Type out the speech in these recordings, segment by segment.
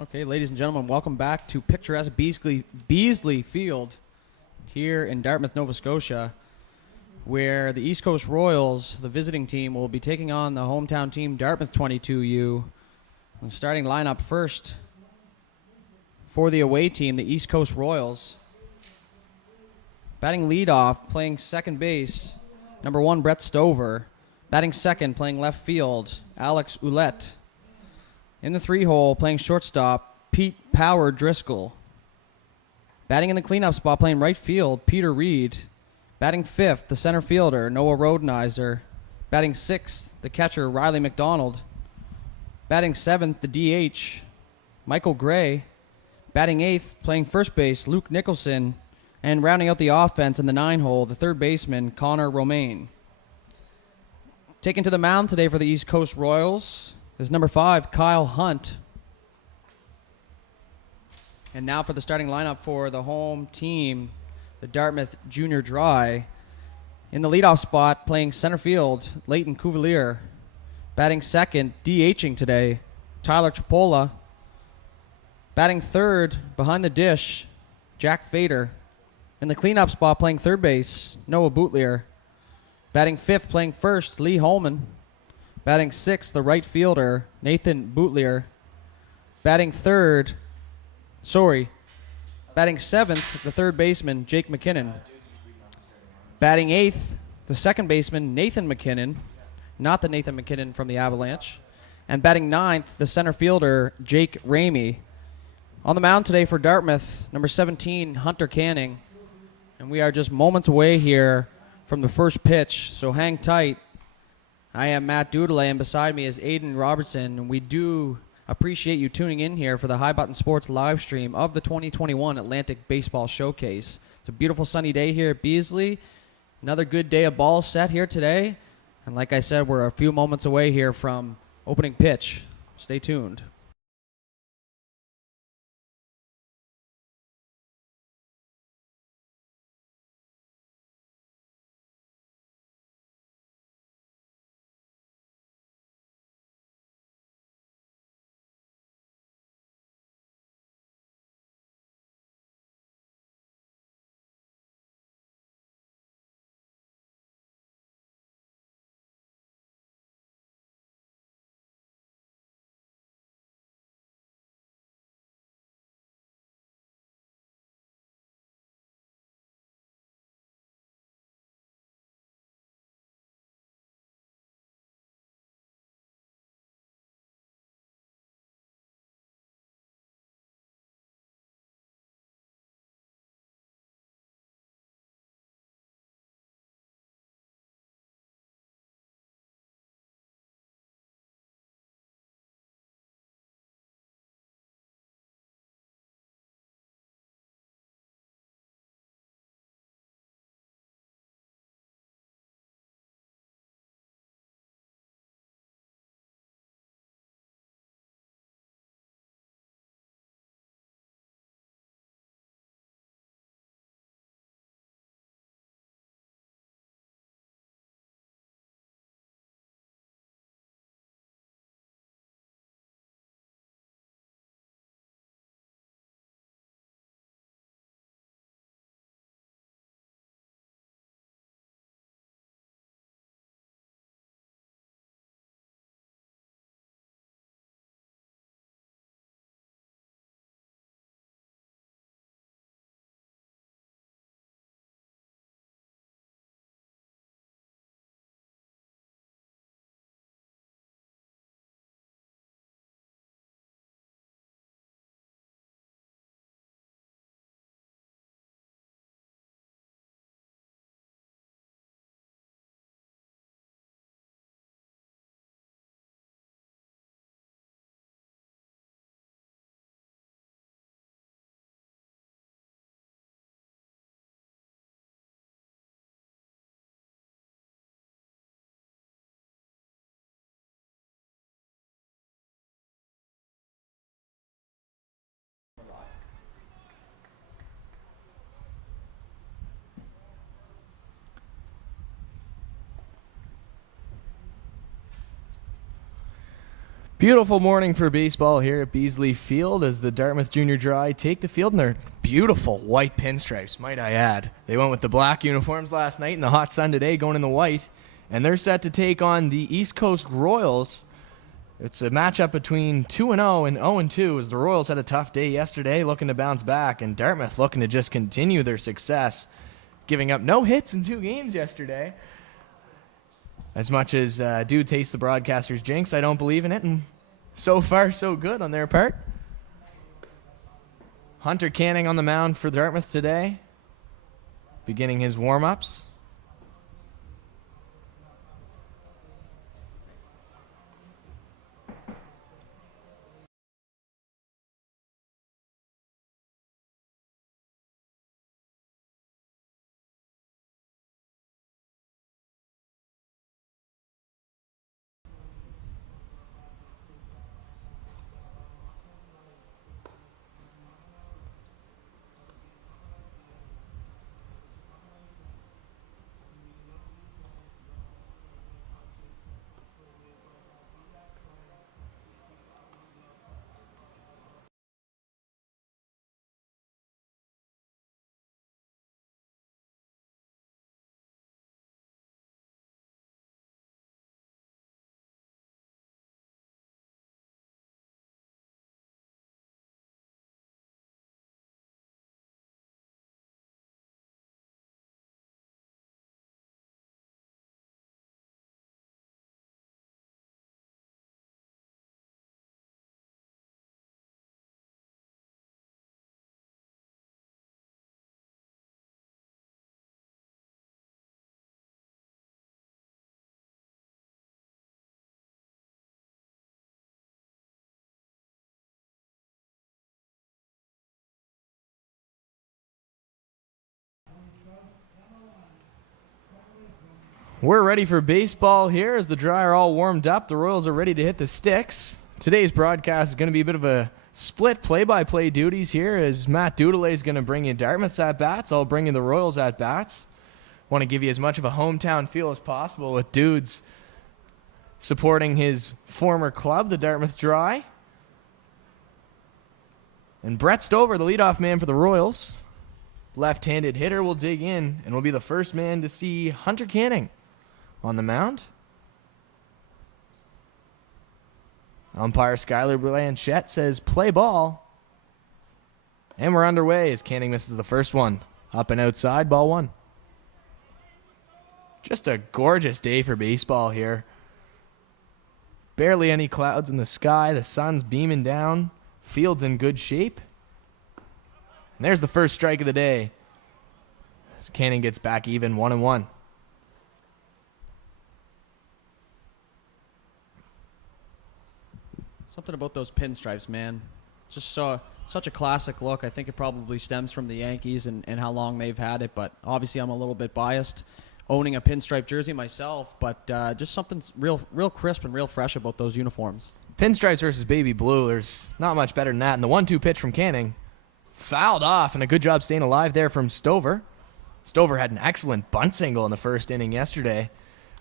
Okay, ladies and gentlemen, welcome back to picturesque Beasley Field here in Dartmouth, Nova Scotia, where the East Coast Royals, the visiting team, will be taking on the hometown team, Dartmouth 22U. And starting lineup first for the away team, the East Coast Royals. Batting leadoff, playing second base, number 1, Brett Stover. Batting second, playing left field, Alex Ouellette. In the 3-hole, playing shortstop, Pete Power Driscoll. Batting in the cleanup spot, playing right field, Peter Reed. Batting fifth, the center fielder, Noah Rodenizer. Batting sixth, the catcher, Riley McDonald. Batting seventh, the DH, Michael Gray. Batting eighth, playing first base, Luke Nicholson. And rounding out the offense in the 9-hole, the third baseman, Connor Romaine. Taken to the mound today for the East Coast Royals is number 5, Kyle Hunt. And now for the starting lineup for the home team, the Dartmouth Junior Dry. In the leadoff spot, playing center field, Leighton Cuvalier. Batting second, DHing today, Tyler Chipola. Batting third, behind the dish, Jack Fader. In the cleanup spot, playing third base, Noah Boutlier. Batting fifth, playing first, Lee Holman. Batting sixth, the right fielder, Nathan Boutlier. Batting seventh, the third baseman, Jake McKinnon. Batting eighth, the second baseman, Nathan McKinnon, not the Nathan McKinnon from the Avalanche. And batting ninth, the center fielder, Jake Ramey. On the mound today for Dartmouth, number 17, Hunter Canning. And we are just moments away here from the first pitch, so hang tight. I am Matt Dudelay, and beside me is Aiden Robertson, and we do appreciate you tuning in here for the High Button Sports live stream of the 2021 Atlantic Baseball Showcase. It's a beautiful sunny day here at Beasley. Another good day of ball set here today. And like I said, we're a few moments away here from opening pitch. Stay tuned. Beautiful morning for baseball here at Beasley Field as the Dartmouth Junior Dry take the field in their beautiful white pinstripes, might I add. They went with the black uniforms last night in the hot sun today, going in the white, and they're set to take on the East Coast Royals. It's a matchup between 2-0 and 0-2 as the Royals had a tough day yesterday looking to bounce back, and Dartmouth looking to just continue their success, giving up no hits in 2 games yesterday. As much as dudes hates the broadcaster's jinx, I don't believe in it, and so far, so good on their part. Hunter Canning on the mound for Dartmouth today, beginning his warm-ups. We're ready for baseball here as the Dry are all warmed up. The Royals are ready to hit the sticks. Today's broadcast is going to be a bit of a split play-by-play duties here as Matt Dudelet is going to bring you Dartmouth's at-bats. I'll bring you the Royals at-bats. Want to give you as much of a hometown feel as possible with dudes supporting his former club, the Dartmouth Dry. And Brett Stover, the leadoff man for the Royals, left-handed hitter, will dig in and will be the first man to see Hunter Canning on the mound. Umpire Skylar Blanchette says play ball. And we're underway as Canning misses the first one. Up and outside, ball 1. Just a gorgeous day for baseball here. Barely any clouds in the sky. The sun's beaming down. Field's in good shape. And there's the first strike of the day as Canning gets back even 1-1. Something about those pinstripes, man. Just such a classic look. I think it probably stems from the Yankees and how long they've had it, but obviously I'm a little bit biased owning a pinstripe jersey myself, but just something real crisp and real fresh about those uniforms. Pinstripes versus baby blue, there's not much better than that. And the 1-2 pitch from Canning fouled off, and a good job staying alive there from Stover. Stover had an excellent bunt single in the first inning yesterday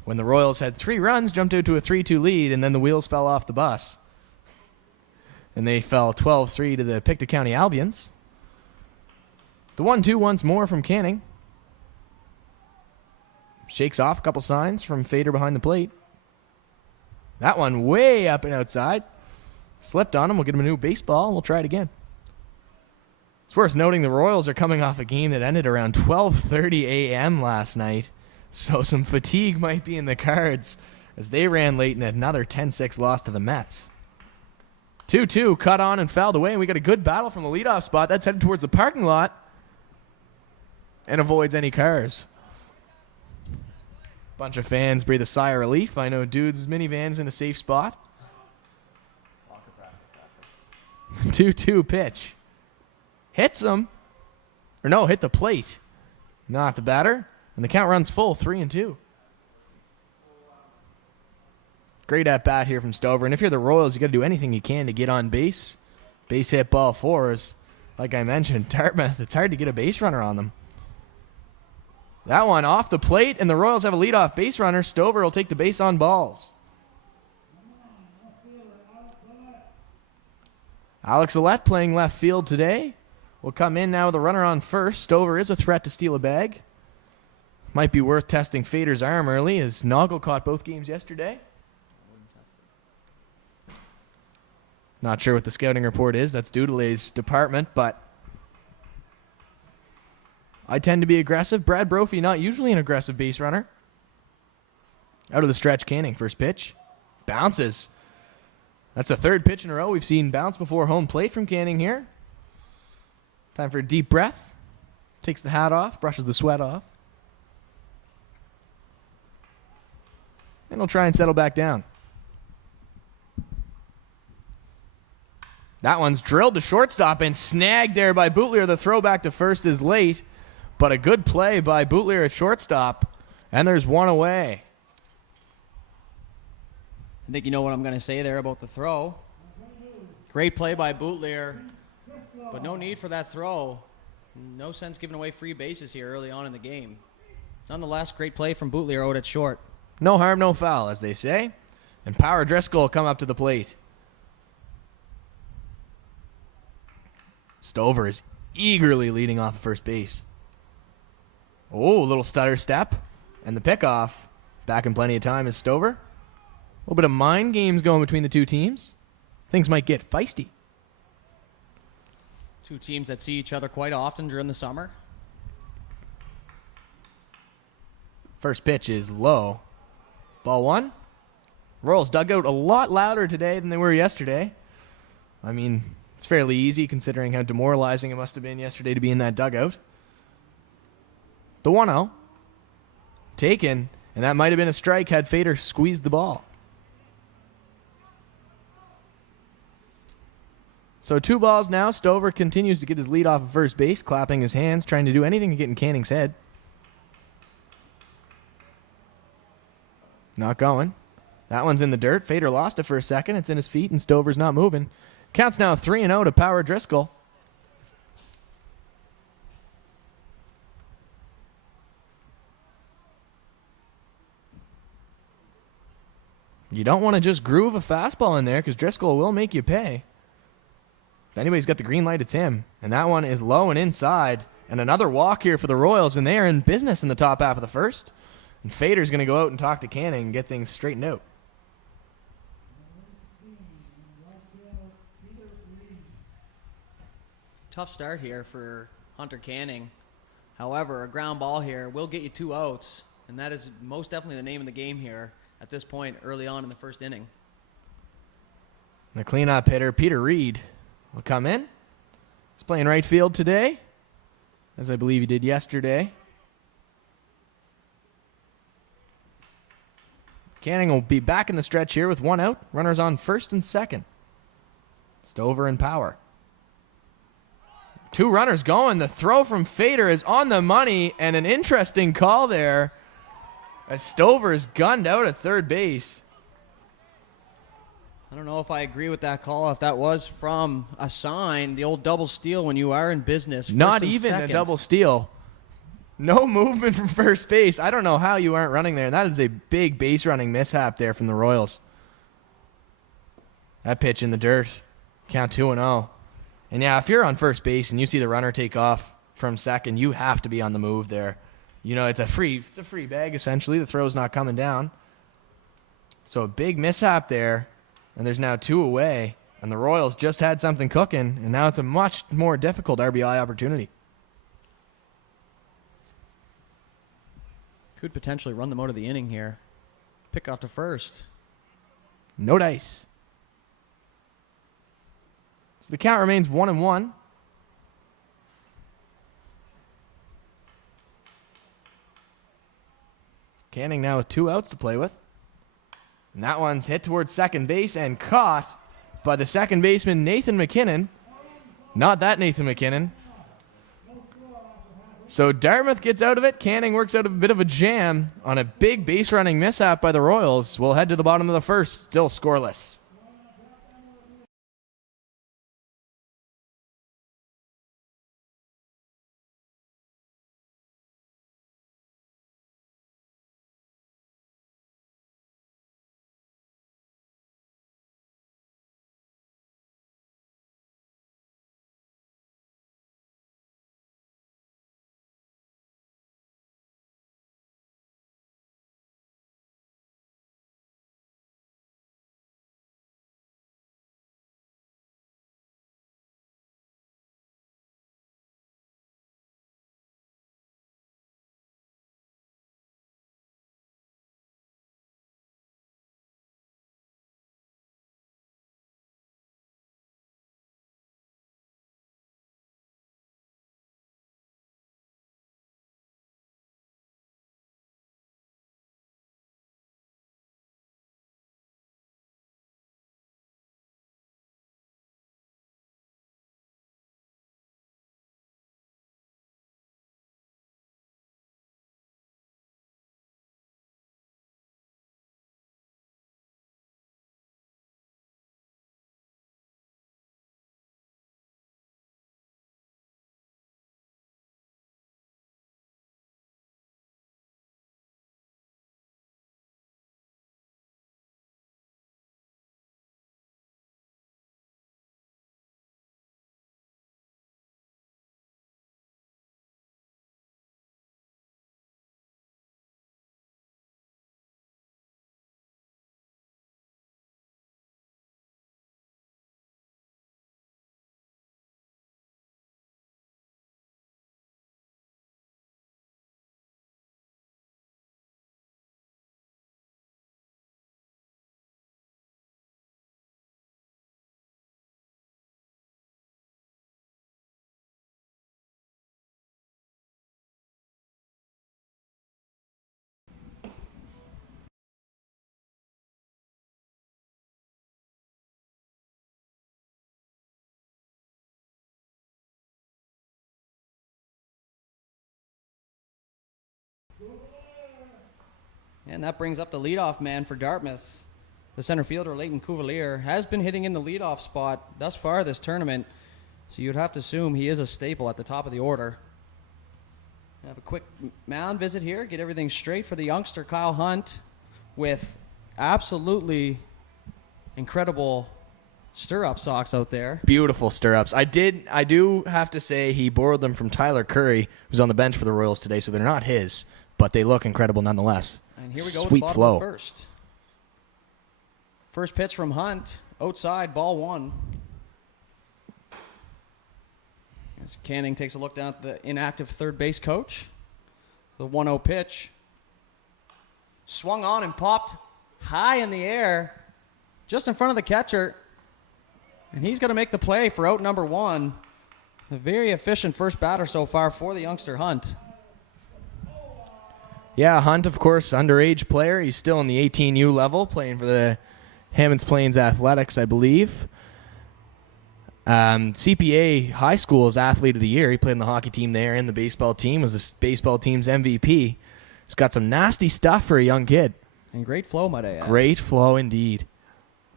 when the Royals had 3 runs, jumped out to a 3-2 lead, and then the wheels fell off the bus. And they fell 12-3 to the Pictou County Albions. The 1-2 once more from Canning. Shakes off a couple signs from Fader behind the plate. That one way up and outside. Slipped on him. We'll get him a new baseball, and we'll try it again. It's worth noting the Royals are coming off a game that ended around 12:30 a.m. last night, so some fatigue might be in the cards as they ran late in another 10-6 loss to the Mets. 2-2, cut on and fouled away, and we got a good battle from the leadoff spot. That's headed towards the parking lot and avoids any cars. Bunch of fans breathe a sigh of relief. I know dude's minivan's in a safe spot. 2-2 pitch. Hits him. Or no, hit the plate. Not the batter. And the count runs full, 3-2. Great at bat here from Stover. And if you're the Royals, you got to do anything you can to get on base. Base hit ball 4 is, like I mentioned, Dartmouth. It's hard to get a base runner on them. That one off the plate, and the Royals have a leadoff base runner. Stover will take the base on balls. Alex Ouellette playing left field today. Will come in now with a runner on first. Stover is a threat to steal a bag. Might be worth testing Fader's arm early, as Noggle caught both games yesterday. Not sure what the scouting report is. That's Doodley's department, but I tend to be aggressive. Brad Brophy, not usually an aggressive base runner. Out of the stretch, Canning. First pitch. Bounces. That's the third pitch in a row we've seen bounce before home plate from Canning here. Time for a deep breath. Takes the hat off, brushes the sweat off. And he'll try and settle back down. That one's drilled to shortstop and snagged there by Bootlier. The throw back to first is late, but a good play by Bootlier at shortstop. And there's one away. I think you know what I'm going to say there about the throw. Great play by Bootlier, but no need for that throw. No sense giving away free bases here early on in the game. Nonetheless, great play from Bootlier out at short. No harm, no foul, as they say. And Power Driscoll will come up to the plate. Stover is eagerly leading off first base. Oh, a little stutter step. And the pickoff. Back in plenty of time is Stover. A little bit of mind games going between the two teams. Things might get feisty. Two teams that see each other quite often during the summer. First pitch is low. Ball one. Royals dug out a lot louder today than they were yesterday. I mean, it's fairly easy considering how demoralizing it must have been yesterday to be in that dugout. The 1-0. Taken, and that might have been a strike had Fader squeezed the ball. So 2 balls now. Stover continues to get his lead off of first base, clapping his hands, trying to do anything to get in Canning's head. Not going. That one's in the dirt. Fader lost it for a second. It's in his feet, and Stover's not moving. Counts now 3-0 to Power Driscoll. You don't want to just groove a fastball in there because Driscoll will make you pay. If anybody's got the green light, it's him. And that one is low and inside. And another walk here for the Royals, and they are in business in the top half of the first. And Fader's going to go out and talk to Canning and get things straightened out. Tough start here for Hunter Canning. However, a ground ball here will get you 2 outs, and that is most definitely the name of the game here at this point early on in the first inning. The cleanup hitter, Peter Reed, will come in. He's playing right field today, as I believe he did yesterday. Canning will be back in the stretch here with 1 out. Runners on first and second. Stover and Power. 2 runners going. The throw from Fader is on the money, and an interesting call there as Stover is gunned out at third base. I don't know if I agree with that call. If that was from a sign, the old double steal when you are in business. Not even a double steal. No movement from first base. I don't know how you aren't running there. That is a big base running mishap there from the Royals. That pitch in the dirt. Count 2-0. And yeah, if you're on first base and you see the runner take off from second, you have to be on the move there. You know, it's a free bag essentially. The throw's not coming down. So a big mishap there, and there's now 2 away. And the Royals just had something cooking, and now it's a much more difficult RBI opportunity. Could potentially run them out of the inning here. Pick off to first. No dice. So the count remains 1-1. Canning now with 2 outs to play with. And that one's hit towards second base and caught by the second baseman, Nathan McKinnon. Not that Nathan McKinnon. So Dartmouth gets out of it. Canning works out of a bit of a jam on a big base running mishap by the Royals. We'll head to the bottom of the first, still scoreless. And that brings up the leadoff man for Dartmouth. The center fielder, Leighton Cuvalier, has been hitting in the leadoff spot thus far this tournament, so you'd have to assume he is a staple at the top of the order. Have a quick mound visit here, get everything straight for the youngster, Kyle Hunt, with absolutely incredible stirrup socks out there. Beautiful stirrups. I do have to say he borrowed them from Tyler Curry, who's on the bench for the Royals today, so they're not his, but they look incredible nonetheless. And here we go Sweet with the bottom flow. of the first. First pitch from Hunt, outside, ball one. As Canning takes a look down at the inactive third base coach. The 1-0 pitch. Swung on and popped high in the air, just in front of the catcher. And he's going to make the play for out number one. A very efficient first batter so far for the youngster Hunt. Yeah, Hunt, of course, underage player. He's still in the 18U level, playing for the Hammonds Plains Athletics, I believe. CPA High School's Athlete of the Year. He played in the hockey team there and the baseball team, was the baseball team's MVP. He's got some nasty stuff for a young kid. And great flow, might I add. Great flow indeed.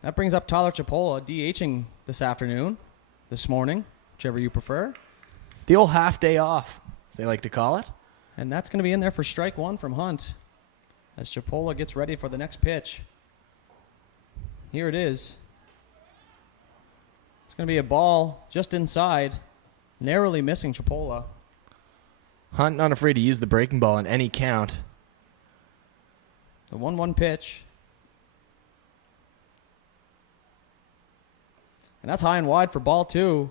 That brings up Tyler Chipola, DHing this morning, whichever you prefer. The old half day off, as they like to call it. And that's going to be in there for strike one from Hunt as Chipola gets ready for the next pitch. Here it is. It's going to be a ball just inside, narrowly missing Chipola. Hunt not afraid to use the breaking ball in any count. The 1-1 pitch. And that's high and wide for ball two.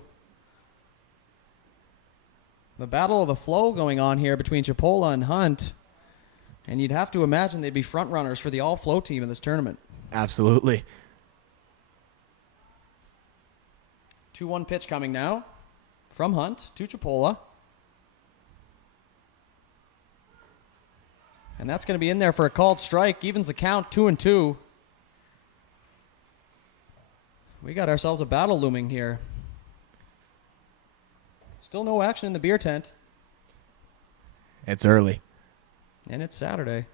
The battle of the flow going on here between Chipola and Hunt. And you'd have to imagine they'd be front runners for the all-flow team in this tournament. Absolutely. 2-1 pitch coming now from Hunt to Chipola. And that's going to be in there for a called strike. Evens the count, 2-2. We got ourselves a battle looming here. Still no action in the beer tent. It's early. And it's Saturday.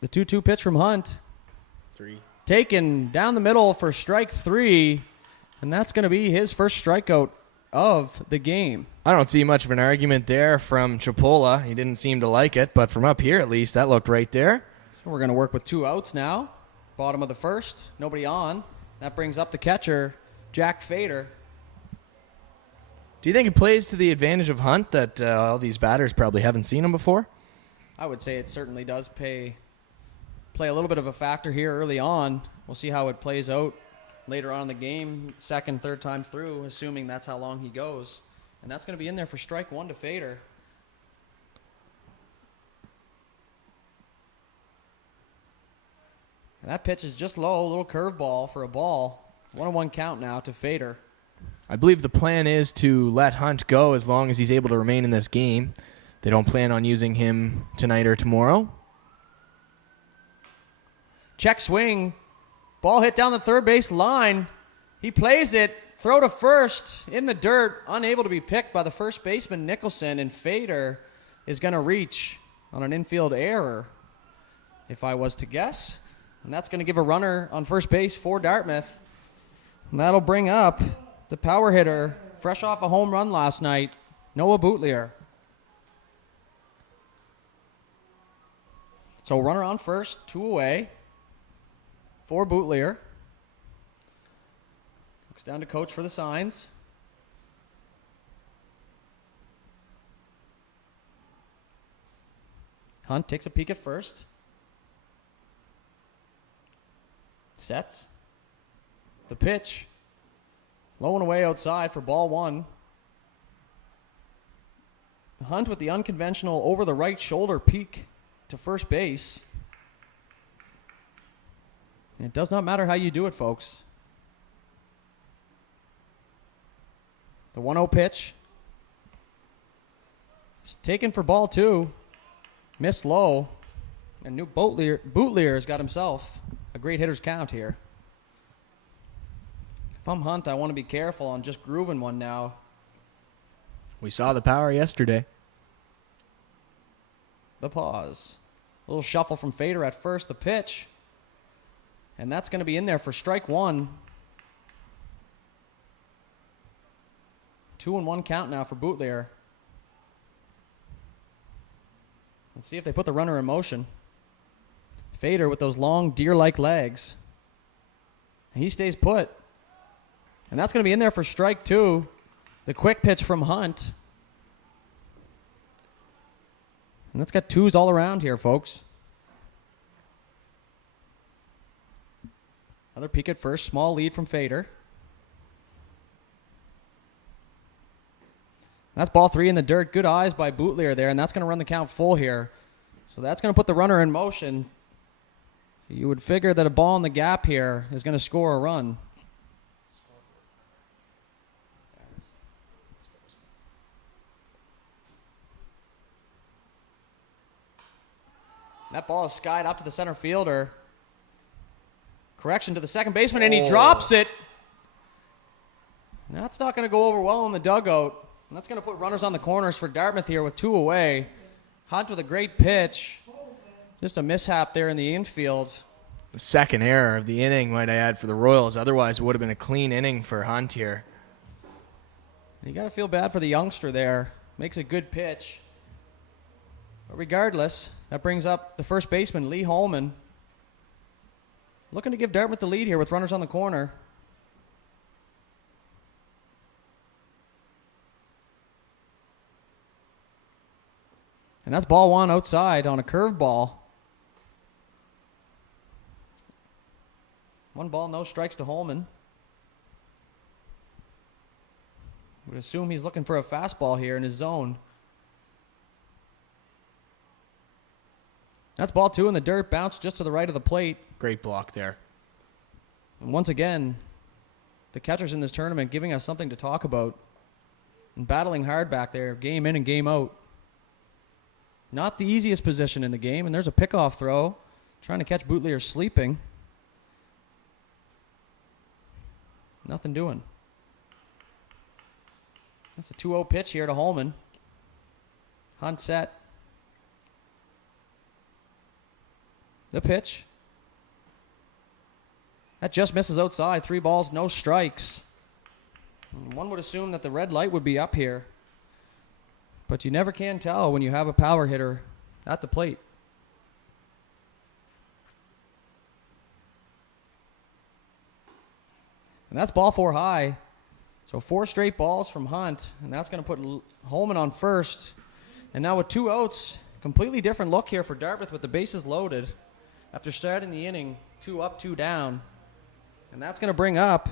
The 2-2 pitch from Hunt. 3. Taken down the middle for strike 3. And that's going to be his first strikeout of the game. I don't see much of an argument there from Chipola. He didn't seem to like it, but from up here at least, that looked right there. So we're going to work with 2 outs now. Bottom of the first. Nobody on. That brings up the catcher, Jack Fader. Do you think it plays to the advantage of Hunt that all these batters probably haven't seen him before? I would say it certainly does play a little bit of a factor here early on. We'll see how it plays out later on in the game, second, third time through, assuming that's how long he goes. And that's going to be in there for strike 1 to Fader. And that pitch is just low, a little curveball for a ball. 1-1 count now to Fader. I believe the plan is to let Hunt go as long as he's able to remain in this game. They don't plan on using him tonight or tomorrow. Check swing. Ball hit down the third base line. He plays it. Throw to first in the dirt. Unable to be picked by the first baseman, Nicholson. And Fader is going to reach on an infield error, if I was to guess. And that's going to give a runner on first base for Dartmouth. And that'll bring up the power hitter, fresh off a home run last night, Noah Boutlier. So runner on first, 2 away for Boutlier. Looks down to coach for the signs. Hunt takes a peek at first. Sets. The pitch. Low and away outside for ball 1. Hunt with the unconventional over the right shoulder peek to first base. It does not matter how you do it, folks. The 1-0 pitch. It's taken for ball 2. Missed low. And new Boutlier has got himself a great hitter's count here. If I'm Hunt, I want to be careful on just grooving one now. We saw the power yesterday. the pause. A little shuffle from Fader at first, the pitch. And that's going to be in there for strike one. 2-1 count now for Bootleer. Let's see if they put the runner in motion. Fader with those long deer-like legs. And he stays put. And that's going to be in there for strike two. The quick pitch from Hunt. And that's got twos all around here, folks. Another peek at first. Small lead from Fader. That's ball three in the dirt. Good eyes by Bootleer there, and that's going to run the count full here. So that's going to put the runner in motion. You would figure that a ball in the gap here is going to score a run. That ball is skied up to the center fielder. Correction to the second baseman, and he drops it. That's not going to go over well in the dugout. And that's going to put runners on the corners for Dartmouth here with two away. Hunt with a great pitch. Just a mishap there in the infield. The second error of the inning, might I add, for the Royals. Otherwise, it would have been a clean inning for Hunt here. You got to feel bad for the youngster there. Makes a good pitch. But regardless, that brings up the first baseman, Lee Holman. Looking to give Dartmouth the lead here with runners on the corner. And that's ball one outside on a curveball. 1 ball, no strikes to Holman. Would assume he's looking for a fastball here in his zone. That's ball two in the dirt, bounced just to the right of the plate. Great block there. And once again, the catchers in this tournament giving us something to talk about. And battling hard back there, game in and game out. Not the easiest position in the game, and there's a pickoff throw. Trying to catch Bootleer sleeping. Nothing doing. That's a 2-0 pitch here to Holman. Hunt set. The pitch. That just misses outside. 3 balls, no strikes. One would assume that the red light would be up here. But you never can tell when you have a power hitter at the plate. And that's ball 4 high. So 4 straight balls from Hunt. And that's going to put Holman on first. And now with 2 outs, completely different look here for Dartmouth with the bases loaded. After starting the inning, 2 up, 2 down. And that's going to bring up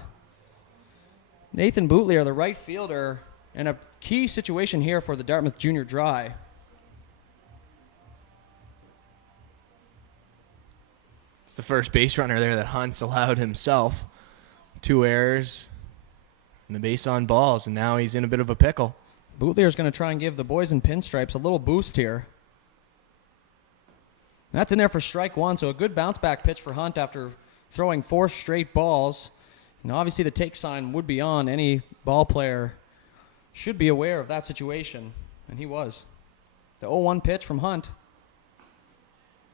Nathan Bootleer, the right fielder, in a key situation here for the Dartmouth Junior Dry. It's the first base runner there that Hunt's allowed himself. 2 errors and the base on balls, and now he's in a bit of a pickle. Bootleer's going to try and give the boys in pinstripes a little boost here. That's in there for strike one, so a good bounce-back pitch for Hunt after throwing 4 straight balls. And obviously the take sign would be on. Any ball player should be aware of that situation, and he was. The 0-1 pitch from Hunt.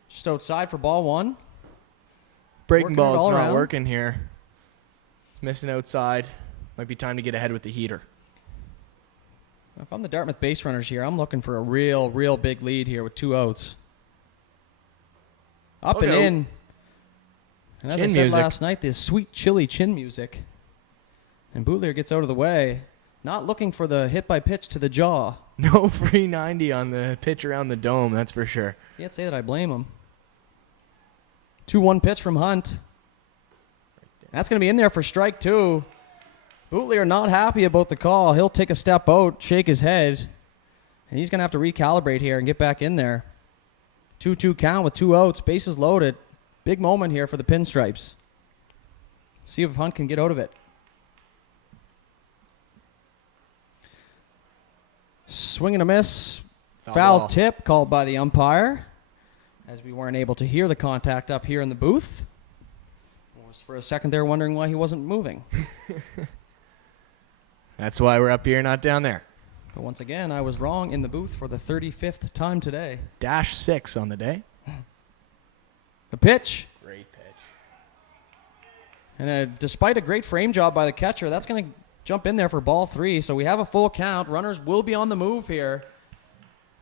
Just outside for ball 1. Breaking ball's not working here. Missing outside. Might be time to get ahead with the heater. If I'm the Dartmouth base runners here, I'm looking for a real big lead here with 2 outs. Up and in. And as I said last night, this sweet chili chin music. And Bootleer gets out of the way. Not looking for the hit by pitch to the jaw. No free 90 on the pitch around the dome, that's for sure. Can't say that I blame him. 2-1 pitch from Hunt. That's going to be in there for strike 2. Bootleer not happy about the call. He'll take a step out, shake his head, and he's going to have to recalibrate here and get back in there. 2-2 count with 2 outs, bases loaded. Big moment here for the Pinstripes. See if Hunt can get out of it. Swing and a miss. Foul tip called by the umpire, as we weren't able to hear the contact up here in the booth. I was for a second there wondering why he wasn't moving. That's why we're up here, not down there. But once again, I was wrong in the booth for the 35th time today. -6 on the day. The pitch. Great pitch. And despite a great frame job by the catcher, that's going to jump in there for ball 3. So we have a full count. Runners will be on the move here.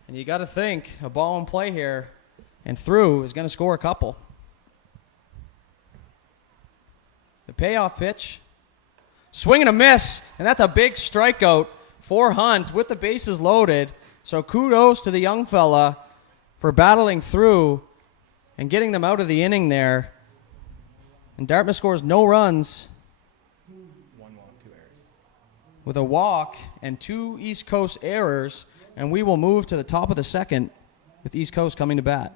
And you got to think a ball in play here and through is going to score a couple. The payoff pitch. Swing and a miss. And that's a big strikeout for Hunt with the bases loaded. So kudos to the young fella for battling through and getting them out of the inning there. And Dartmouth scores no runs. 1 walk, 2 errors. With a walk and 2 East Coast errors. And we will move to the top of the second with East Coast coming to bat.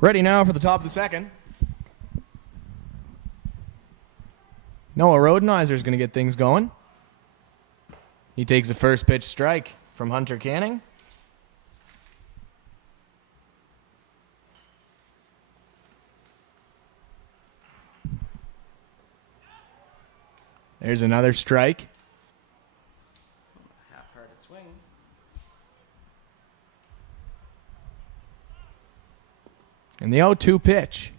Ready now for the top of the second. Noah Rodenizer is going to get things going. He takes a first pitch strike from Hunter Canning. There's another strike. Half-hearted swing. And the 0-2 pitch.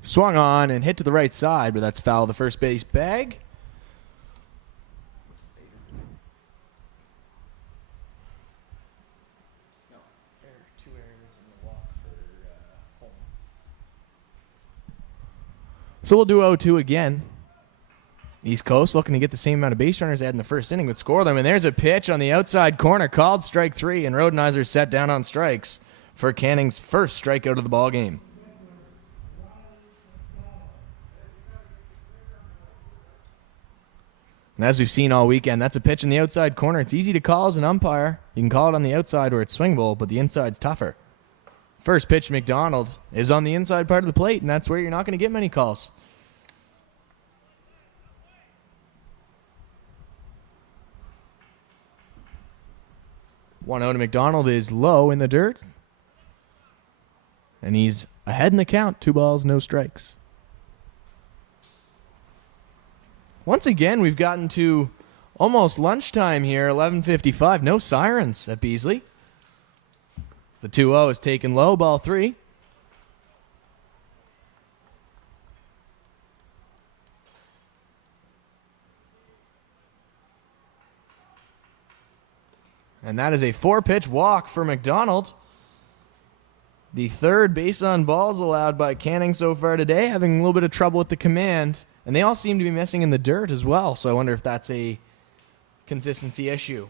Swung on and hit to the right side, but that's foul of the first base bag. No, two errors in the walk for home. So we'll do 0-2 again. East Coast looking to get the same amount of base runners they had in the first inning, but score them. And there's a pitch on the outside corner called strike 3, and Rodenizer set down on strikes for Canning's first strikeout of the ball game. And as we've seen all weekend, that's a pitch in the outside corner. It's easy to call as an umpire. You can call it on the outside where it's swingable, but the inside's tougher. First pitch, McDonald, is on the inside part of the plate, and that's where you're not going to get many calls. One out to McDonald is low in the dirt. And he's ahead in the count. 2 balls, no strikes. Once again, we've gotten to almost lunchtime here, 11:55. No sirens at Beasley. The 2-0 is taken low, ball 3. And that is a 4-pitch walk for McDonald. The third base on balls allowed by Canning so far today, having a little bit of trouble with the command. And they all seem to be missing in the dirt as well, so I wonder if that's a consistency issue.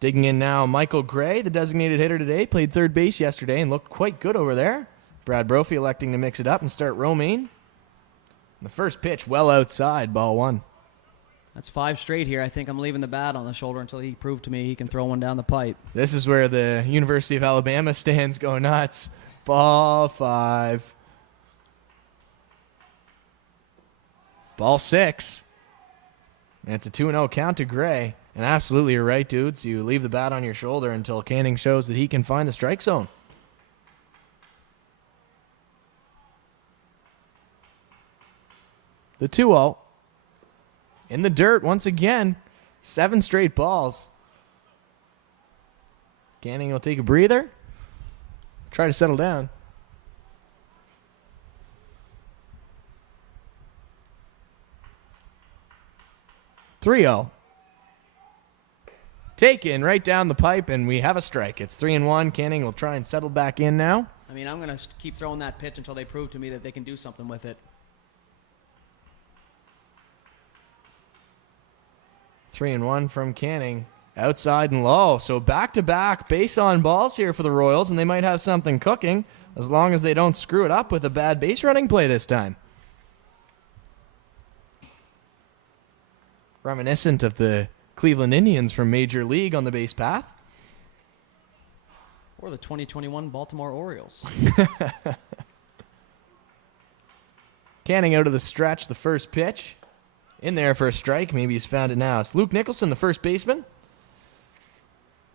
Digging in now, Michael Gray, the designated hitter today, played third base yesterday and looked quite good over there. Brad Brophy electing to mix it up and start Romaine. The first pitch well outside, ball 1. That's 5 straight here. I think I'm leaving the bat on the shoulder until he proved to me he can throw one down the pipe. This is where the University of Alabama stands go nuts. Ball 5. Ball 6. And it's a 2-0 count to Gray. And absolutely you're right, dudes. You leave the bat on your shoulder until Canning shows that he can find the strike zone. The 2-0. In the dirt once again. 7 straight balls. Canning will take a breather. Try to settle down. (3-0). Taken right down the pipe, and we have a strike. It's 3-1. Canning will try and settle back in now. I mean, I'm going to keep throwing that pitch until they prove to me that they can do something with it. 3-1 from Canning. Outside and low. So back-to-back base on balls here for the Royals, and they might have something cooking as long as they don't screw it up with a bad base running play this time. Reminiscent of the Cleveland Indians from Major League on the base path. Or the 2021 Baltimore Orioles. Canning out of the stretch, the first pitch. In there for a strike. Maybe he's found it now. It's Luke Nicholson, the first baseman.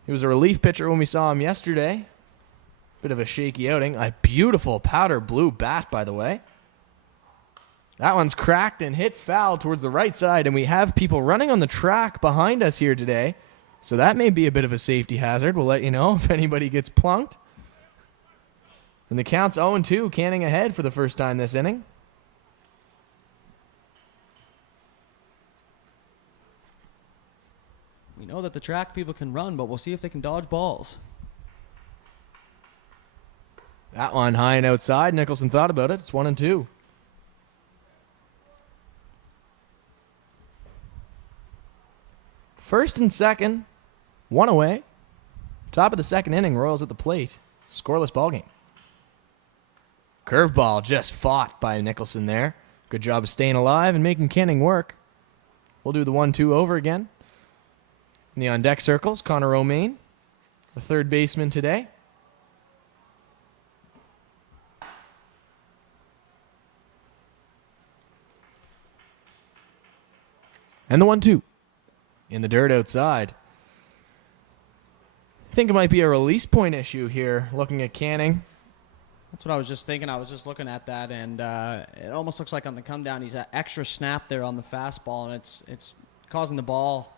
He was a relief pitcher when we saw him yesterday. Bit of a shaky outing. A beautiful powder blue bat, by the way. That one's cracked and hit foul towards the right side, and we have people running on the track behind us here today. So that may be a bit of a safety hazard. We'll let you know if anybody gets plunked. And the count's 0-2, Canning ahead for the first time this inning. We know that the track people can run, but we'll see if they can dodge balls. That one high and outside. Nicholson thought about it. It's 1-2. First and second, one away. Top of the second inning, Royals at the plate. Scoreless ballgame. Curveball just fought by Nicholson there. Good job of staying alive and making Canning work. We'll do the 1-2 over again. In the on-deck circles, Connor Romaine, the third baseman today. And the 1-2. In the dirt outside. I think it might be a release point issue here, looking at Canning. That's what I was just thinking. I was just looking at that, and it almost looks like on the come down, he's an extra snap there on the fastball, and it's causing the ball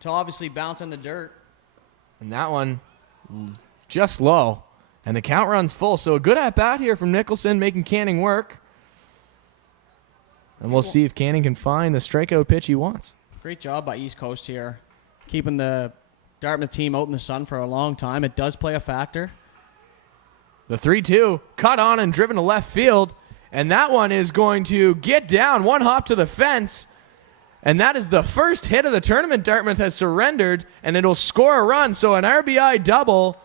to obviously bounce in the dirt. And that one just low. And the count runs full. So a good at-bat here from Nicholson, making Canning work. And we'll see if Canning can find the strikeout pitch he wants. Great job by East Coast here, keeping the Dartmouth team out in the sun for a long time. It does play a factor. The 3-2, cut on and driven to left field. And that one is going to get down, one hop to the fence. And that is the first hit of the tournament Dartmouth has surrendered, and it'll score a run. So an RBI double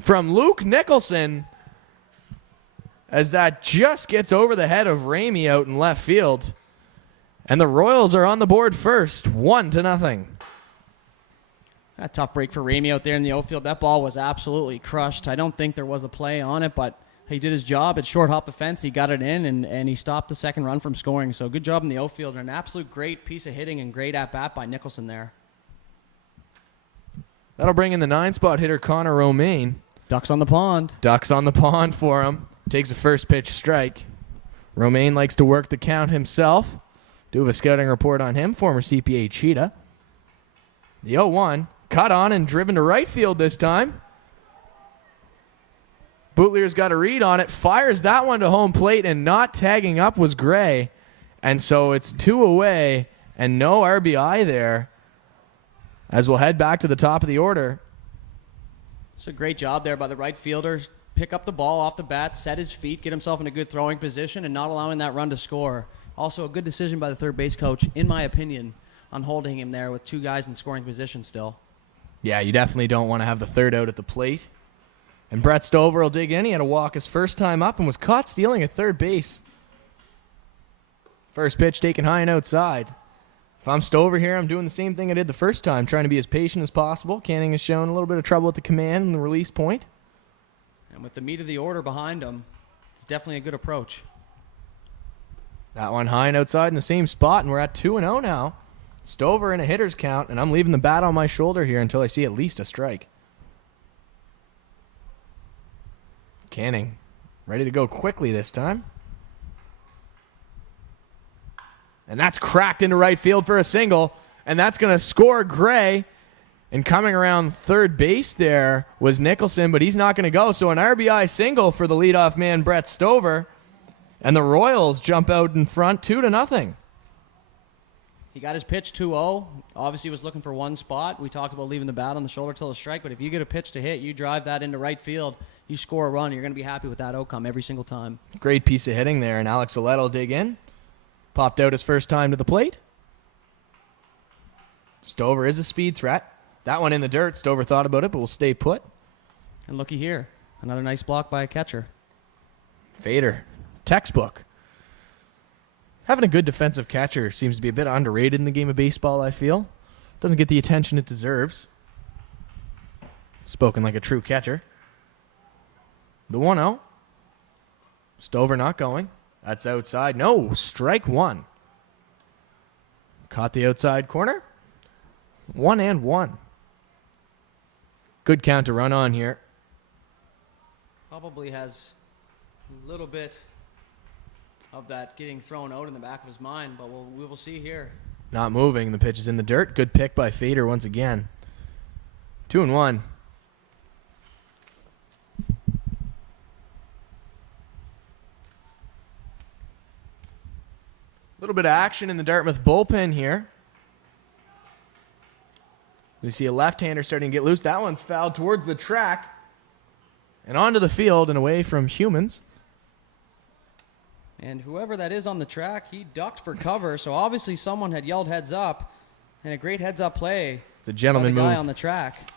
from Luke Nicholson as that just gets over the head of Ramey out in left field. And the Royals are on the board first, 1-0. A tough break for Ramey out there in the outfield. That ball was absolutely crushed. I don't think there was a play on it, but he did his job. It short hopped the fence. He got it in, and he stopped the second run from scoring. So good job in the outfield, and an absolute great piece of hitting and great at-bat by Nicholson there. That'll bring in the 9-spot hitter, Connor Romaine. Ducks on the pond. Ducks on the pond for him. Takes a first pitch strike. Romaine likes to work the count himself. Do have a scouting report on him, former CPA Cheetah. The 0-1, cut on and driven to right field this time. Bootlier's got a read on it, fires that one to home plate, and not tagging up was Gray. And so it's 2 away and no RBI there as we'll head back to the top of the order. It's a great job there by the right fielder. Pick up the ball off the bat, set his feet, get himself in a good throwing position, and not allowing that run to score. Also a good decision by the third base coach, in my opinion, on holding him there with 2 guys in scoring position still. Yeah, you definitely don't want to have the third out at the plate. And Brett Stover will dig in. He had a walk his first time up and was caught stealing at third base. First pitch taken high and outside. If I'm Stover here, I'm doing the same thing I did the first time, trying to be as patient as possible. Canning has shown a little bit of trouble with the command and the release point. And with the meat of the order behind him, it's definitely a good approach. That one high and outside in the same spot, and we're at 2-0 now. Stover in a hitter's count, and I'm leaving the bat on my shoulder here until I see at least a strike. Canning, ready to go quickly this time. And that's cracked into right field for a single, and that's going to score Gray. And coming around third base there was Nicholson, but he's not going to go. So an RBI single for the leadoff man, Brett Stover. And the Royals jump out in front 2-0. He got his pitch 2-0. Obviously was looking for one spot. We talked about leaving the bat on the shoulder till a strike, but if you get a pitch to hit, you drive that into right field, you score a run, you're going to be happy with that outcome every single time. Great piece of hitting there, and Alex Ouellette will dig in. Popped out his first time to the plate. Stover is a speed threat. That one in the dirt. Stover thought about it, but will stay put. And looky here. Another nice block by a catcher. Fader. Textbook. Having a good defensive catcher seems to be a bit underrated in the game of baseball, I feel. Doesn't get the attention it deserves. Spoken like a true catcher. The 1-0. Stover not going. That's outside. No, strike one. Caught the outside corner. 1-1. Good count to run on here. Probably has a little bit of that getting thrown out in the back of his mind, but we will see here. Not moving. The pitch is in the dirt. Good pick by Fader once again. 2-1. A little bit of action in the Dartmouth bullpen here. We see a left-hander starting to get loose. That one's fouled towards the track and onto the field and away from Humans. And whoever that is on the track, he ducked for cover, so obviously someone had yelled heads up, and a great heads-up play. It's a gentleman by the guy move on the track.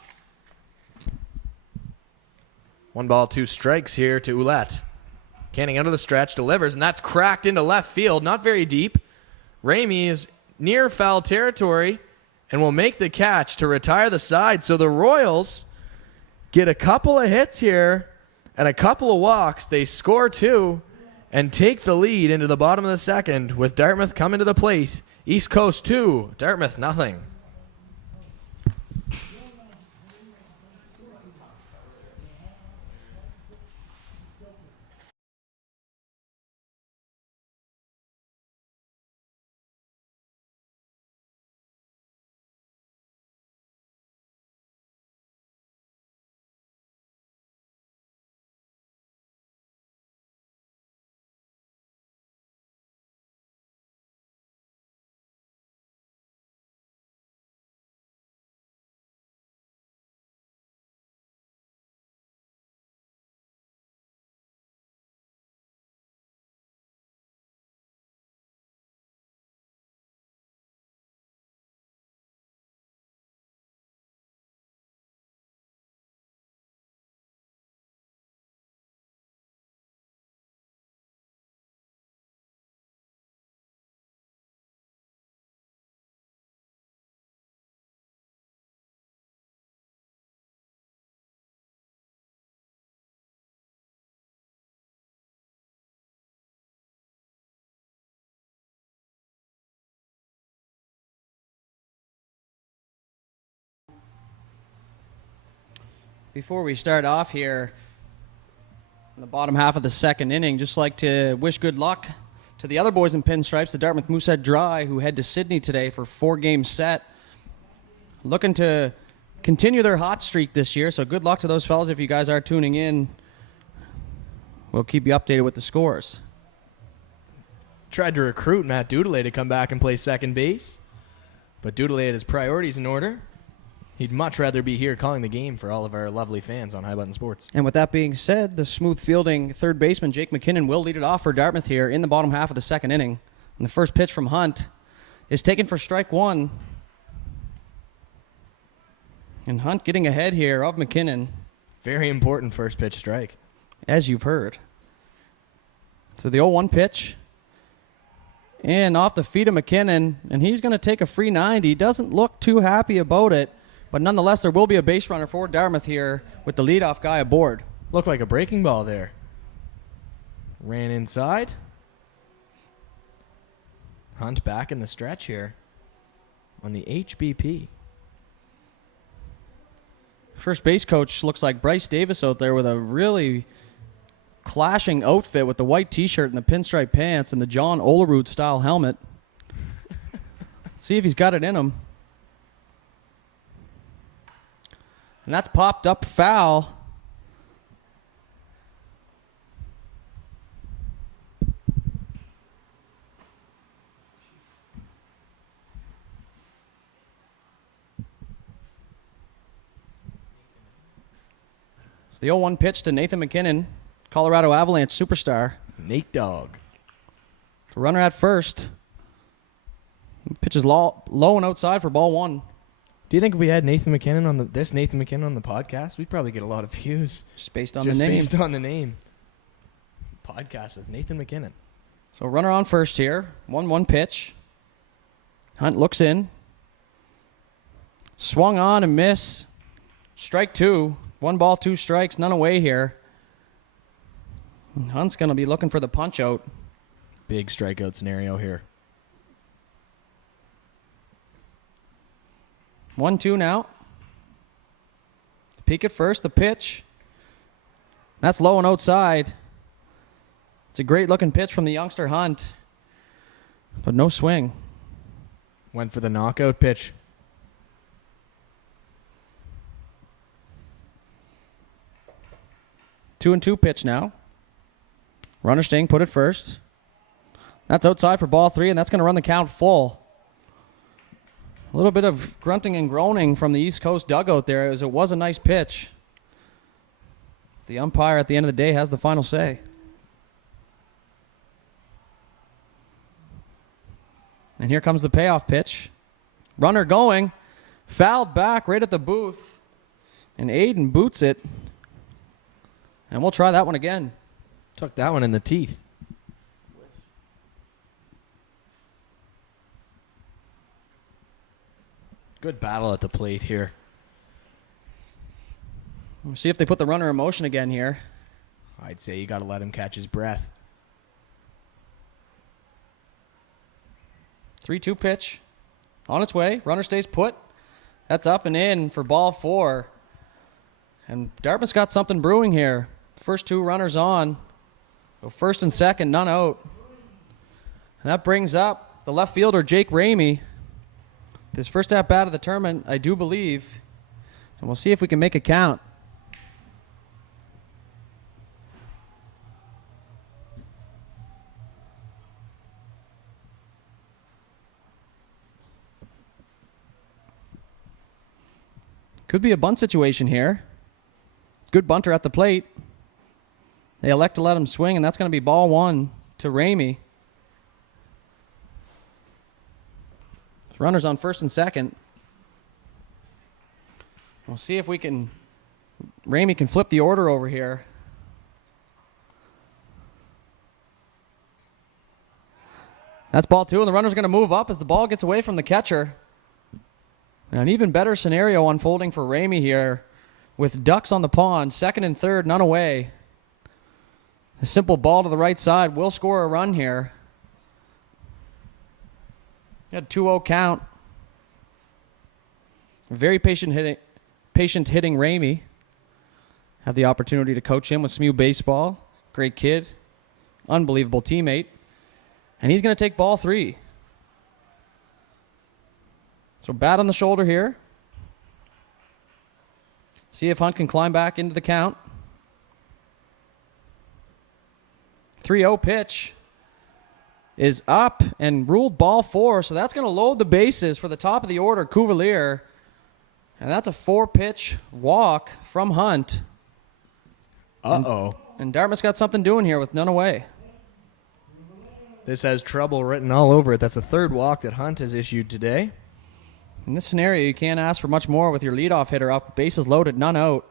1 ball, 2 strikes here to Ouellette. Canning out of the stretch, delivers, and that's cracked into left field. Not very deep. Ramey is near foul territory and will make the catch to retire the side. So the Royals get a couple of hits here and a couple of walks. They score 2 and take the lead into the bottom of the second with Dartmouth coming to the plate. East Coast 2, Dartmouth nothing. Before we start off here, in the bottom half of the second inning, just like to wish good luck to the other boys in pinstripes, the Dartmouth Moosehead Dry, who head to Sydney today for 4-game set. Looking to continue their hot streak this year, so good luck to those fellas if you guys are tuning in. We'll keep you updated with the scores. Tried to recruit Matt Dudelet to come back and play second base, but Dudelet had his priorities in order. He'd much rather be here calling the game for all of our lovely fans on High Button Sports. And with that being said, the smooth fielding third baseman Jake McKinnon will lead it off for Dartmouth here in the bottom half of the second inning. And the first pitch from Hunt is taken for strike one. And Hunt getting ahead here of McKinnon. Very important first pitch strike. As you've heard. So the 0-1 pitch. And off the feet of McKinnon. And he's going to take a free 90. Doesn't look too happy about it. But nonetheless, there will be a base runner for Dartmouth here with the leadoff guy aboard. Looked like a breaking ball there. Ran inside. Hunt back in the stretch here on the HBP. First base coach looks like Bryce Davis out there with a really clashing outfit with the white t-shirt and the pinstripe pants and the John Olerud style helmet. See if he's got it in him. And that's popped up foul. The 0-1 pitch to Nathan McKinnon, Colorado Avalanche superstar. Nate Dogg. The runner at first. Pitch is low and outside for ball 1. Do you think if we had Nathan McKinnon on the podcast, we'd probably get a lot of views? Just based on the name. Based on the name. Podcast with Nathan McKinnon. So runner on first here. 1-1 pitch. Hunt looks in. Swung on and missed. Strike 2. 1 ball, 2 strikes, none away here. Hunt's going to be looking for the punch out. Big strikeout scenario here. 1-2 now. Peek at first, the pitch. That's low and outside. It's a great looking pitch from the youngster Hunt, but no swing. Went for the knockout pitch. 2-2 pitch now. Runner staying put at first. That's outside for ball 3, and that's going to run the count full. A little bit of grunting and groaning from the East Coast dugout there, as it was a nice pitch. The umpire at the end of the day has the final say. And here comes the payoff pitch. Runner going. Fouled back right at the booth. And Aiden boots it. And we'll try that one again. Took that one in the teeth. Good battle at the plate here. We'll see if they put the runner in motion again here. I'd say you got to let him catch his breath. 3-2 pitch. On its way. Runner stays put. That's up and in for ball 4. And Dartmouth's got something brewing here. First 2 runners on. So first and second, none out. And that brings up the left fielder, Jake Ramey. His first at bat of the tournament, I do believe. And we'll see if we can make it count. Could be a bunt situation here. Good bunter at the plate. They elect to let him swing, and that's going to be ball 1 to Ramey. Runners on first and second. We'll see if Ramey can flip the order over here. That's ball 2, and the runner's going to move up as the ball gets away from the catcher. Now, an even better scenario unfolding for Ramey here with ducks on the pond, second and third, none away. A simple ball to the right side will score a run here. Got a 2-0 count. Very patient hitting Ramey. Had the opportunity to coach him with SMU baseball. Great kid. Unbelievable teammate. And he's going to take ball 3. So bat on the shoulder here. See if Hunt can climb back into the count. 3-0 pitch is up and ruled ball 4. So that's going to load the bases for the top of the order, Cuvalier. And that's a 4-pitch walk from Hunt. Uh-oh. And Dartmouth's got something doing here with none away. This has trouble written all over it. That's the 3rd walk that Hunt has issued today. In this scenario, you can't ask for much more with your leadoff hitter up. Bases loaded, none out.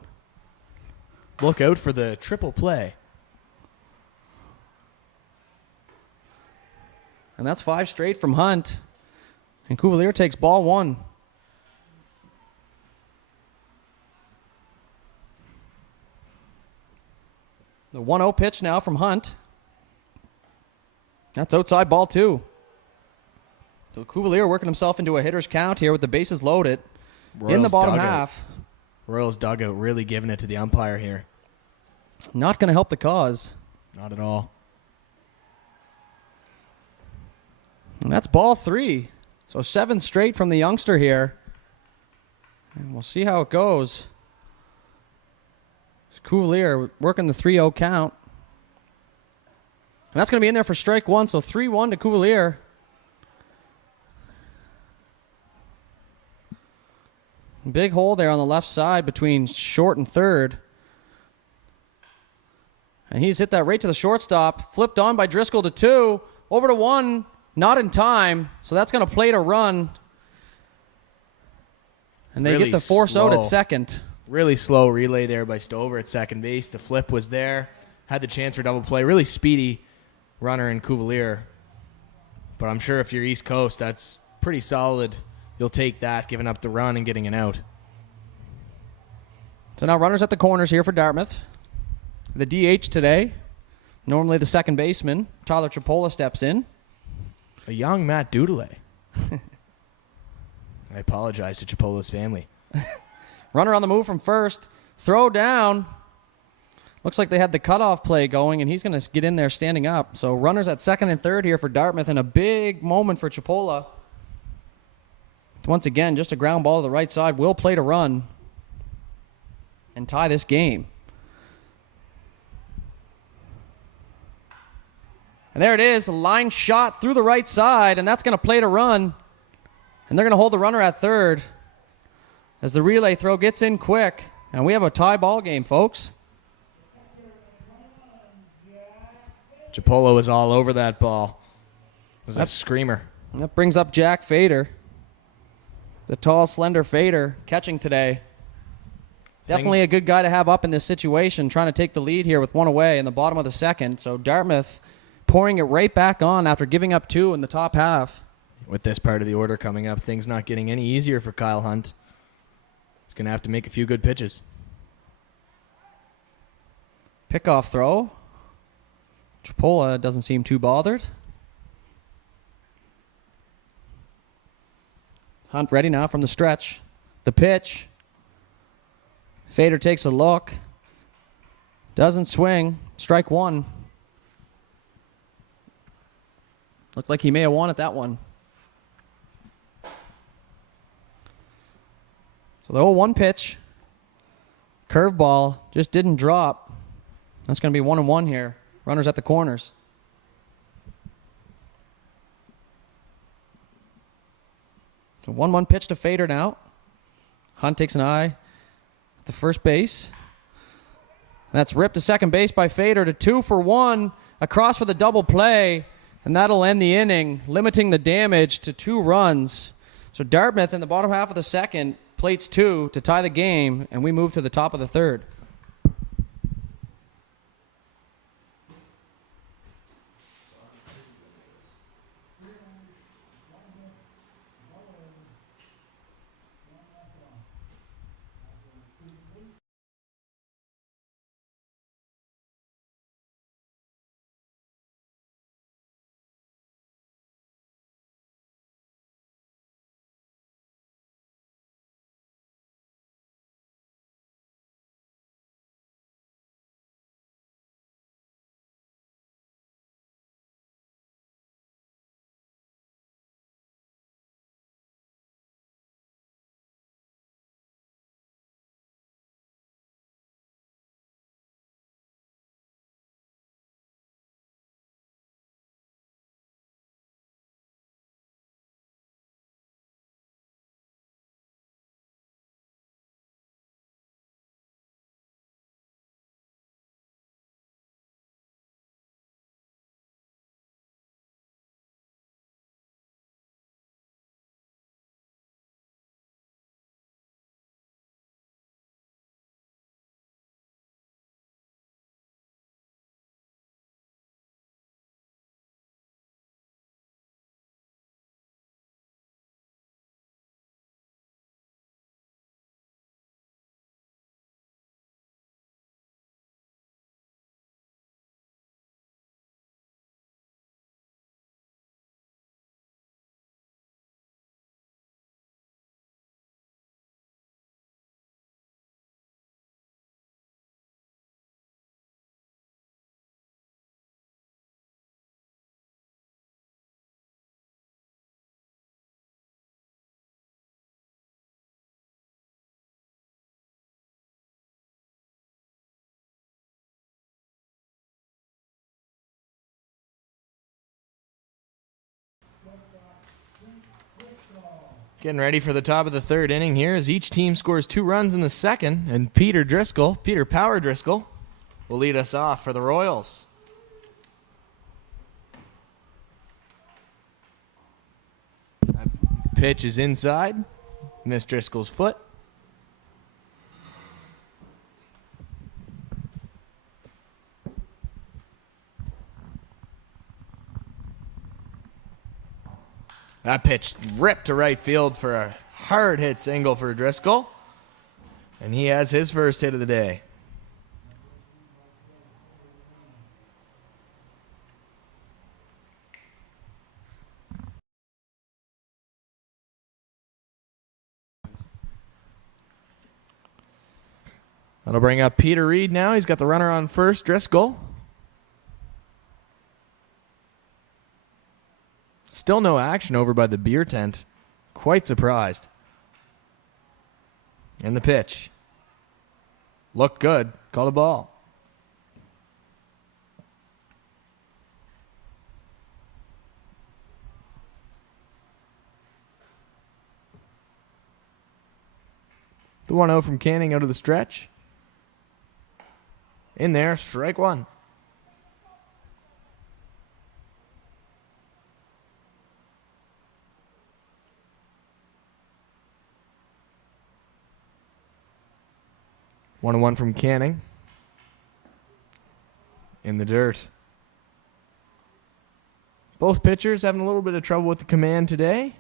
Look out for the triple play. And that's 5 straight from Hunt. And Cuvalier takes ball 1. The 1-0 pitch now from Hunt. That's outside ball 2. So Cuvalier working himself into a hitter's count here with the bases loaded in the bottom half. Royals dugout really giving it to the umpire here. Not going to help the cause. Not at all. And that's ball 3. So 7 straight from the youngster here. And we'll see how it goes. Cuvalier working the 3-0 count. And that's going to be in there for strike 1. So 3-1 to Cuvalier. Big hole there on the left side between short and third. And he's hit that right to the shortstop. Flipped on by Driscoll to 2. Over to 1. Not in time. So that's going to plate a run. And they Really get the force out at second. Really slow relay there by Stover at second base. The flip was there. Had the chance for double play. Really speedy runner in Cuvalier. But I'm sure if you're East Coast, that's pretty solid. You'll take that, giving up the run and getting an out. So now runners at the corners here for Dartmouth. The DH today, normally the second baseman, Tyler Chipola steps in. A young Matt Dudelet. I apologize to Chipola's family. Runner on the move from first. Throw down. Looks like they had the cutoff play going, and he's going to get in there standing up. So runners at second and third here for Dartmouth, and a big moment for Chipola. Once again, just a ground ball to the right side. Will play to run and tie this game. And there it is, a line shot through the right side, and that's going to play to run. And they're going to hold the runner at third as the relay throw gets in quick. And we have a tie ball game, folks. Chipola was all over that ball. It was a screamer. That brings up Jack Fader. The tall, slender Fader catching today. Definitely a good guy to have up in this situation, trying to take the lead here with 1 away in the bottom of the second. So Dartmouth pouring it right back on after giving up 2 in the top half. With this part of the order coming up, things not getting any easier for Kyle Hunt. He's going to have to make a few good pitches. Pickoff throw. Chipola doesn't seem too bothered. Hunt ready now from the stretch. The pitch. Fader takes a look. Doesn't swing. Strike 1. Looked like he may have wanted that one. So the 0-1 pitch. Curveball just didn't drop. That's going to be 1-1 here. Runners at the corners. So 1-1 pitch to Fader now. Hunt takes an eye at the first base. That's ripped to second base by Fader to 2 for 1. Across for the double play. And that'll end the inning, limiting the damage to 2 runs. So Dartmouth in the bottom half of the second plates 2 to tie the game, and we move to the top of the third. Getting ready for the top of the third inning here as each team scores 2 runs in the second, and Peter Power Driscoll, will lead us off for the Royals. That pitch is inside. Missed Driscoll's foot. That pitch ripped to right field for a hard hit single for Driscoll. And he has his first hit of the day. That'll bring up Peter Reed now. He's got the runner on first, Driscoll. Still no action over by the beer tent. Quite surprised. And the pitch. Looked good. Called a ball. The 1-0 from Canning out of the stretch. In there, strike one. One and one from Canning. In the dirt. Both pitchers having a little bit of trouble with the command today.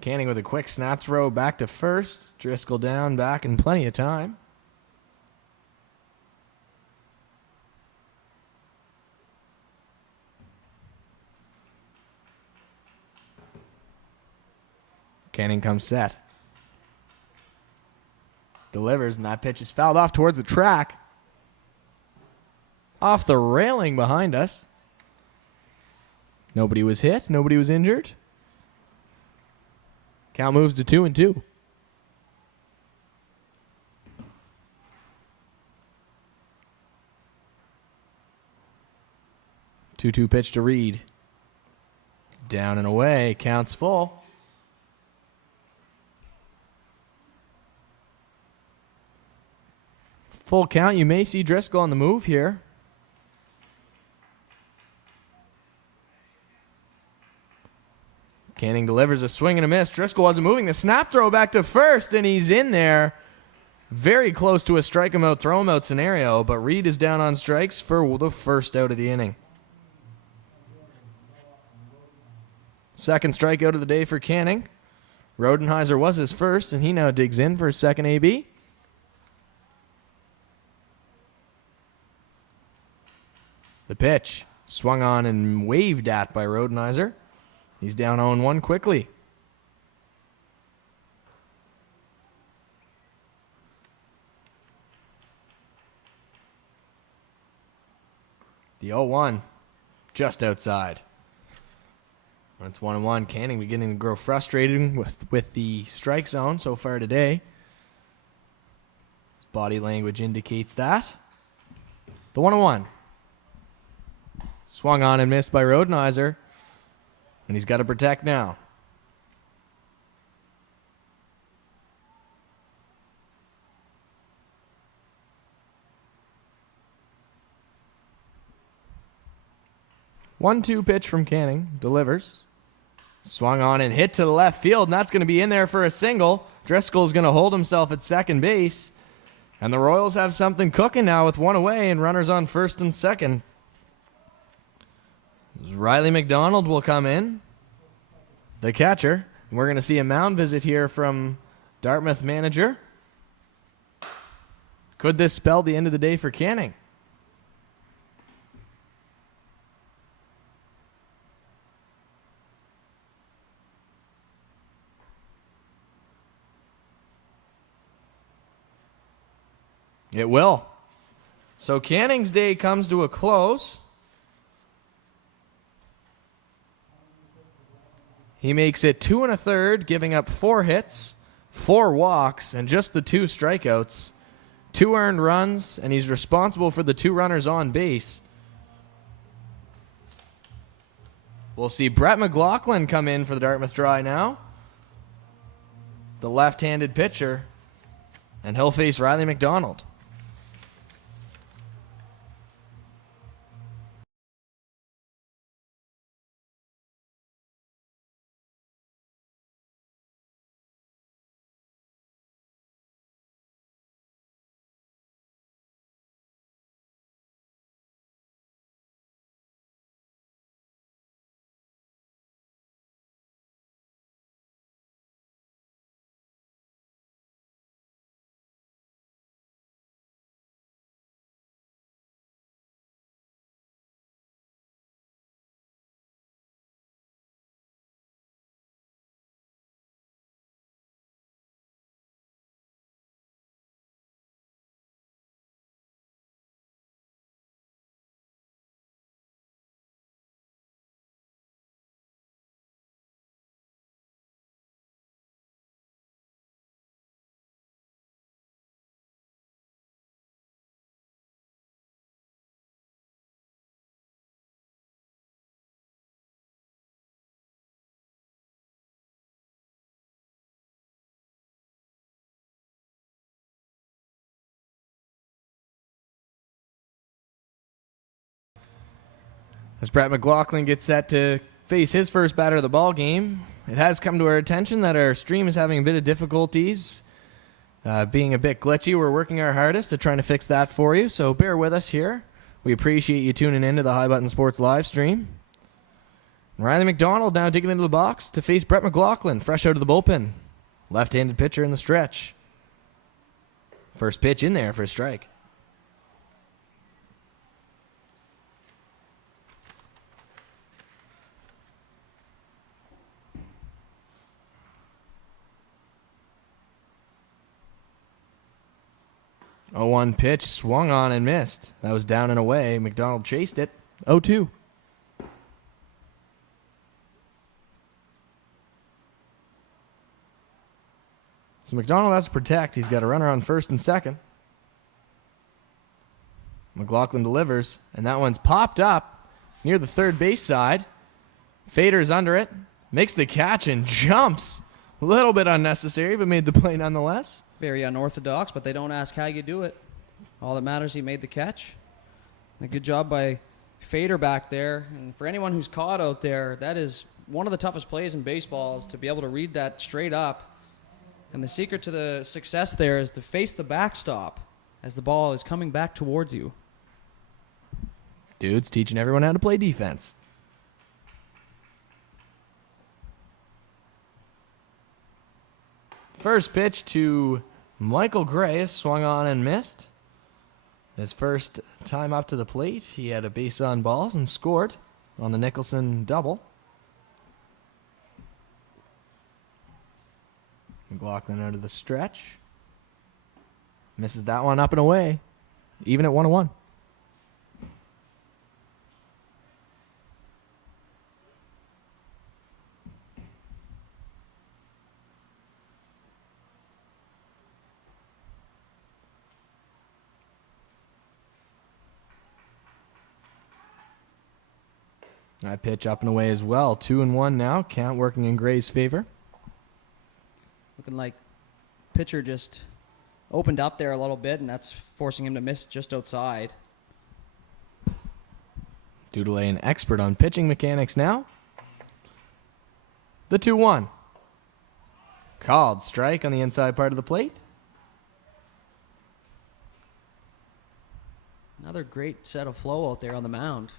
Canning with a quick snap throw back to first. Driscoll down, back in plenty of time. Canning comes set. Delivers, and that pitch is fouled off towards the track. Off the railing behind us. Nobody was hit. Nobody was injured. Count moves to 2-2. Two pitch to Reed. Down and away. Counts full. Full count. You may see Driscoll on the move here. Canning delivers a swing and a miss. Driscoll wasn't moving. The snap throw back to first, and he's in there. Very close to a strike him out, throw him out scenario, but Reed is down on strikes for the first out of the inning. Second strikeout of the day for Canning. Rodenheiser was his first, and he now digs in for his second AB. The pitch swung on and waved at by Rodenheiser. He's down 0-1 quickly. The 0-1 just outside. When it's 1-1, Canning beginning to grow frustrated with the strike zone so far today. His body language indicates that. The 1-1. Swung on and missed by Rodenheiser. And he's got to protect now. One-two pitch from Canning. Delivers. Swung on and hit to the left field, and that's going to be in there for a single. Driscoll's going to hold himself at second base. And the Royals have something cooking now with one away and runners on first and second. Riley McDonald will come in, the catcher. We're going to see a mound visit here from Dartmouth manager. Could this spell the end of the day for Canning? It will. So Canning's day comes to a close. He makes it 2 1/3, giving up 4 hits, 4 walks, and just the 2 strikeouts. 2 earned runs, and he's responsible for the 2 runners on base. We'll see Brett McLaughlin come in for the Dartmouth Dry now. The left-handed pitcher. And he'll face Riley McDonald. As Brett McLaughlin gets set to face his first batter of the ball game, it has come to our attention that our stream is having a bit of difficulties, being a bit glitchy. We're working our hardest at trying to fix that for you, so bear with us here. We appreciate you tuning in to the High Button Sports live stream. Riley McDonald now digging into the box to face Brett McLaughlin, fresh out of the bullpen. Left-handed pitcher in the stretch. First pitch in there for a strike. A 1 pitch, swung on and missed. That was down and away. McDonald chased it. 0-2. So McDonald has to protect. He's got a runner on first and second. McLaughlin delivers, and that one's popped up near the third base side. Fader's under it, makes the catch and jumps. A little bit unnecessary, but made the play nonetheless. Very unorthodox, but they don't ask how you do it. All that matters, he made the catch. And a good job by Fader back there. And for anyone who's caught out there, that is one of the toughest plays in baseball, is to be able to read that straight up. And the secret to the success there is to face the backstop as the ball is coming back towards you. Dude's teaching everyone how to play defense. First pitch to Michael Gray is swung on and missed. His first time up to the plate, he had a base on balls and scored on the Nicholson double. McLaughlin out of the stretch. Misses that one up and away, even at 1-1. That pitch up and away as well. 2-1 now. Count working in Gray's favor. Looking like pitcher just opened up there a little bit, and that's forcing him to miss just outside. Dudelay, an expert on pitching mechanics now. The 2-1. Called strike on the inside part of the plate. Another great set of flow out there on the mound.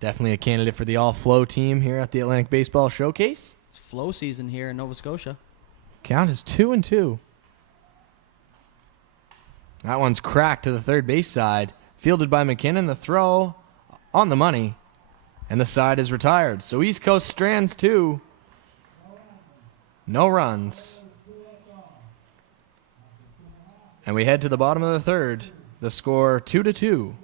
Definitely a candidate for the all-flow team here at the Atlantic Baseball Showcase. It's flow season here in Nova Scotia. Count is 2-2. That one's cracked to the third base side. Fielded by McKinnon. The throw on the money. And the side is retired. So East Coast strands 2. No runs. And we head to the bottom of the third. The score 2-2.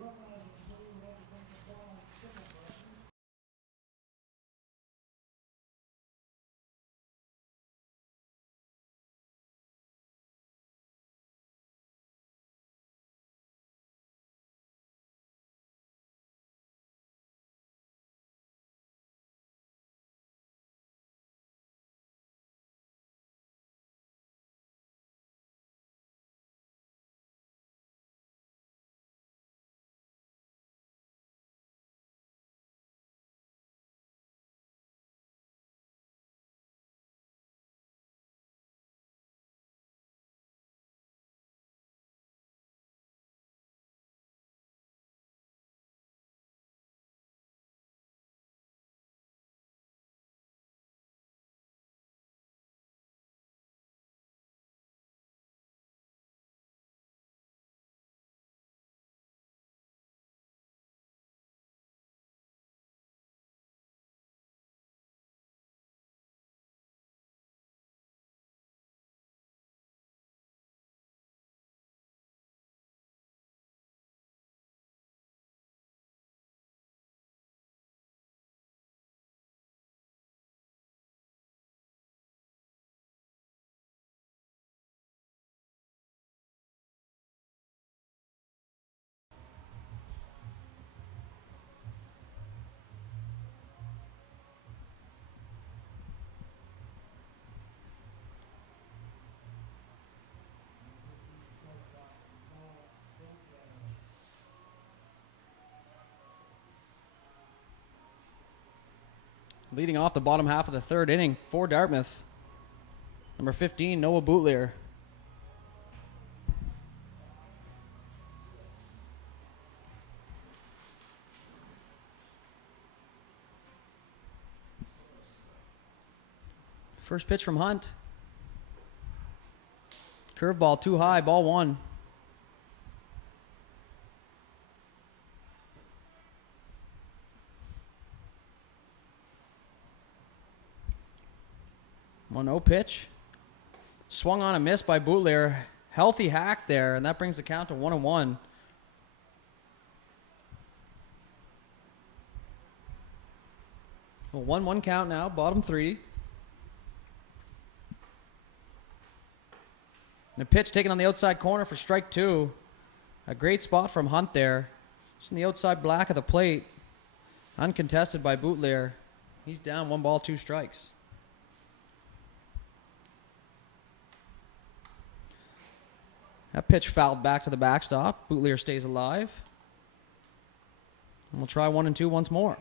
Leading off the bottom half of the third inning for Dartmouth. Number 15, Noah Bootleer. First pitch from Hunt. Curveball too high, ball one. One 0 pitch. Swung on a miss by Bootleer. Healthy hack there, and that brings the count to 1-1. Well, 1-1 count now, bottom three. The pitch taken on the outside corner for strike two. A great spot from Hunt there. Just in the outside black of the plate. Uncontested by Bootleer. He's down 1 ball, 2 strikes. That pitch fouled back to the backstop. Bootleer stays alive. And we'll try 1-2 once more.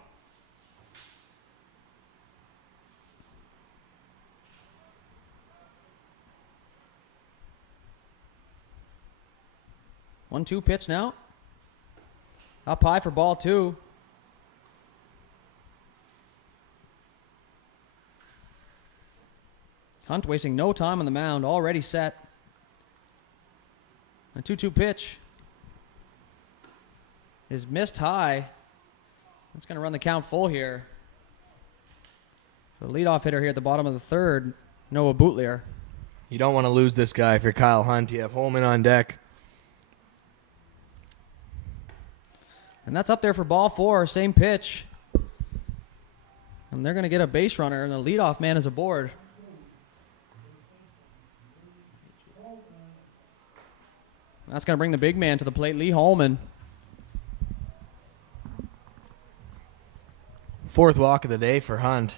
One-two pitch now. Up high for ball two. Hunt wasting no time on the mound. Already set. A 2-2 pitch is missed high. That's going to run the count full here. The leadoff hitter here at the bottom of the third, Noah Bootleer. You don't want to lose this guy if you're Kyle Hunt. You have Holman on deck. And that's up there for ball four, same pitch. And they're going to get a base runner, and the leadoff man is aboard. That's going to bring the big man to the plate, Lee Holman. Fourth walk of the day for Hunt.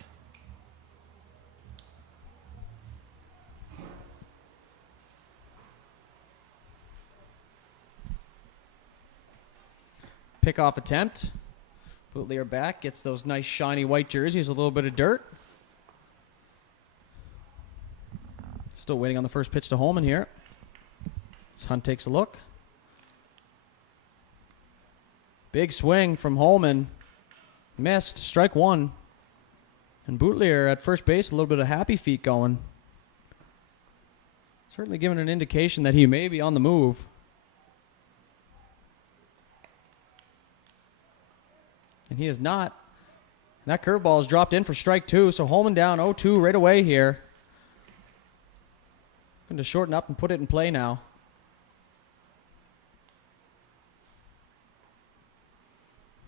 Pickoff attempt. Bootleer back, gets those nice shiny white jerseys, a little bit of dirt. Still waiting on the first pitch to Holman here. As Hunt takes a look. Big swing from Holman. Missed, strike one. And Bootleer at first base, a little bit of happy feet going. Certainly giving an indication that he may be on the move. And he is not. And that curveball is dropped in for strike two, so Holman down 0-2 right away here. Going to shorten up and put it in play now.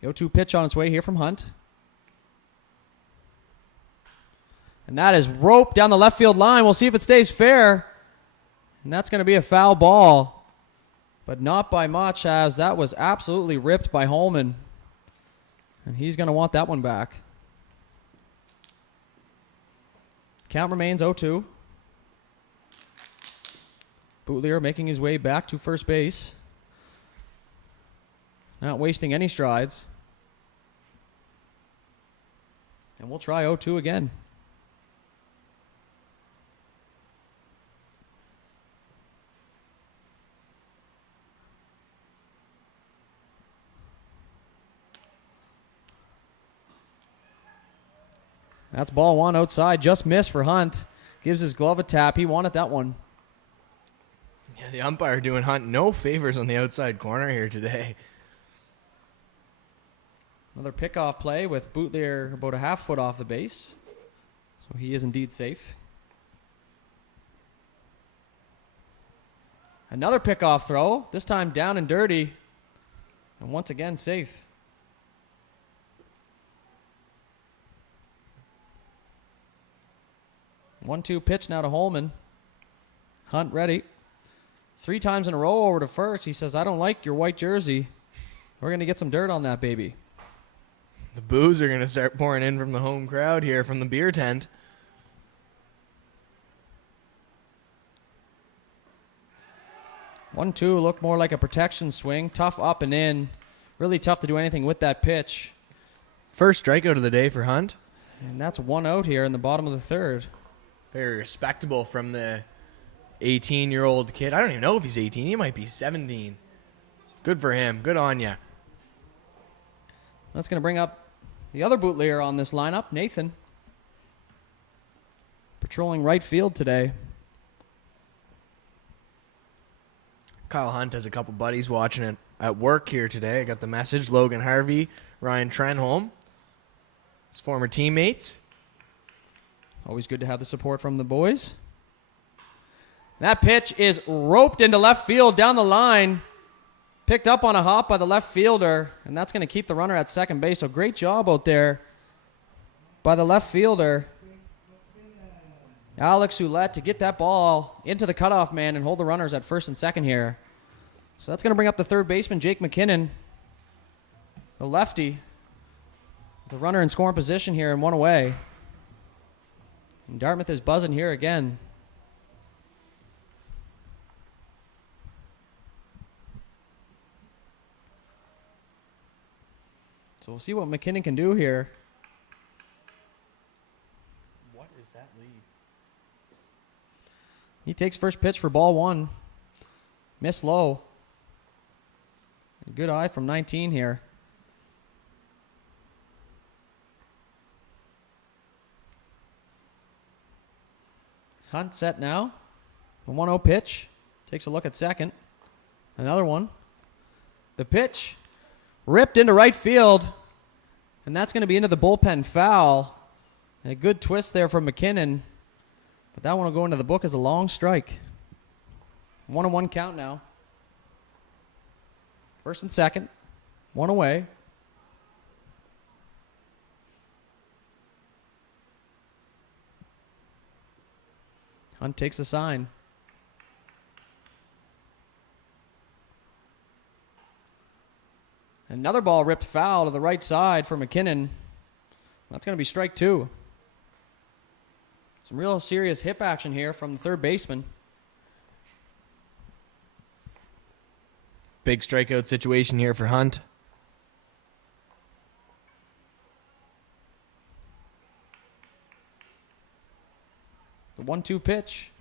The 0-2 pitch on its way here from Hunt. And that is roped down the left field line. We'll see if it stays fair. And that's going to be a foul ball. But not by much, as that was absolutely ripped by Holman. And he's going to want that one back. Count remains 0-2. Bootleer making his way back to first base. Not wasting any strides. And we'll try 0-2 again. That's ball one outside. Just missed for Hunt. Gives his glove a tap. He wanted that one. Yeah, the umpire doing Hunt no favors on the outside corner here today. Another pickoff play with Bootleer about a half foot off the base. So he is indeed safe. Another pickoff throw, this time down and dirty. And once again safe. One-two pitch now to Holman. Hunt ready. 3 times in a row over to first. He says, I don't like your white jersey. We're going to get some dirt on that baby. The boos are going to start pouring in from the home crowd here from the beer tent. 1-2 looked more like a protection swing. Tough up and in. Really tough to do anything with that pitch. First strikeout of the day for Hunt. And that's one out here in the bottom of the third. Very respectable from the 18-year-old kid. I don't even know if he's 18. He might be 17. Good for him. Good on ya. That's going to bring up the other bootlegger on this lineup, Nathan. Patrolling right field today. Kyle Hunt has a couple buddies watching it at work here today. I got the message. Logan Harvey, Ryan Trenholm, his former teammates. Always good to have the support from the boys. That pitch is roped into left field down the line. Picked up on a hop by the left fielder, and that's going to keep the runner at second base. So great job out there by the left fielder, Alex Ouellette, to get that ball into the cutoff man and hold the runners at first and second here. So that's going to bring up the third baseman, Jake McKinnon, the lefty. The runner in scoring position here and one away. And Dartmouth is buzzing here again. So we'll see what McKinnon can do here. What is that lead? He takes first pitch for ball one. Miss low. A good eye from 19 here. Hunt set now. The 1-0 pitch. Takes a look at second. Another one. The pitch ripped into right field. And that's going to be into the bullpen foul. A good twist there from McKinnon. But that one will go into the book as a long strike. 1-1 count now. First and second. One away. Hunt takes a sign. Another ball ripped foul to the right side for McKinnon. That's going to be strike two. Some real serious hip action here from the third baseman. Big strikeout situation here for Hunt. The 1-2 pitch.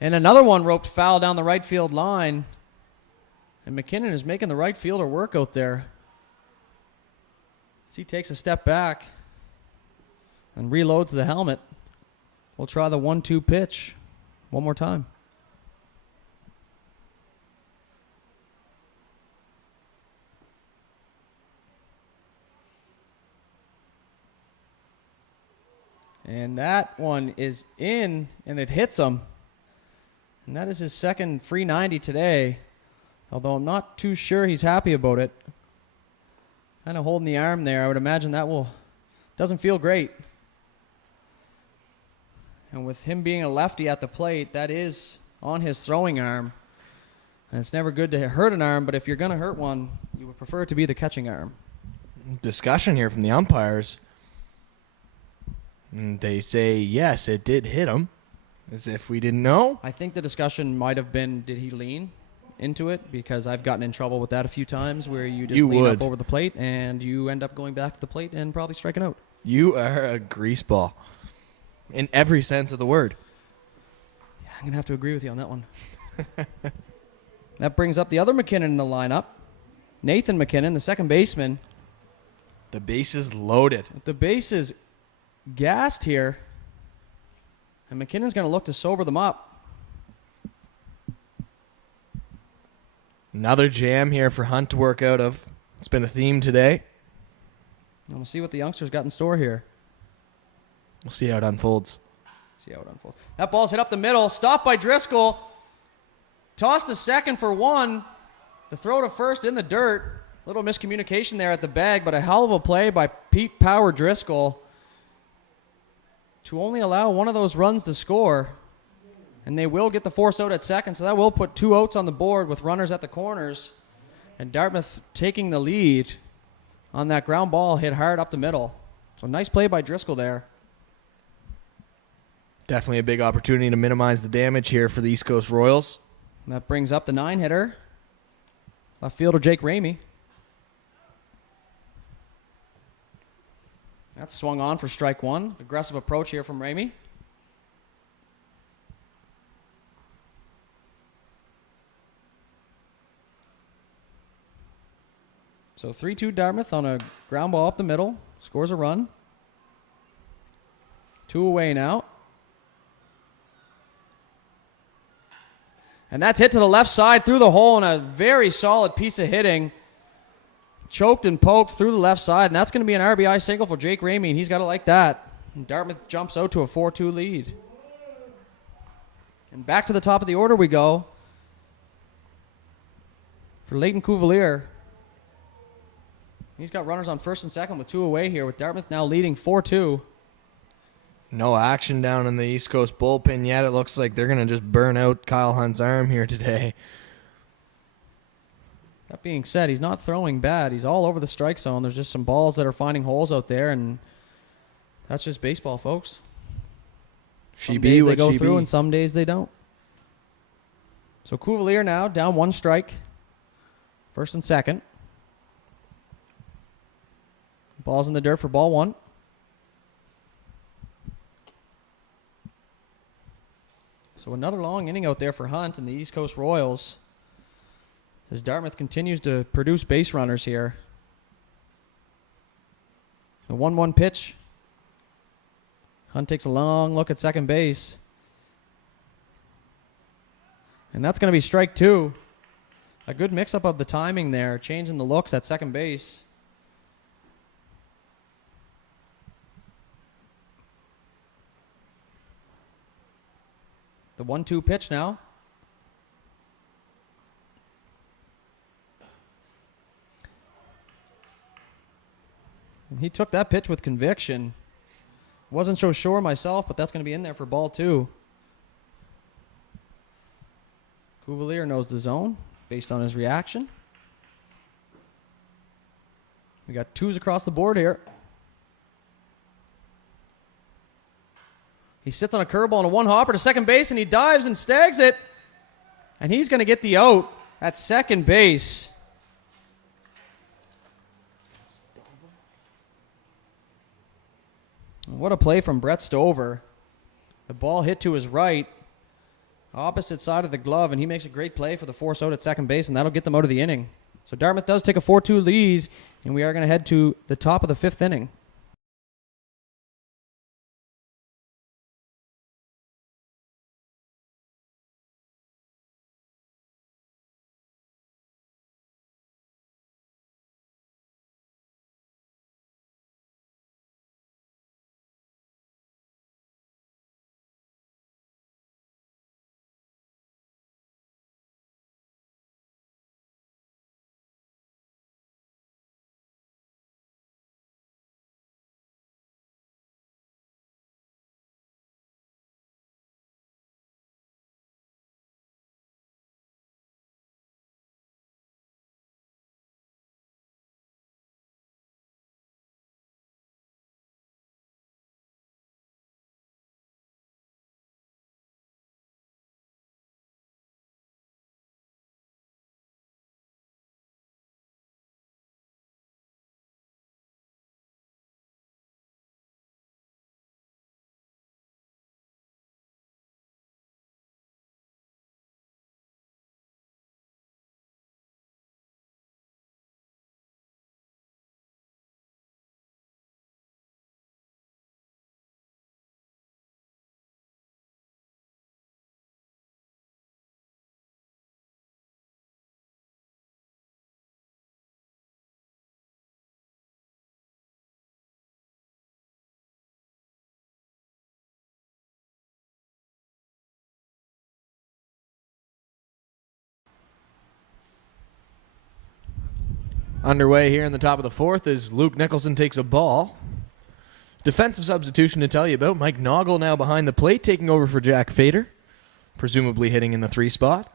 And another one roped foul down the right field line. And McKinnon is making the right fielder work out there. As he takes a step back and reloads the helmet. We'll try the 1-2 pitch one more time. And that one is in, and it hits him. And that is his second free 90 today. Although I'm not too sure he's happy about it. Kind of holding the arm there. I would imagine that doesn't feel great. And with him being a lefty at the plate, that is on his throwing arm. And it's never good to hurt an arm, but if you're going to hurt one, you would prefer it to be the catching arm. Discussion here from the umpires. And they say, yes, it did hit him. As if we didn't know. I think the discussion might have been, did he lean into it? Because I've gotten in trouble with that a few times where you just lean up over the plate and you end up going back to the plate and probably striking out. You are a greaseball. In every sense of the word. Yeah, I'm going to have to agree with you on that one. That brings up the other McKinnon in the lineup. Nathan McKinnon, the second baseman. The base is loaded. The base is gassed here. And McKinnon's going to look to sober them up. Another jam here for Hunt to work out of. It's been a theme today. And we'll see what the youngsters got in store here. We'll see how it unfolds. That ball's hit up the middle. Stopped by Driscoll. Tossed to second for one. The throw to first in the dirt. Little miscommunication there at the bag, but a hell of a play by Pete Power Driscoll to only allow one of those runs to score. And they will get the force out at second, so that will put 2 outs on the board with runners at the corners. And Dartmouth taking the lead on that ground ball hit hard up the middle. So nice play by Driscoll there. Definitely a big opportunity to minimize the damage here for the East Coast Royals. And that brings up the 9-hitter, left fielder Jake Ramey. That's swung on for strike one. Aggressive approach here from Ramey. So 3-2 Dartmouth on a ground ball up the middle. Scores a run. 2 away now. And that's hit to the left side through the hole, and a very solid piece of hitting. Choked and poked through the left side, and that's going to be an RBI single for Jake Ramey, and he's got to like that. And Dartmouth jumps out to a 4-2 lead. And back to the top of the order we go for Leighton Cuvalier. He's got runners on first and second with 2 away here, with Dartmouth now leading 4-2. No action down in the East Coast bullpen yet. It looks like they're going to just burn out Kyle Hunt's arm here today. That being said, he's not throwing bad. He's all over the strike zone. There's just some balls that are finding holes out there, and that's just baseball, folks. Some days they go through, and some days they don't. So Cuvalier now down 1 strike. First and second. Ball's in the dirt for ball 1. So another long inning out there for Hunt and the East Coast Royals as Dartmouth continues to produce base runners here. The 1-1 pitch. Hunt takes a long look at second base. And that's going to be strike 2. A good mix-up of the timing there, changing the looks at second base. The 1-2 pitch now. And he took that pitch with conviction. Wasn't so sure myself, but that's going to be in there for ball 2. Cuvalier knows the zone based on his reaction. We got 2s across the board here. He sits on a curveball and a 1-hopper to second base, and he dives and stags it. And he's going to get the out at second base. What a play from Brett Stover. The ball hit to his right, opposite side of the glove, and he makes a great play for the force out at second base, and that'll get them out of the inning. So Dartmouth does take a 4-2 lead, and we are going to head to the top of the 5th inning. Underway here in the top of the 4th as Luke Nicholson takes a ball. Defensive substitution to tell you about. Mike Noggle now behind the plate, taking over for Jack Fader, presumably hitting in the 3 spot.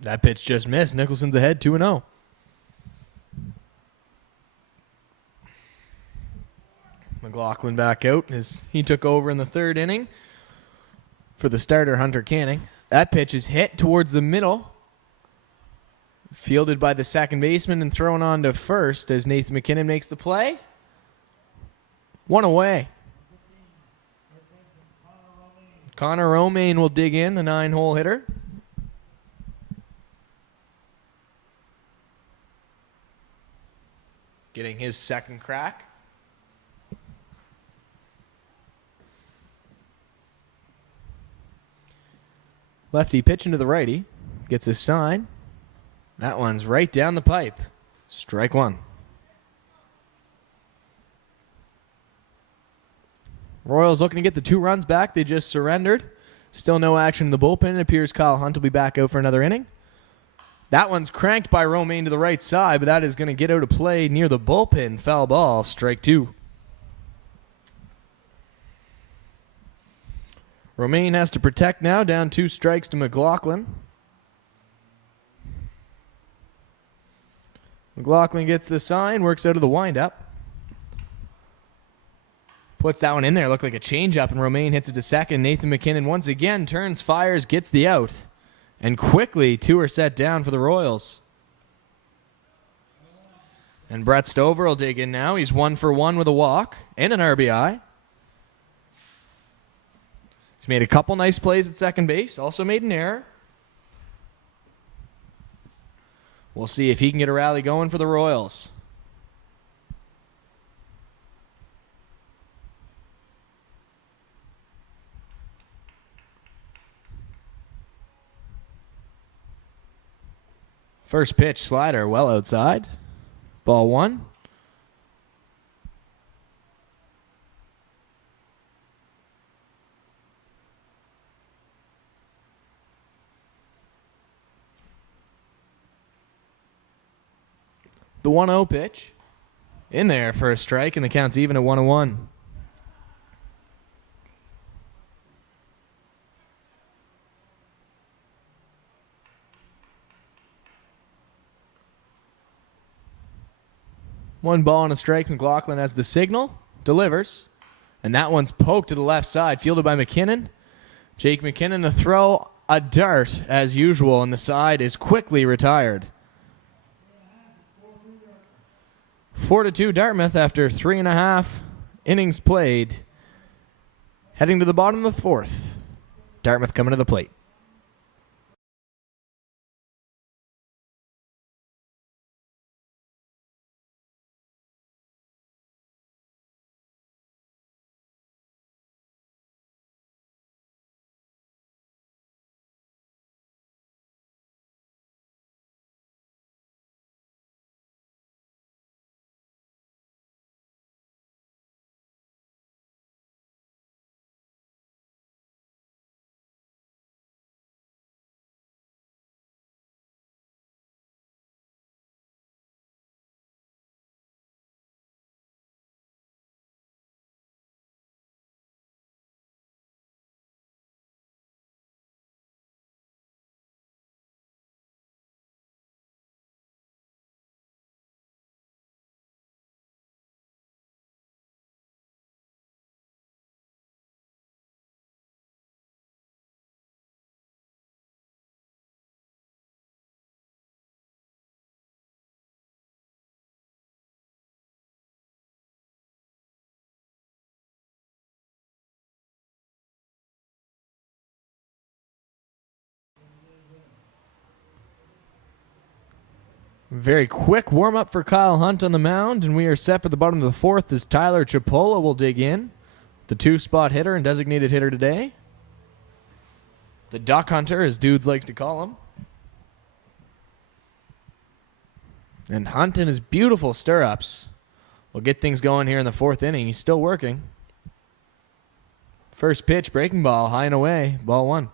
That pitch just missed. Nicholson's ahead 2-0. McLaughlin back out as he took over in the 3rd inning for the starter Hunter Canning. That pitch is hit towards the middle. Fielded by the second baseman and thrown on to first as Nathan McKinnon makes the play. One away. Connor Romaine will dig in, the 9-hole hitter. Getting his second crack. Lefty pitching to the righty. Gets his sign. That one's right down the pipe. Strike one. Royals looking to get the 2 runs back. They just surrendered. Still no action in the bullpen. It appears Kyle Hunt will be back out for another inning. That one's cranked by Romaine to the right side, but that is going to get out of play near the bullpen. Foul ball, strike 2. Romaine has to protect now, down 2 strikes to McLaughlin. McLaughlin gets the sign, works out of the windup. Puts that one in there, looked like a changeup, and Romaine hits it to second. Nathan McKinnon once again turns, fires, gets the out. And quickly, 2 are set down for the Royals. And Brett Stover will dig in now. He's 1 for 1 with a walk and an RBI. He's made a couple nice plays at second base, also made an error. We'll see if he can get a rally going for the Royals. First pitch, slider, well outside. Ball 1. The 1-0 pitch. In there for a strike, and the count's even at 1-1. One ball and a strike. McLaughlin has the signal. Delivers. And that one's poked to the left side. Fielded by McKinnon. Jake McKinnon, the throw. A dart, as usual. And the side is quickly retired. 4-2 Dartmouth after 3.5 innings played. Heading to the bottom of the 4th. Dartmouth coming to the plate. Very quick warm-up for Kyle Hunt on the mound, and we are set for the bottom of the 4th as Tyler Chipola will dig in. The 2-spot hitter and designated hitter today. The Duck Hunter, as Dudes likes to call him. And Hunt in his beautiful stirrups will get things going here in the 4th inning. He's still working. First pitch, breaking ball, high and away, ball 1.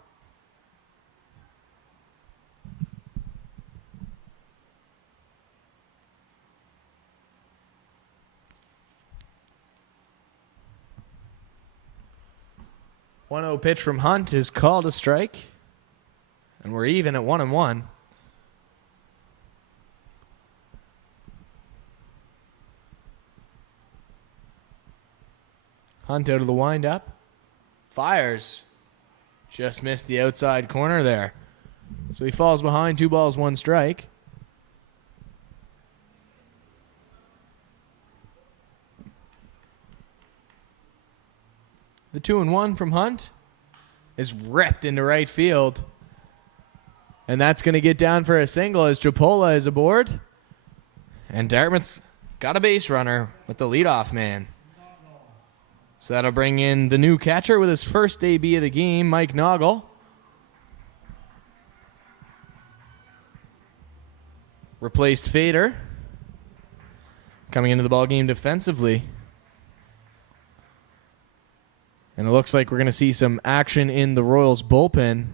One 0 pitch from Hunt is called a strike. And we're even at 1-1. Hunt out of the windup. Fires. Just missed the outside corner there. So he falls behind, 2 balls, 1 strike. The 2-1 from Hunt is ripped into right field. And that's going to get down for a single as Chipola is aboard. And Dartmouth's got a base runner with the leadoff man. So that'll bring in the new catcher with his first debut of the game, Mike Noggle. Replaced Fader. Coming into the ballgame defensively. And it looks like we're going to see some action in the Royals bullpen.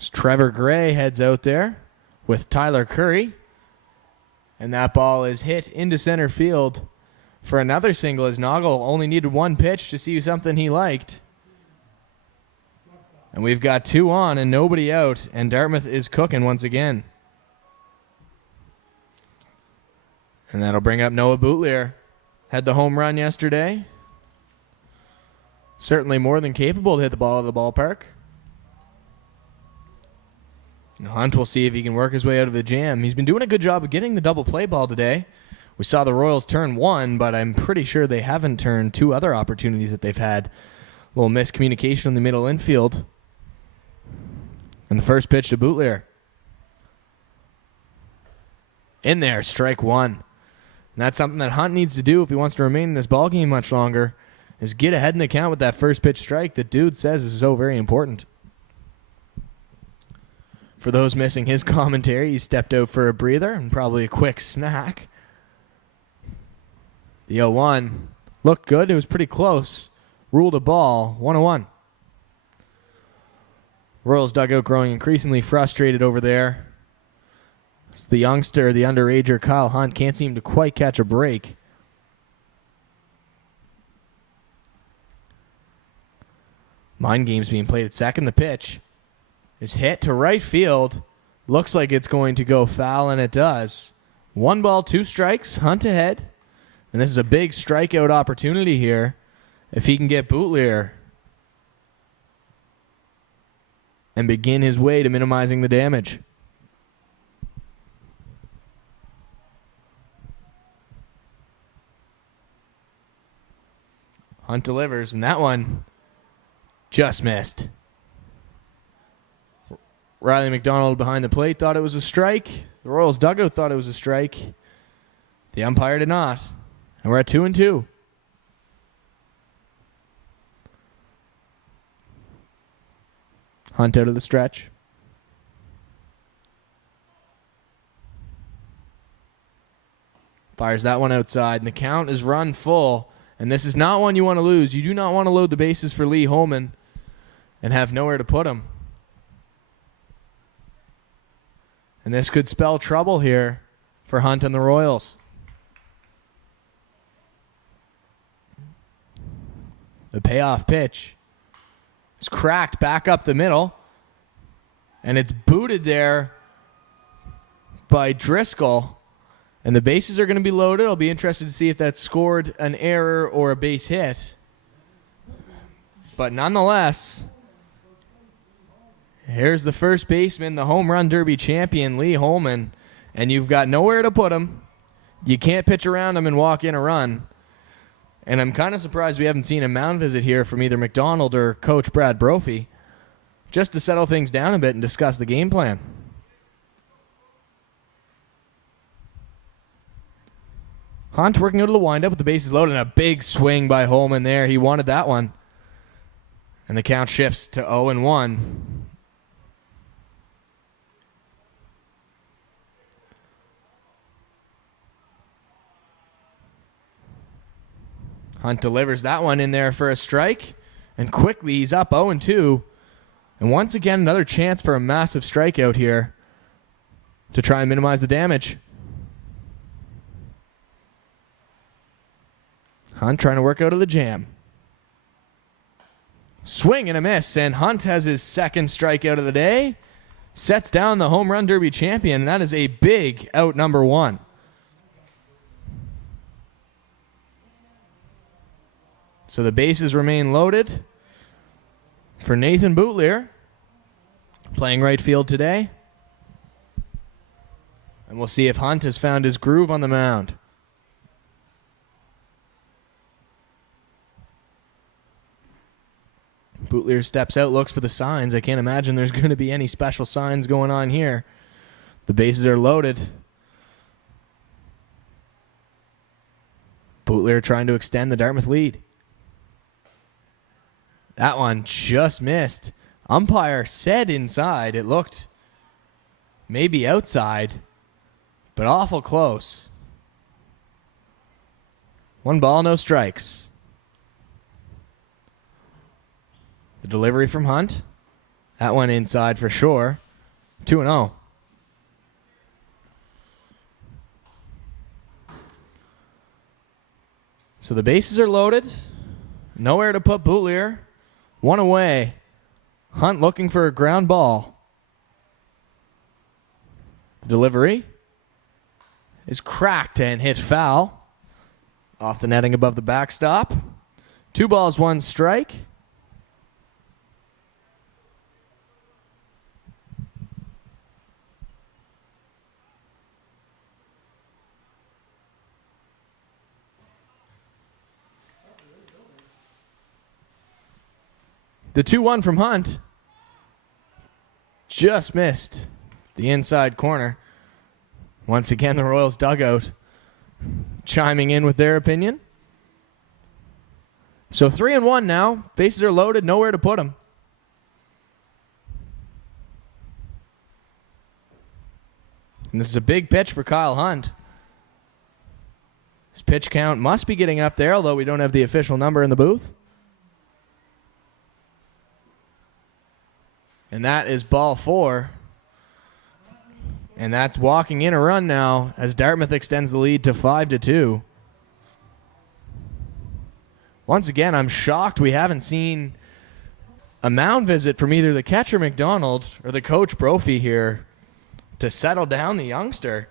As Trevor Gray heads out there with Tyler Curry. And that ball is hit into center field for another single as Noggle only needed one pitch to see something he liked. And we've got 2 on and nobody out, and Dartmouth is cooking once again. And that'll bring up Noah Boutlier. Had the home run yesterday. Certainly more than capable to hit the ball out of the ballpark. And Hunt will see if he can work his way out of the jam. He's been doing a good job of getting the double play ball today. We saw the Royals turn one, but I'm pretty sure they haven't turned 2 other opportunities that they've had. A little miscommunication in the middle infield. And the first pitch to Boutlier. In there, strike 1. And that's something that Hunt needs to do if he wants to remain in this ballgame much longer, is get ahead in the count with that first pitch strike that dude says is so very important. For those missing his commentary, he stepped out for a breather and probably a quick snack. The 0-1 looked good. It was pretty close. Ruled a ball. 1-1. Royals dugout growing increasingly frustrated over there. It's the youngster, the underager Kyle Hunt, can't seem to quite catch a break. Mind games being played at second. The pitch is hit to right field. Looks like it's going to go foul, and it does. 1 ball, 2 strikes. Hunt ahead. And this is a big strikeout opportunity here if he can get Boutlier and begin his way to minimizing the damage. Hunt delivers, and that one just missed. Riley McDonald behind the plate thought it was a strike. The Royals dugout thought it was a strike. The umpire did not. And we're at 2-2. Hunt out of the stretch. Fires that one outside, and the count is run full. And this is not one you want to lose. You do not want to load the bases for Lee Holman and have nowhere to put him. And this could spell trouble here for Hunt and the Royals. The payoff pitch is cracked back up the middle, and it's booted there by Driscoll. And the bases are going to be loaded. I'll be interested to see if that scored an error or a base hit. But nonetheless, here's the first baseman, the home run derby champion, Lee Holman. And you've got nowhere to put him. You can't pitch around him and walk in a run. And I'm kind of surprised we haven't seen a mound visit here from either McDonald or Coach Brad Brophy, just to settle things down a bit and discuss the game plan. Hunt working out of the windup with the bases loaded, and a big swing by Holman there. He wanted that one. And the count shifts to 0-1. Hunt delivers that one in there for a strike, and quickly he's up 0-2. And once again, another chance for a massive strikeout here to try and minimize the damage. Hunt trying to work out of the jam. Swing and a miss, and Hunt has his second strikeout of the day. Sets down the home run derby champion, and that is a big out number 1. So the bases remain loaded for Nathan Boutlier, playing right field today. And we'll see if Hunt has found his groove on the mound. Bootleer steps out, looks for the signs. I can't imagine there's going to be any special signs going on here. The bases are loaded. Bootleer trying to extend the Dartmouth lead. That one just missed. Umpire said inside. It looked maybe outside, but awful close. 1 ball, no strikes. The delivery from Hunt. That one inside for sure. 2-0. So the bases are loaded. Nowhere to put Bootleer. 1 away. Hunt looking for a ground ball. The delivery is cracked and hit foul. Off the netting above the backstop. 2 balls, 1 strike. The 2-1 from Hunt just missed the inside corner. Once again, the Royals dugout chiming in with their opinion. So 3-1 now. Bases are loaded, nowhere to put them. And this is a big pitch for Kyle Hunt. His pitch count must be getting up there, although we don't have the official number in the booth. And that is ball 4. And that's walking in a run now as Dartmouth extends the lead to 5-2. Once again, I'm shocked we haven't seen a mound visit from either the catcher McDonald or the coach Brophy here to settle down the youngster.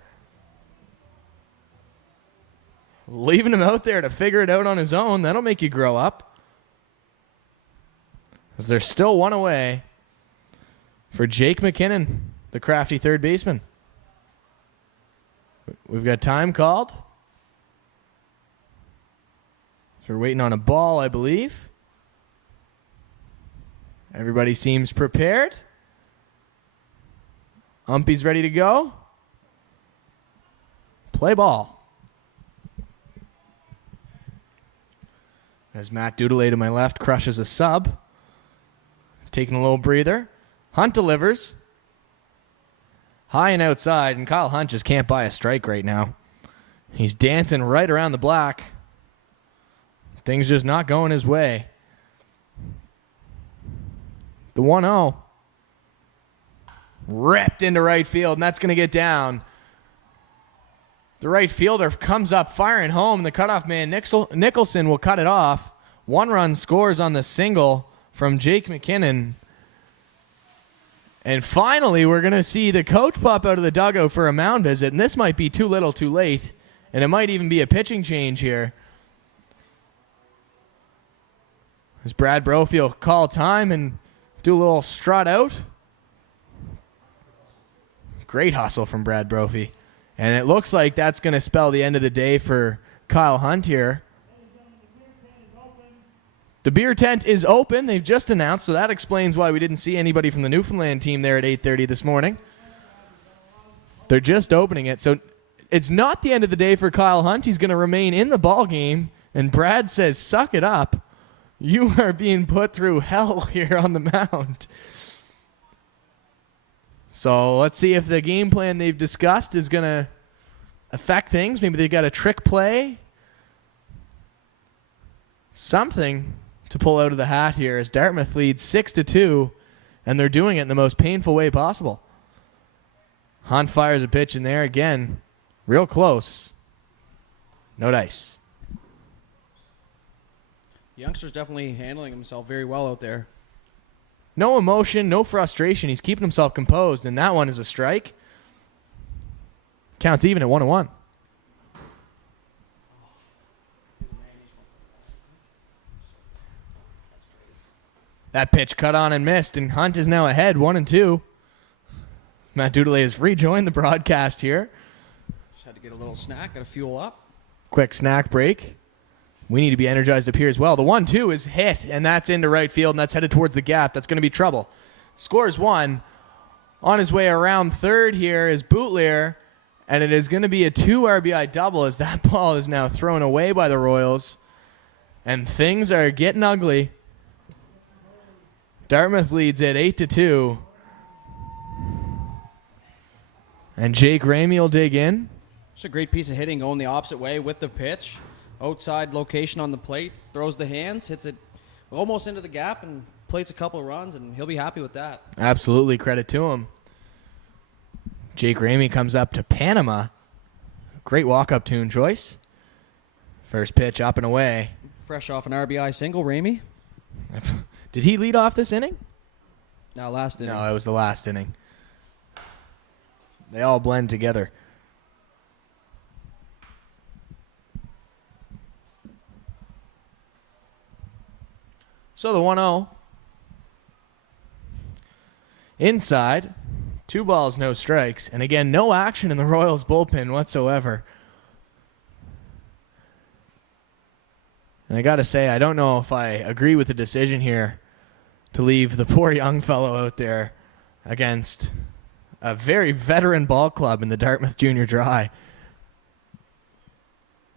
Leaving him out there to figure it out on his own, that'll make you grow up. As there's still 1 away for Jake McKinnon, the crafty third baseman. We've got time called. So we're waiting on a ball, I believe. Everybody seems prepared. Umpy's ready to go. Play ball. As Matt Dudelay to my left crushes a sub. Taking a little breather. Hunt delivers. High and outside, and Kyle Hunt just can't buy a strike right now. He's dancing right around the black. Things just not going his way. The 1-0. Ripped into right field, and that's going to get down. The right fielder comes up firing home. The cutoff man, Nicholson, will cut it off. 1 run scores on the single from Jake McKinnon. And finally, we're going to see the coach pop out of the dugout for a mound visit. And this might be too little too late. And it might even be a pitching change here. As Brad Brophy will call time and do a little strut out. Great hustle from Brad Brophy. And it looks like that's going to spell the end of the day for Kyle Hunt here. The beer tent is open. They've just announced, so that explains why we didn't see anybody from the Newfoundland team there at 8:30 this morning. They're just opening it. So it's not the end of the day for Kyle Hunt. He's going to remain in the ball game. And Brad says, suck it up. You are being put through hell here on the mound. So let's see if the game plan they've discussed is going to affect things. Maybe they've got a trick play. Something to pull out of the hat here as Dartmouth leads 6-2, and they're doing it in the most painful way possible. Hunt fires a pitch in there again. Real close. No dice. The youngster's definitely handling himself very well out there. No emotion, no frustration. He's keeping himself composed, and that one is a strike. Counts even at 1-1. That pitch cut on and missed, and Hunt is now ahead 1-2. Matt Dudelay has rejoined the broadcast here. Just had to get a little snack, got to fuel up. Quick snack break. We need to be energized up here as well. The 1-2 is hit, and that's into right field, and that's headed towards the gap. That's going to be trouble. Scores 1. On his way around third here is Bootlear, and it is going to be a 2 RBI double as that ball is now thrown away by the Royals. And things are getting ugly. Dartmouth leads it 8-2. And Jake Ramey will dig in. It's a great piece of hitting going the opposite way with the pitch. Outside location on the plate. Throws the hands, hits it almost into the gap, and plates a couple of runs, and he'll be happy with that. Absolutely, credit to him. Jake Ramey comes up to Panama. Great walk-up tune choice. First pitch up and away. Fresh off an RBI single, Ramey. Did he lead off this inning? No, last inning. No, it was the last inning. They all blend together. So the 1-0. Inside. 2 balls, no strikes. And again, no action in the Royals bullpen whatsoever. And I got to say, I don't know if I agree with the decision here to leave the poor young fellow out there against a very veteran ball club in the Dartmouth Junior Dry.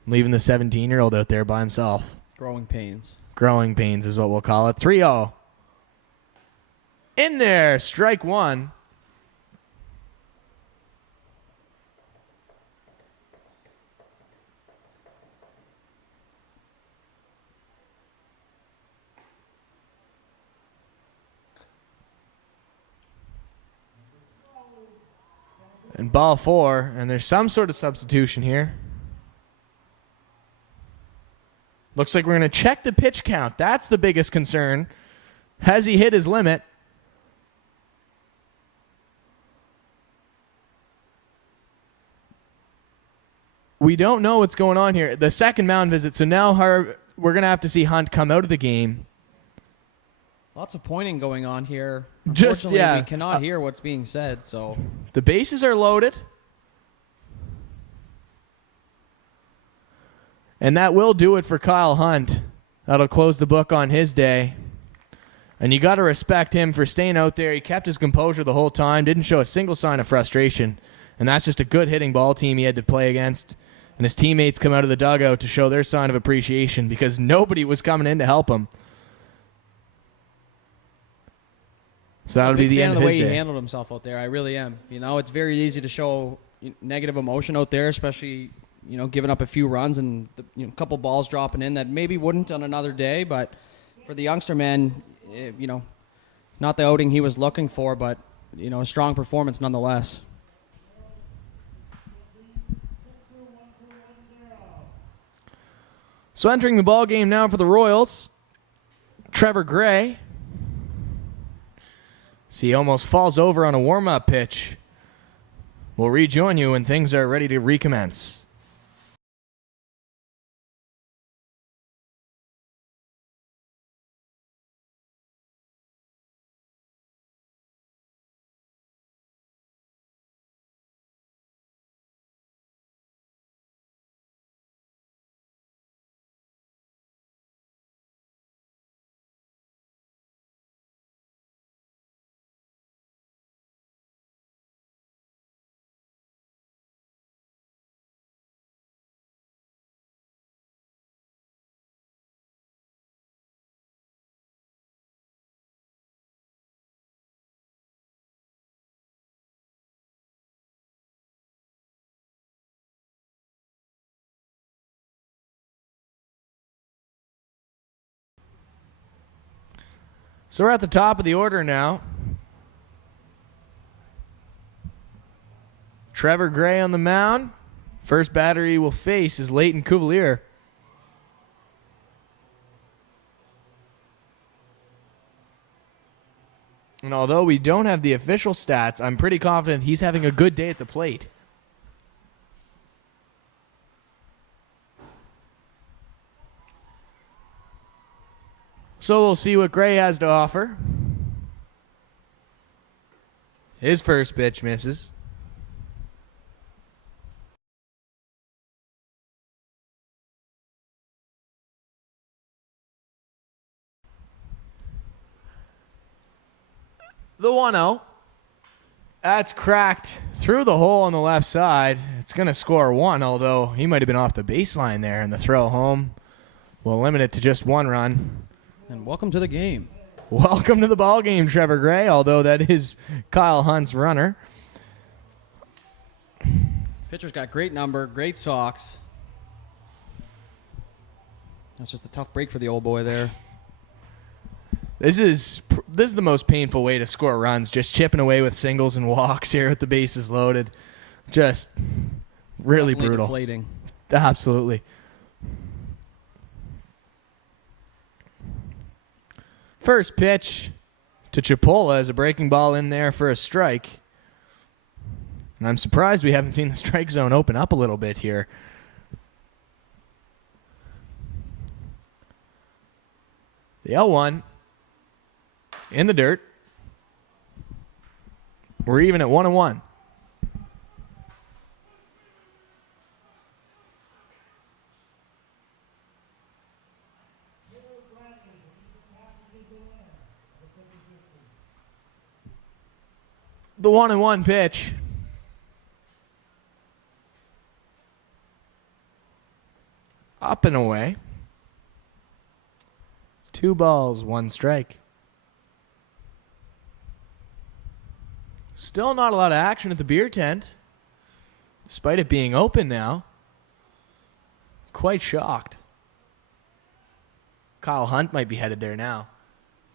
Leaving the 17-year-old out there by himself. Growing pains. Growing pains is what we'll call it. 3-0. In there, strike 1. And ball 4, and there's some sort of substitution here. Looks like we're going to check the pitch count. That's the biggest concern. Has he hit his limit? We don't know what's going on here. The second mound visit, so now we're going to have to see Hunt come out of the game. Lots of pointing going on here. Just, Unfortunately, yeah. we cannot hear what's being said, so... The bases are loaded. And that will do it for Kyle Hunt. That'll close the book on his day. And you got to respect him for staying out there. He kept his composure the whole time, didn't show a single sign of frustration. And that's just a good hitting ball team he had to play against. And his teammates come out of the dugout to show their sign of appreciation because nobody was coming in to help him. So that'll be the end of his day. I'm a big fan of the way he handled himself out there. I really am. You know, it's very easy to show negative emotion out there, especially, you know, giving up a few runs and a couple balls dropping in that maybe wouldn't on another day. But for the youngster, man, you know, not the outing he was looking for, but, you know, a strong performance nonetheless. So entering the ball game now for the Royals, Trevor Gray. See, he almost falls over on a warm-up pitch. We'll rejoin you when things are ready to recommence. So we're at the top of the order now. Trevor Gray on the mound. First batter he will face is Leighton Cuvalier. And although we don't have the official stats, I'm pretty confident he's having a good day at the plate. So we'll see what Gray has to offer. His first pitch misses. The 1-0. That's cracked through the hole on the left side. It's going to score 1, although he might have been off the baseline there, and the throw home will limit it to just 1 run. And welcome to the game. Welcome to the ball game, Trevor Gray, although that is Kyle Hunt's runner. Pitcher's got great number, great socks. That's just a tough break for the old boy there. This is the most painful way to score runs, just chipping away with singles and walks here with the bases loaded. Just really Definitely brutal. deflating. Absolutely. First pitch to Chipola is a breaking ball in there for a strike. And I'm surprised we haven't seen the strike zone open up a little bit here. The L1 in the dirt. We're even at 1-1. The 1-1 pitch. Up and away. 2 balls, 1 strike. Still not a lot of action at the beer tent, despite it being open now. Quite shocked. Kyle Hunt might be headed there now.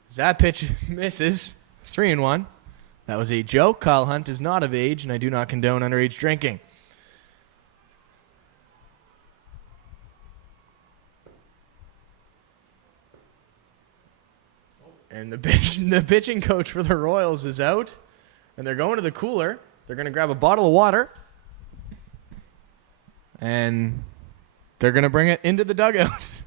As that pitch misses, 3-1. That was a joke. Kyle Hunt is not of age, and I do not condone underage drinking. And the pitching coach for the Royals is out. And they're going to the cooler. They're going to grab a bottle of water. And they're going to bring it into the dugout.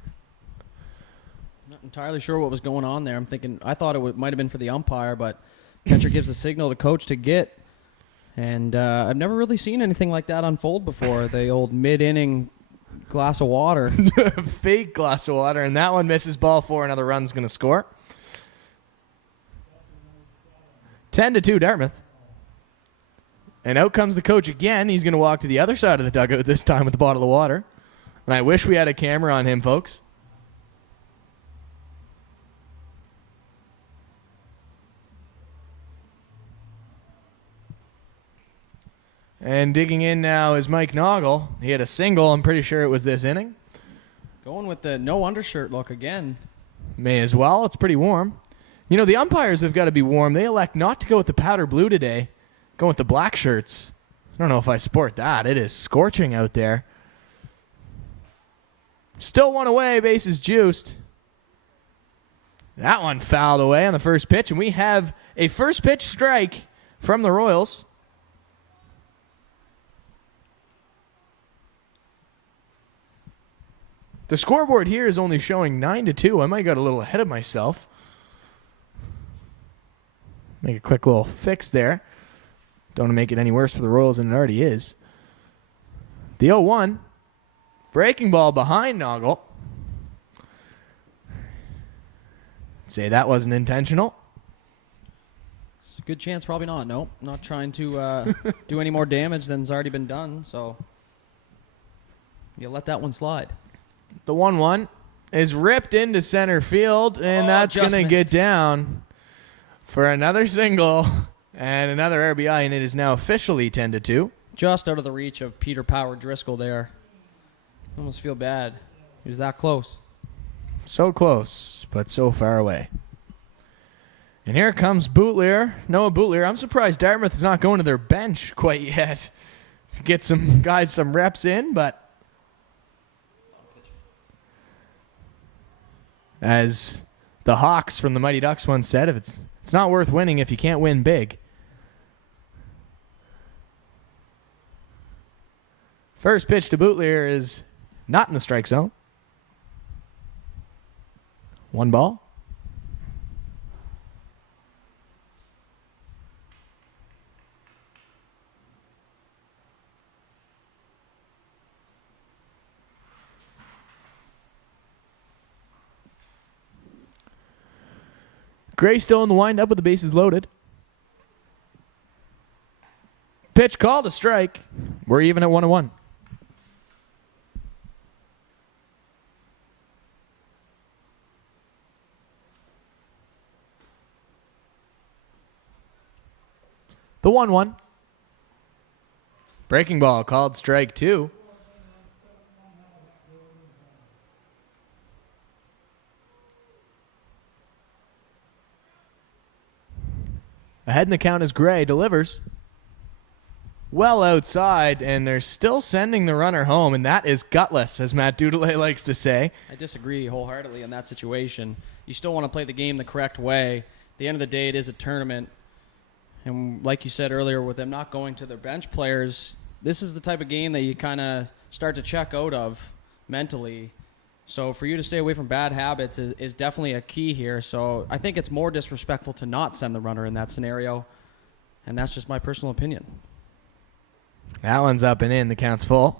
Not entirely sure what was going on there. I thought it might have been for the umpire, but catcher gives a signal to coach to get. And I've never really seen anything like that unfold before. The old mid-inning glass of water. Fake glass of water. And that one misses ball 4. Another run's going to score. 10-2 Dartmouth. And out comes the coach again. He's going to walk to the other side of the dugout this time with the bottle of water. And I wish we had a camera on him, folks. And digging in now is Mike Noggle. He had a single. I'm pretty sure it was this inning. Going with the no undershirt look again. May as well. It's pretty warm. You know, the umpires have got to be warm. They elect not to go with the powder blue today. Go with the black shirts. I don't know if I sport that. It is scorching out there. Still 1 away. Bases juiced. That one fouled away on the first pitch. And we have a first pitch strike from the Royals. The scoreboard here is only showing 9-2. I might got a little ahead of myself. Make a quick little fix there. Don't want to make it any worse for the Royals than it already is. The 0-1. Breaking ball behind Noggle. Say that wasn't intentional. Good chance, probably not. Nope, not trying to do any more damage than's already been done. So you let that one slide. The 1-1 is ripped into center field, and that's going to get down for another single and another RBI, and it is now officially 10-2. Just out of the reach of Peter Power Driscoll there. Almost feel bad. He was that close. So close, but so far away. And here comes Bootlear. Noah Bootlear. I'm surprised Dartmouth is not going to their bench quite yet to get some guys some reps in, but as the Hawks from the Mighty Ducks once said, if it's not worth winning if you can't win big. First pitch to Bootlear is not in the strike zone. 1 ball. Gray still in the windup with the bases loaded. Pitch called a strike. We're even at 1-1. The 1-1. Breaking ball called strike 2. Ahead in the count is Gray. Delivers. Well outside, and they're still sending the runner home, and that is gutless, as Matt Dudelet likes to say. I disagree wholeheartedly in that situation. You still want to play the game the correct way. At the end of the day, it is a tournament. And like you said earlier, with them not going to their bench players, this is the type of game that you kind of start to check out of mentally. So for you to stay away from bad habits is definitely a key here. So I think it's more disrespectful to not send the runner in that scenario. And that's just my personal opinion. That one's up and in. The count's full.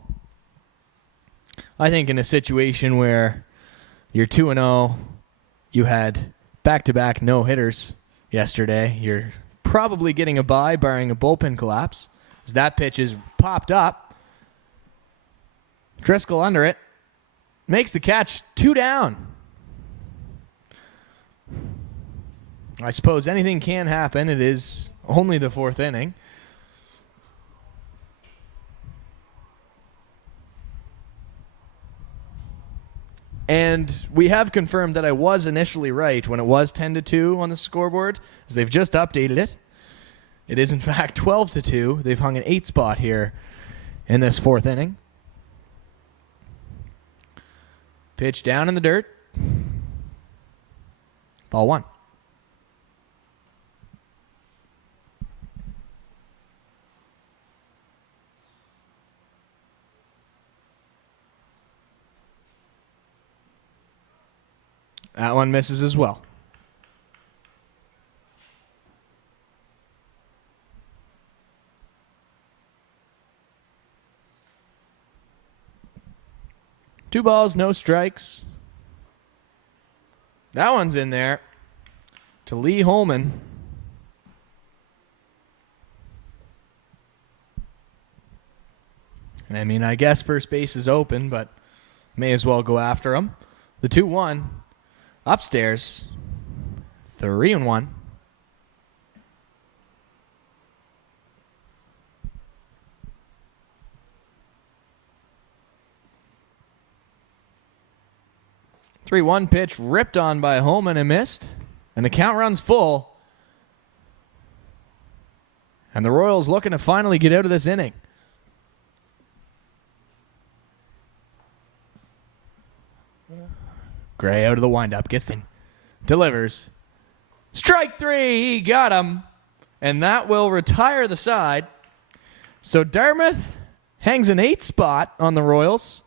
I think in a situation where you're 2-0, you had back-to-back no-hitters yesterday, you're probably getting a bye, barring a bullpen collapse, as that pitch is popped up. Driscoll under it. Makes the catch. 2 down. I suppose anything can happen. It is only the 4th inning. And we have confirmed that I was initially right when it was 10-2 on the scoreboard, as they've just updated it. It is, in fact, 12-2. They've hung an 8 spot here in this 4th inning. Pitch down in the dirt. Ball 1. That one misses as well. Two balls, no strikes. That one's in there to Lee Holman. And I mean, I guess first base is open, but may as well go after him. The 2-1 upstairs. 3-1. Three-one pitch ripped on by Holman and missed. And the count runs full. And the Royals looking to finally get out of this inning. Gray out of the windup. Gets in. Delivers. Strike 3. He got him. And that will retire the side. So Dartmouth hangs an 8 spot on the Royals.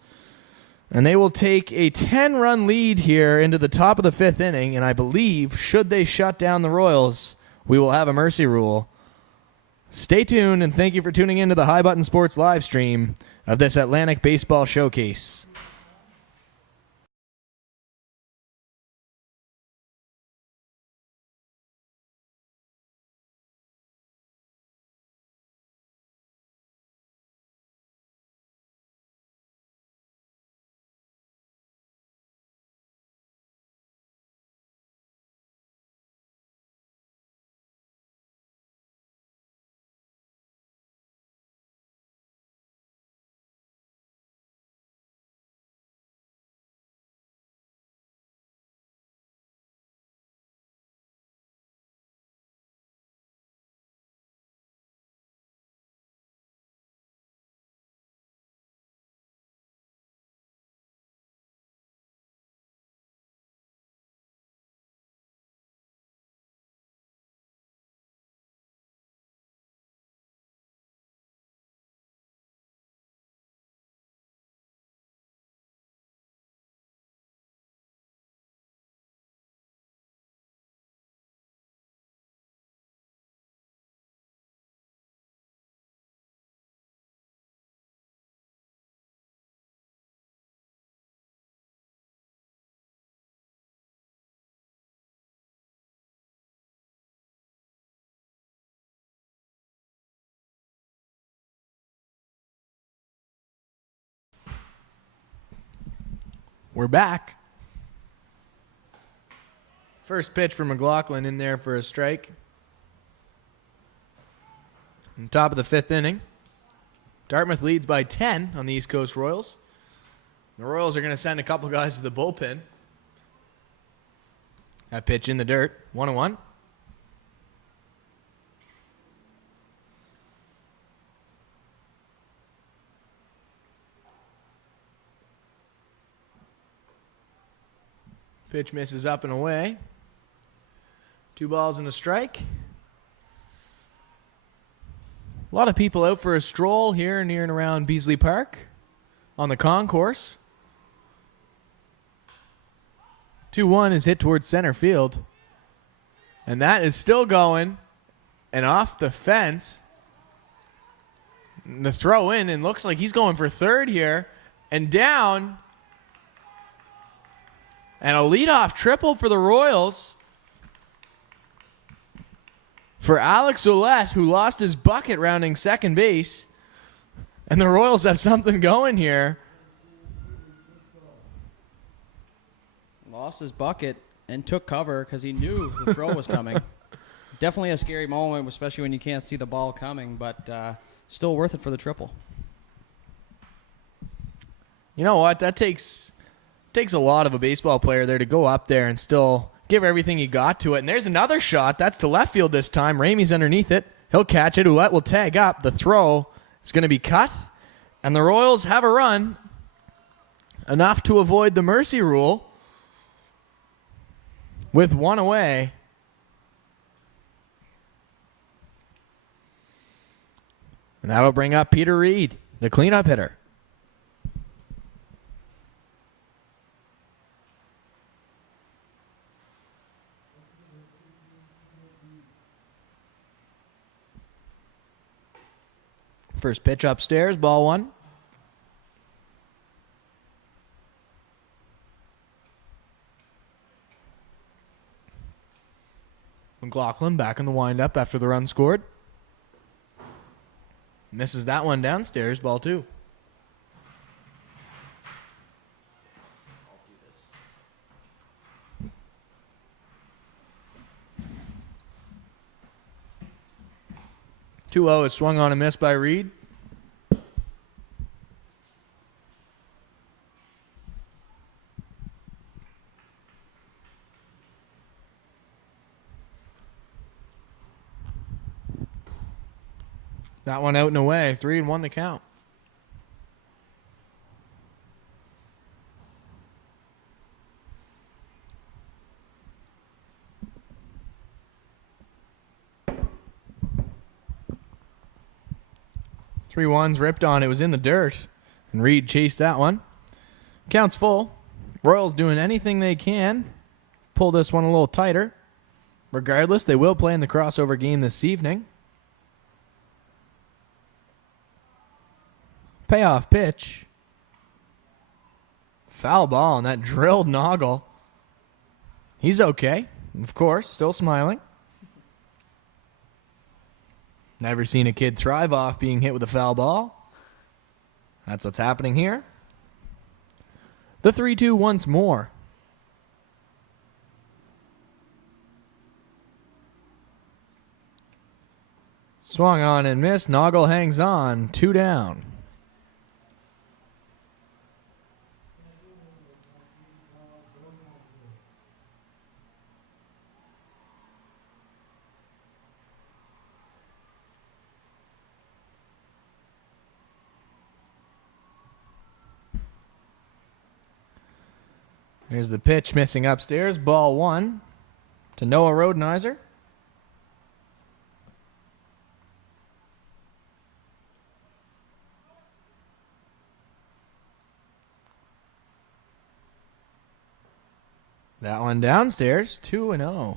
And they will take a 10-run lead here into the top of the 5th inning. And I believe, should they shut down the Royals, we will have a mercy rule. Stay tuned, and thank you for tuning in to the High Button Sports live stream of this Atlantic Baseball Showcase. We're back. First pitch for McLaughlin in there for a strike. On top of the fifth inning. Dartmouth leads by 10 on the East Coast Royals. The Royals are going to send a couple guys to the bullpen. That pitch in the dirt. 1-1. Pitch misses up and away. 2 balls and a strike. A lot of people out for a stroll here near and around Beasley Park on the concourse. 2-1 is hit towards center field. And that is still going and off the fence. And the throw in, and looks like he's going for third here. And down. And a leadoff triple for the Royals. For Alex Ouellette, who lost his bucket rounding second base. And the Royals have something going here. Lost his bucket and took cover because he knew the throw was coming. Definitely a scary moment, especially when you can't see the ball coming, but still worth it for the triple. You know what? That takes a lot of a baseball player there to go up there and still give everything he got to it. And there's another shot. That's to left field this time. Ramey's underneath it. He'll catch it. Ouellette will tag up. The throw is going to be cut. And the Royals have a run. Enough to avoid the mercy rule. With 1 away. And that'll bring up Peter Reed, the cleanup hitter. First pitch upstairs, ball 1. McLaughlin back in the windup after the run scored. Misses that one downstairs, ball 2. Two-0 is swung on a miss by Reed. That one out and away. 3-1 the count. Three ones ripped on. It was in the dirt. And Reed chased that one. Count's full. Royals doing anything they can. Pull this one a little tighter. Regardless, they will play in the crossover game this evening. Payoff pitch. Foul ball, and that drilled Noggle. He's okay. Of course, still smiling. Never seen a kid thrive off being hit with a foul ball. That's what's happening here. The 3-2 once more. Swung on and missed. Noggle hangs on. 2 down. Here's the pitch missing upstairs. Ball 1 to Noah Rodenizer. That one downstairs. 2-0.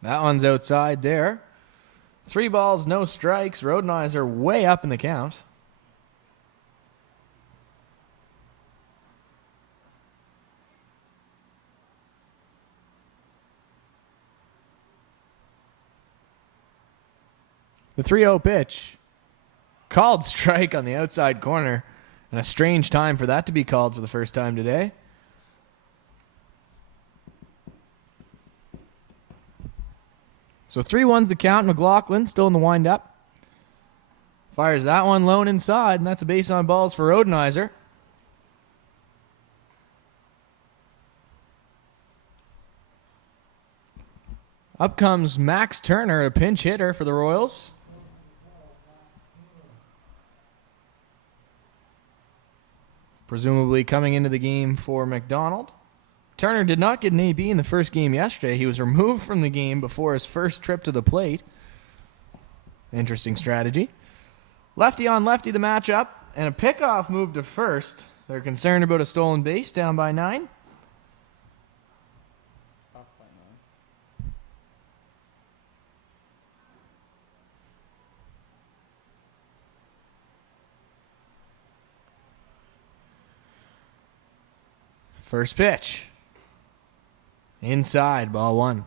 That one's outside there. 3 balls, no strikes. Rodenizer way up in the count. The 3-0 pitch. Called strike on the outside corner. And a strange time for that to be called for the first time today. So 3-1's the count. McLaughlin still in the windup. Fires that one lone inside, and that's a base on balls for Rodenizer. Up comes Max Turner, a pinch hitter for the Royals. Presumably coming into the game for McDonald. Turner did not get an AB in the first game yesterday. He was removed from the game before his first trip to the plate. Interesting strategy. Lefty on lefty the matchup, and a pickoff move to first. They're concerned about a stolen base, down by 9. First pitch. Inside, ball 1.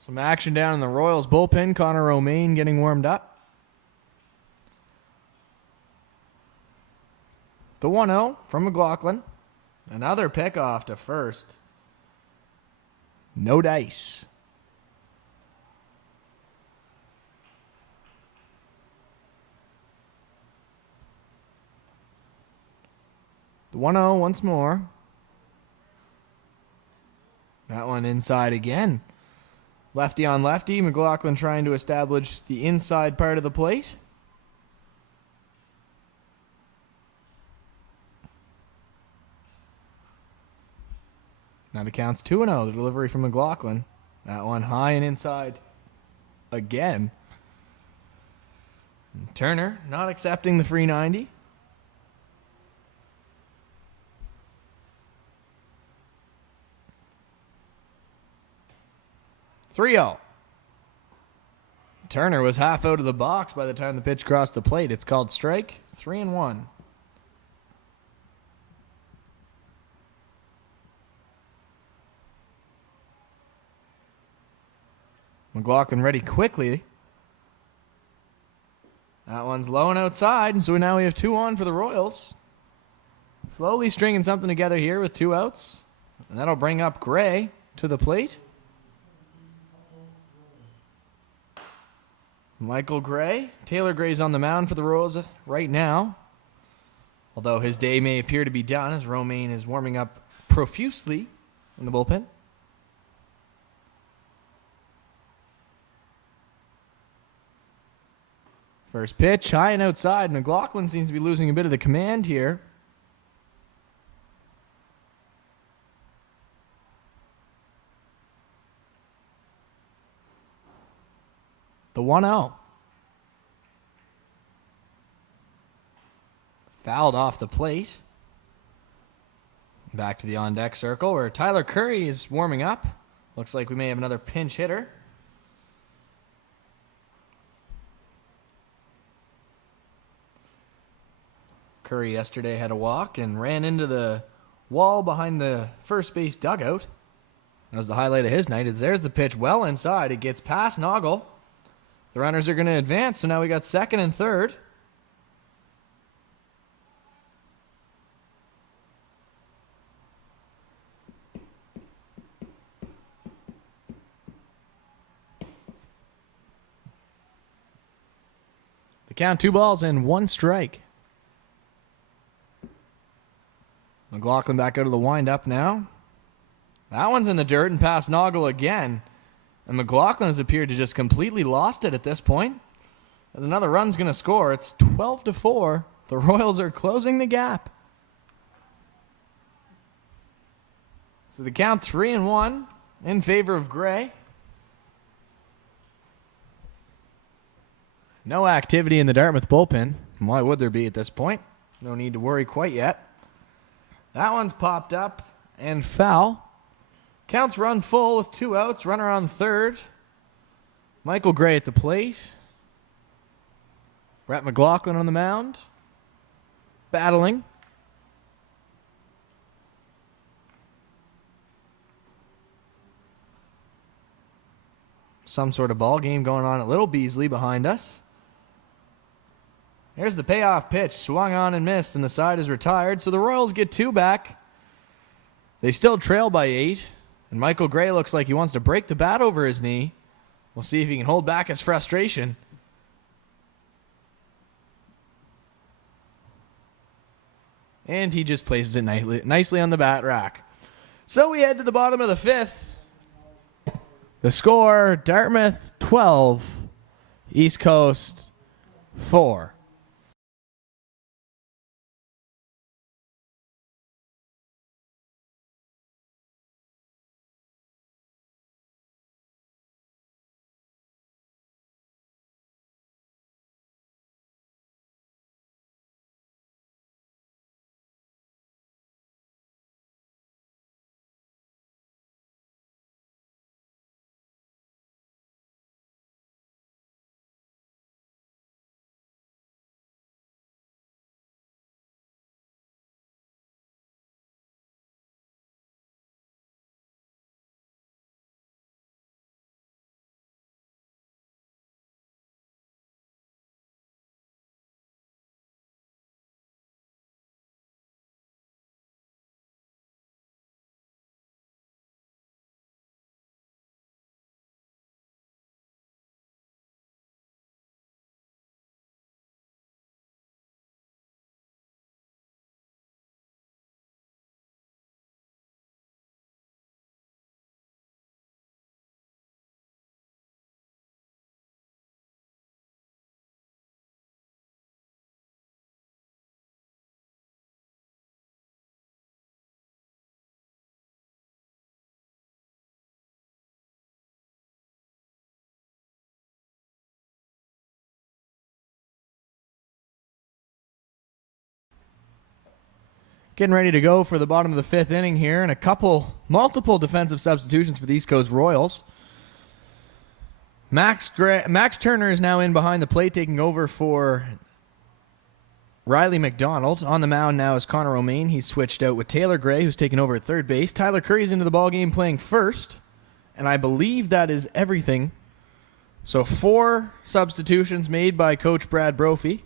Some action down in the Royals bullpen. Connor Romaine getting warmed up. The 1-0 from McLaughlin. Another pickoff to first. No dice. The 1-0 once more. That one inside again. Lefty on lefty. McLaughlin trying to establish the inside part of the plate. Now the count's 2-0. The delivery from McLaughlin. That one high and inside again. And Turner not accepting the free 90. Turner was half out of the box by the time the pitch crossed the plate. It's called strike. 3-1. McLaughlin ready quickly. That one's low and outside, and so now we have 2 on for the Royals. Slowly stringing something together here with 2 outs. And that'll bring up Gray to the plate. Michael Gray. Taylor Gray's on the mound for the Royals right now. Although his day may appear to be done as Romaine is warming up profusely in the bullpen. First pitch, high and outside. McLaughlin seems to be losing a bit of the command here. The 1-0. Fouled off the plate. Back to the on-deck circle where Tyler Curry is warming up. Looks like we may have another pinch hitter. Curry yesterday had a walk and ran into the wall behind the first base dugout. That was the highlight of his night. There's the pitch well inside. It gets past Noggle. The runners are going to advance, so now we got second and third. The count 2 balls and 1 strike. McLaughlin back out of the windup now. That one's in the dirt and past Noggle again. And McLaughlin has appeared to just completely lost it at this point. As another run's going to score. It's 12-4. The Royals are closing the gap. So the count 3-1 in favor of Gray. No activity in the Dartmouth bullpen. Why would there be at this point? No need to worry quite yet. That one's popped up and foul. Counts run full with 2 outs. Runner on third. Michael Gray at the plate. Brett McLaughlin on the mound. Battling. some sort of ball game going on at Little Beasley behind us. There's the payoff pitch, swung on and missed, and the side is retired, so the Royals get 2 back. They still trail by 8, and Michael Gray looks like he wants to break the bat over his knee. We'll see if he can hold back his frustration. And he just places it nicely on the bat rack. So we head to the bottom of the 5th. The score, Dartmouth 12, East Coast 4. Getting ready to go for the bottom of the 5th inning here, and multiple defensive substitutions for the East Coast Royals. Max Turner is now in behind the plate, taking over for Riley McDonald. On the mound now is Connor Romaine. He's switched out with Taylor Gray, who's taken over at third base. Tyler Curry's into the ballgame playing first, and I believe that is everything. So 4 substitutions made by Coach Brad Brophy.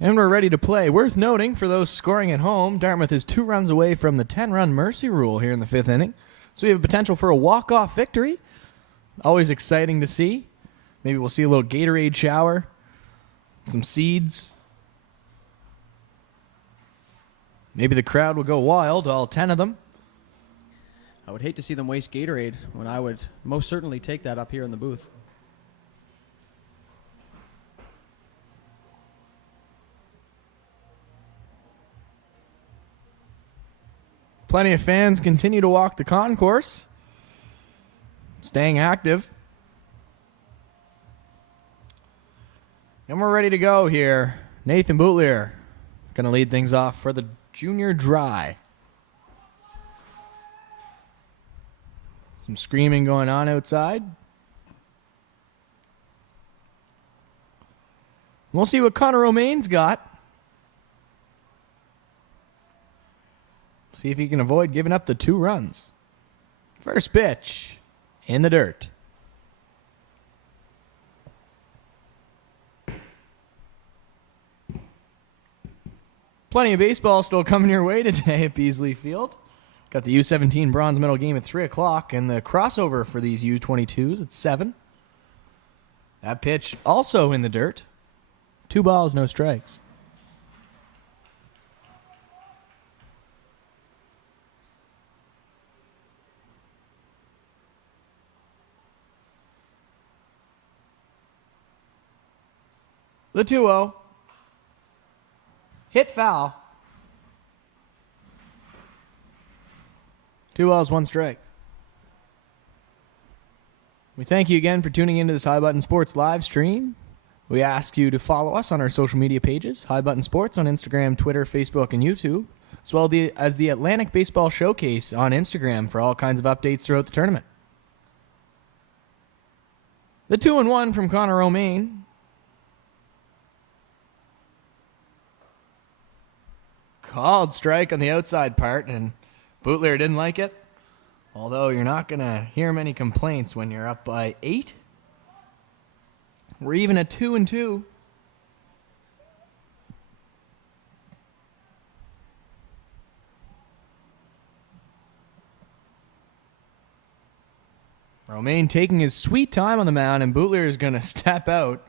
And we're ready to play. Worth noting, for those scoring at home, Dartmouth is 2 runs away from the 10-run mercy rule here in the 5th inning. So we have a potential for a walk-off victory. Always exciting to see. Maybe we'll see a little Gatorade shower, some seeds. Maybe the crowd will go wild, all 10 of them. I would hate to see them waste Gatorade when I would most certainly take that up here in the booth. Plenty of fans continue to walk the concourse, staying active. And we're ready to go here. Nathan Boutlier going to lead things off for the junior dry. Some screaming going on outside. We'll see what Connor Romaine's got. See if he can avoid giving up the 2 runs. First pitch in the dirt. Plenty of baseball still coming your way today at Beasley Field. Got the U17 bronze medal game at 3 o'clock and the crossover for these U22s at 7. That pitch also in the dirt. 2 balls, no strikes. The 2-0. Hit foul. 2 balls, 1 strike. We thank you again for tuning into this High Button Sports live stream. We ask you to follow us on our social media pages, High Button Sports on Instagram, Twitter, Facebook, and YouTube, as well as the Atlantic Baseball Showcase on Instagram for all kinds of updates throughout the tournament. The 2-1 from Connor Romaine. Called strike on the outside part, and Bootler didn't like it. Although you're not going to hear many complaints when you're up by 8. We're even at 2-2. Romaine taking his sweet time on the mound, and Bootler is going to step out.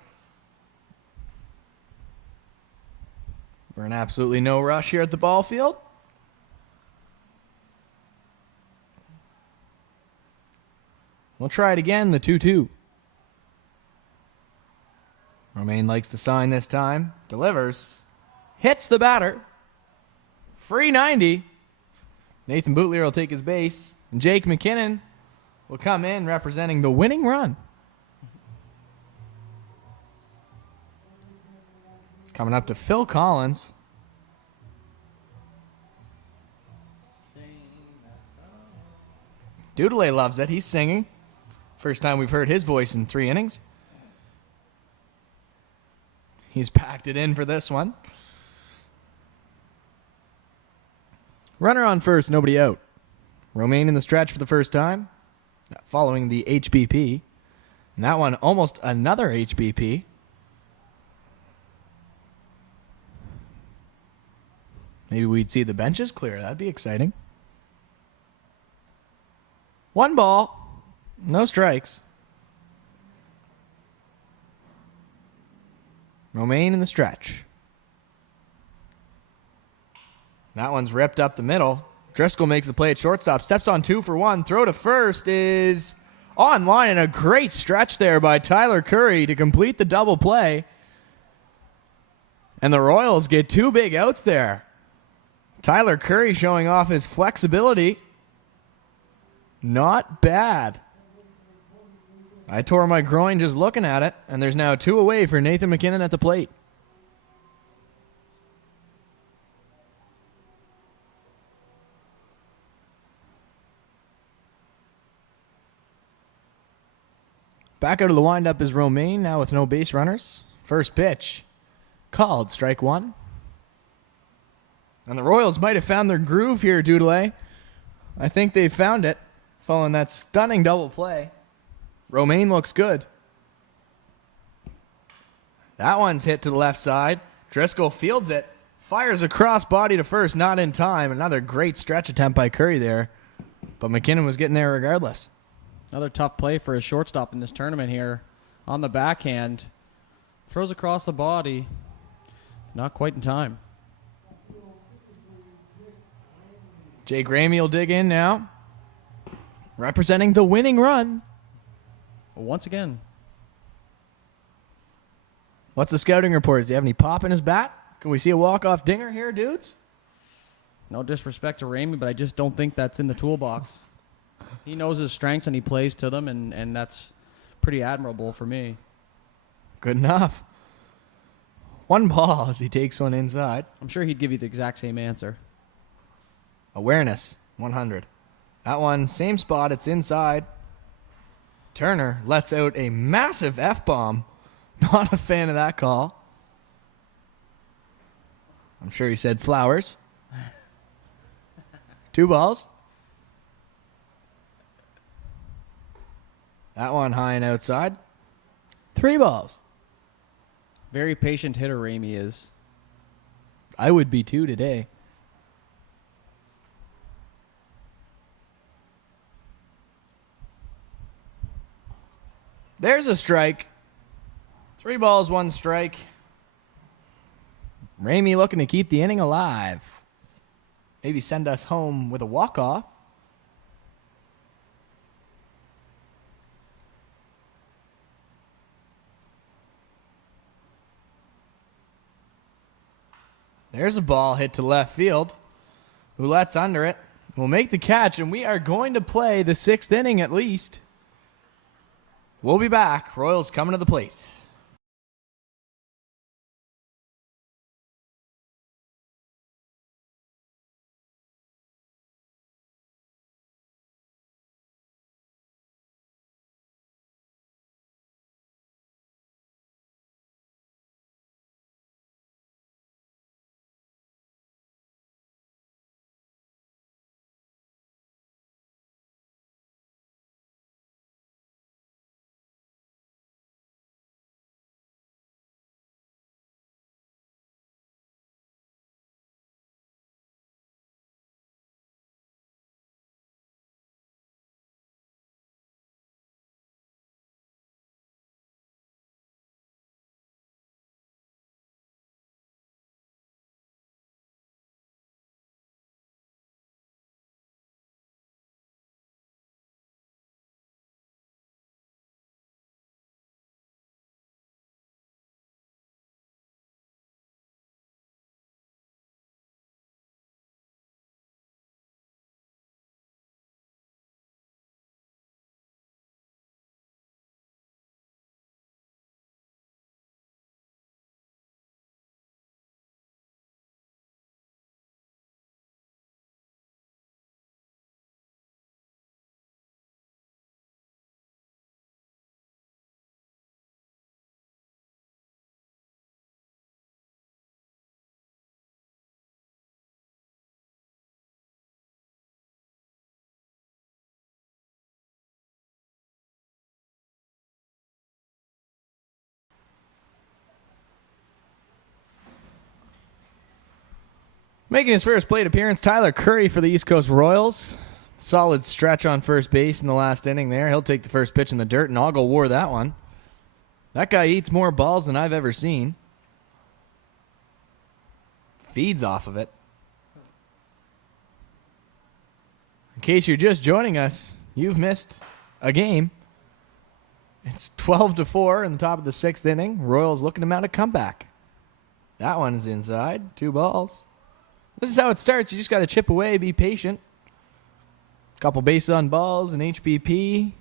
We're in absolutely no rush here at the ball field. We'll try it again, the 2-2. Romaine likes the sign this time. Delivers. Hits the batter. Free 90. Nathan Bootler will take his base. And Jake McKinnon will come in representing the winning run. Coming up to Phil Collins. Doodley loves it. He's singing. First time we've heard his voice in 3 innings. He's packed it in for this one. Runner on first, nobody out. Romaine in the stretch for the first time, following the HBP. And that one almost another HBP. Maybe we'd see the benches clear. That'd be exciting. 1 ball. No strikes. Romaine in the stretch. That one's ripped up the middle. Driscoll makes the play at shortstop. Steps on 2 for 1. Throw to first is on line, and a great stretch there by Tyler Curry to complete the double play. And the Royals get 2 big outs there. Tyler Curry showing off his flexibility. Not bad. I tore my groin just looking at it, and there's now 2 away for Nathan McKinnon at the plate. Back out of the windup is Romaine, now with no base runners. First pitch, called, strike 1. And the Royals might have found their groove here, Doodley. I think they found it, following that stunning double play. Romaine looks good. That one's hit to the left side. Driscoll fields it. Fires across body to first, not in time. Another great stretch attempt by Curry there. But McKinnon was getting there regardless. Another tough play for a shortstop in this tournament here. On the backhand. Throws across the body. Not quite in time. Jake Ramey will dig in now. Representing the winning run. Once again. What's the scouting report? Does he have any pop in his bat? Can we see a walk-off dinger here, dudes? No disrespect to Ramey, but I just don't think that's in the toolbox. He knows his strengths and he plays to them, and that's pretty admirable for me. Good enough. 1 ball as he takes one inside. I'm sure he'd give you the exact same answer. Awareness, 100. That one, same spot, it's inside. Turner lets out a massive F-bomb. Not a fan of that call. I'm sure he said flowers. 2 balls. That one high and outside. 3 balls. Very patient hitter Ramey is. I would be too today. There's a strike. 3 balls, 1 strike. Ramey looking to keep the inning alive. Maybe send us home with a walk-off. There's a ball hit to left field. Ouellette's under it. We'll make the catch, and we are going to play the 6th inning at least. We'll be back. Royals coming to the plate. Making his first plate appearance, Tyler Curry for the East Coast Royals. Solid stretch on first base in the last inning there. He'll take the first pitch in the dirt, and I'll war that one. That guy eats more balls than I've ever seen. Feeds off of it. In case you're just joining us, you've missed a game. It's 12-4 in the top of the 6th inning. Royals looking to mount a comeback. That one's inside. 2 balls. This is how it starts. You just got to chip away, be patient. Couple bases on balls, an HBP,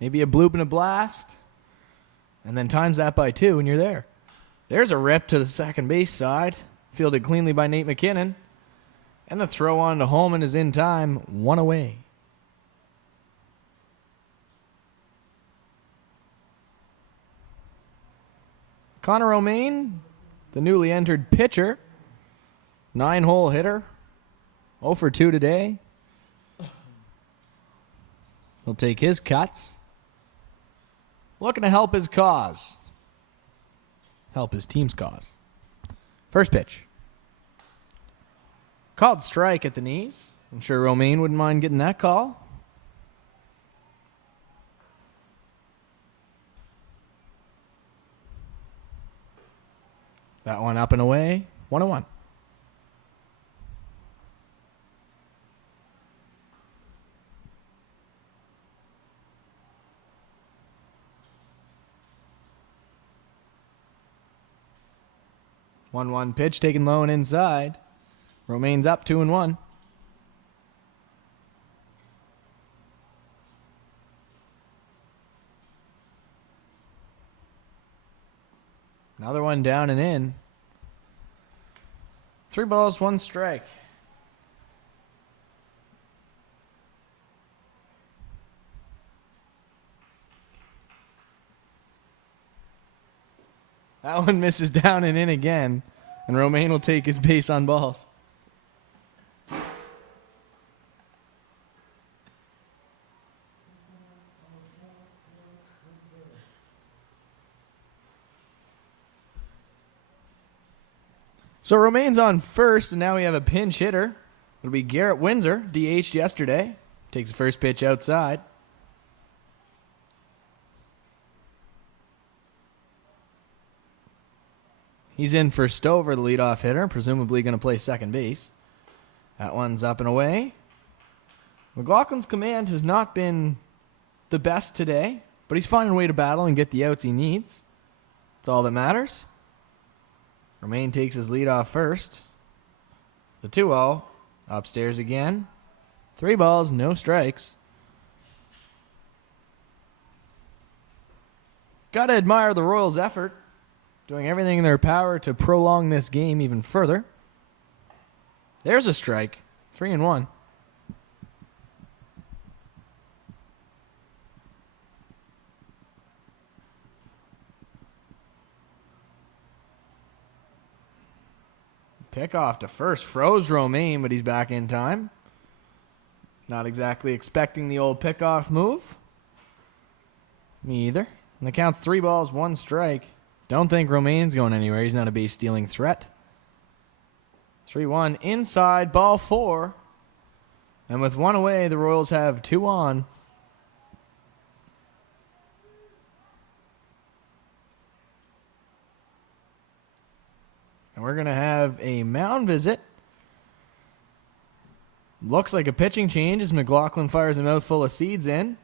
maybe a bloop and a blast, and then times that by 2 and you're there. There's a rip to the second base side, fielded cleanly by Nate McKinnon, and the throw on to Holman is in time, 1 away. Connor Romaine, the newly entered pitcher, 9-hole hitter, 0 for 2 today. He'll take his cuts. Looking to help his cause. Help his team's cause. First pitch. Called strike at the knees. I'm sure Romaine wouldn't mind getting that call. That one up and away. 1-1. One pitch taken low and inside. Romaine's up 2-1. Another one down and in. 3 balls, 1 strike. That one misses down and in again, and Romaine will take his base on balls. So Romaine's on first, and now we have a pinch hitter. It'll be Garrett Windsor, DH'd yesterday. Takes the first pitch outside. He's in for Stover, the leadoff hitter, presumably going to play second base. That one's up and away. McLaughlin's command has not been the best today, but he's finding a way to battle and get the outs he needs. That's all that matters. Romaine takes his lead off first. The 2-0. Upstairs again. 3 balls, no strikes. Gotta admire the Royals' effort, doing everything in their power to prolong this game even further. There's a strike. 3-1. Pick off to first. Froze Romaine, but he's back in time. Not exactly expecting the old pickoff move. Me either. And the count's 3 balls, 1 strike. Don't think Romaine's going anywhere. He's not a base stealing threat. 3-1 inside, ball 4. And with 1 away, the Royals have 2 on. And we're going to have a mound visit. Looks like a pitching change as McLaughlin fires a mouthful of seeds in.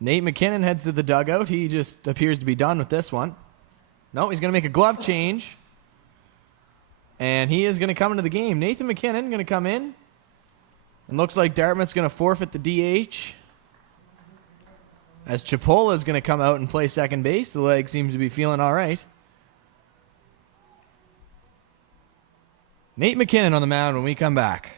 Nate McKinnon heads to the dugout. He just appears to be done with this one. No, he's going to make a glove change. And he is going to come into the game. Nathan McKinnon going to come in. And looks like Dartmouth's going to forfeit the DH. As Chipola is going to come out and play second base. The leg seems to be feeling all right. Nate McKinnon on the mound when we come back.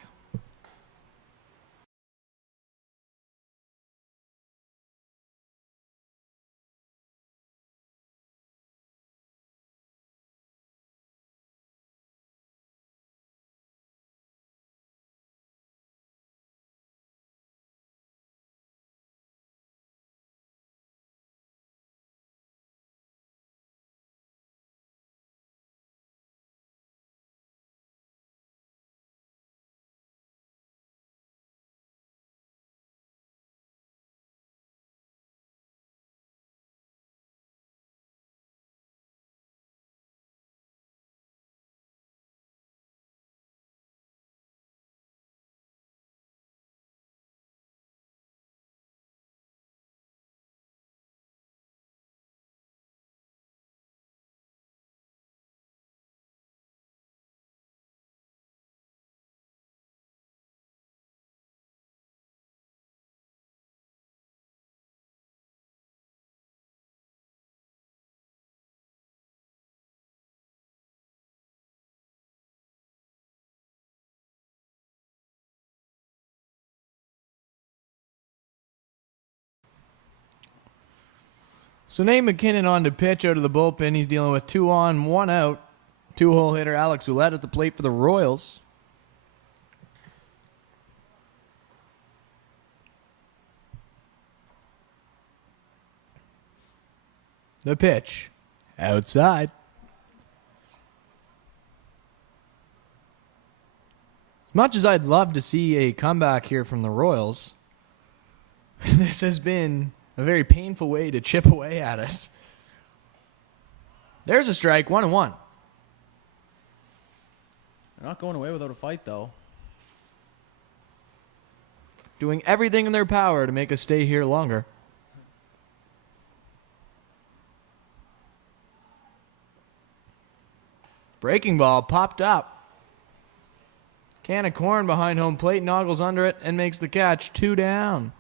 So Nate McKinnon on to pitch out of the bullpen. He's dealing with 2 on, 1 out. 2-hole hitter Alex Ouellette at the plate for the Royals. The pitch. Outside. As much as I'd love to see a comeback here from the Royals, this has been a very painful way to chip away at it. There's a strike, 1-1. They're not going away without a fight, though. Doing everything in their power to make us stay here longer. Breaking ball popped up. Can of corn behind home plate, Noggles under it, and makes the catch. 2 down.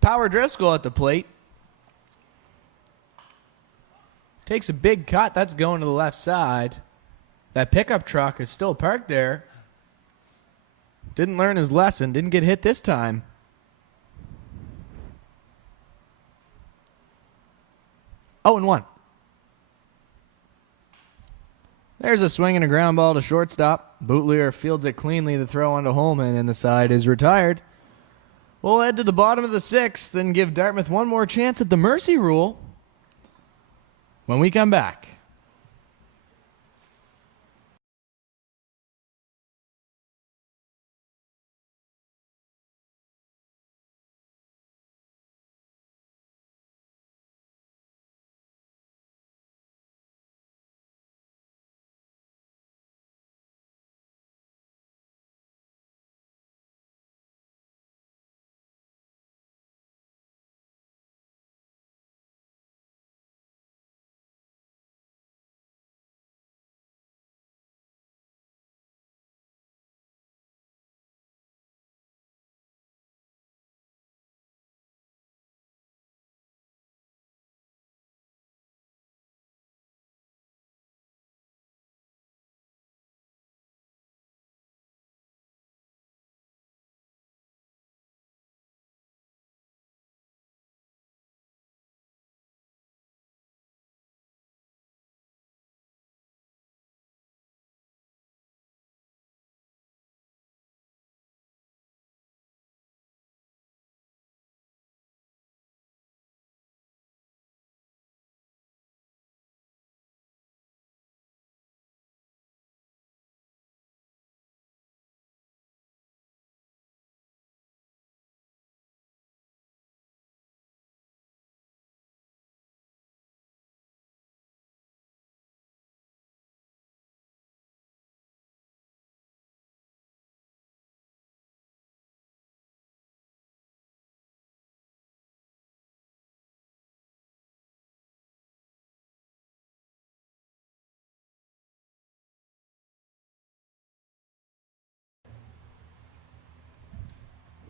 Power Driscoll at the plate. Takes a big cut. That's going to the left side. That pickup truck is still parked there. Didn't learn his lesson. Didn't get hit this time. Oh, and 1. There's a swing and a ground ball to shortstop. Bootleer fields it cleanly. The throw onto Holman, and the side is retired. We'll head to the bottom of the 6th and give Dartmouth one more chance at the mercy rule when we come back.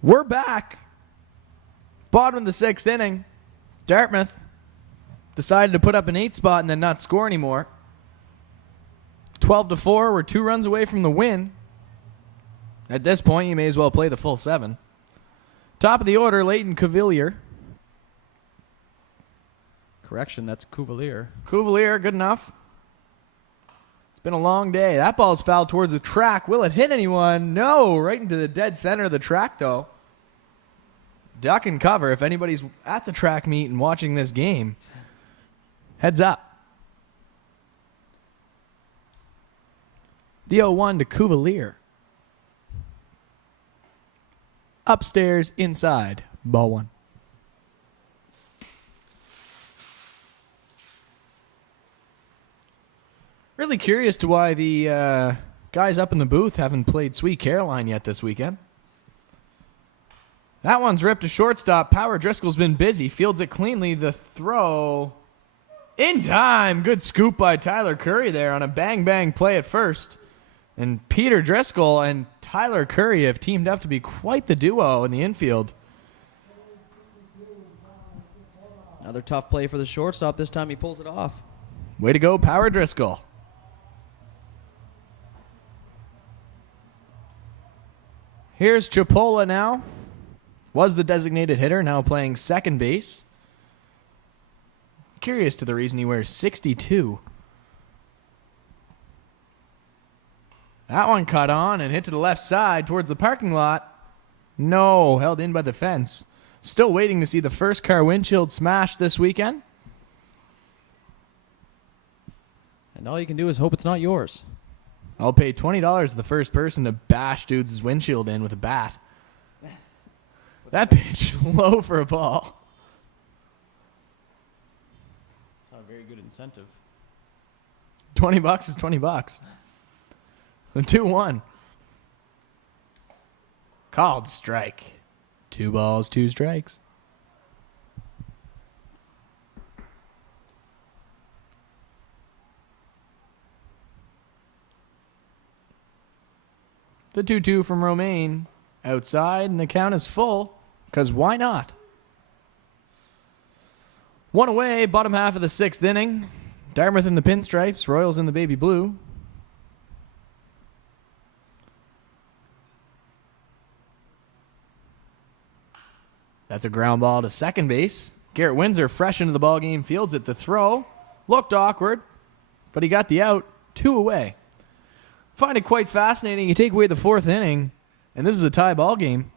We're back. Bottom of the 6th inning. Dartmouth decided to put up an 8 spot and then not score anymore. 12-4. We're 2 runs away from the win. At this point, you may as well play the full 7. Top of the order, Leighton Cavalier. Correction, that's Cuvalier. Cuvalier, good enough. It's been a long day. That ball's fouled towards the track. Will it hit anyone? No. Right into the dead center of the track, though. Duck and cover if anybody's at the track meet and watching this game. Heads up. The 0-1 to Cuvalier. Upstairs, inside. Ball 1. Really curious to why the guys up in the booth haven't played Sweet Caroline yet this weekend. That one's ripped to shortstop. Power Driscoll's been busy. Fields it cleanly. The throw in time. Good scoop by Tyler Curry there on a bang-bang play at first. And Peter Driscoll and Tyler Curry have teamed up to be quite the duo in the infield. Another tough play for the shortstop. This time he pulls it off. Way to go, Power Driscoll. Here's Chipola now. Was the designated hitter, now playing second base. Curious to the reason he wears 62. That one caught on and hit to the left side towards the parking lot. No, held in by the fence. Still waiting to see the first car windshield smash this weekend. And all you can do is hope it's not yours. I'll pay $20 to the first person to bash dudes' windshield in with a bat. That pitch low for a ball. It's not a very good incentive. $20 is $20. 2-1. Called strike. 2 balls, 2 strikes. The 2-2 from Romaine. Outside, and the count is full. Because why not? One away, bottom half of the 6th inning. Dartmouth in the pinstripes, Royals in the baby blue. That's a ground ball to second base. Garrett Windsor, fresh into the ballgame, fields it to throw. Looked awkward, but he got the out. 2 away. Find it quite fascinating. You take away the 4th inning, and this is a tie ball game.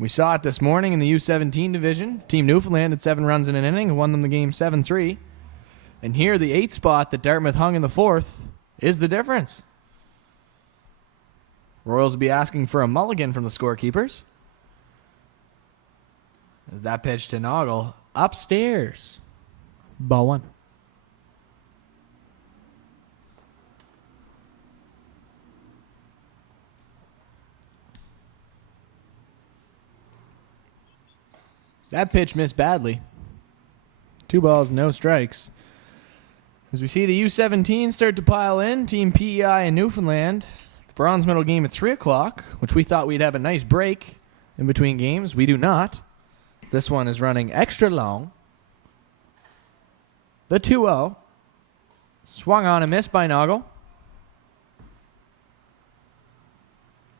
We saw it this morning in the U17 division. Team Newfoundland had 7 runs in an inning and won them the game 7-3. And here, the 8th spot that Dartmouth hung in the 4th is the difference. Royals will be asking for a mulligan from the scorekeepers. As that pitch to Noggle upstairs. Ball 1. That pitch missed badly. 2 balls, no strikes. As we see the U17 start to pile in, Team PEI and Newfoundland. The bronze medal game at 3 o'clock, which we thought we'd have a nice break in between games. We do not. This one is running extra long. The 2-0. Swung on and missed by Noggle.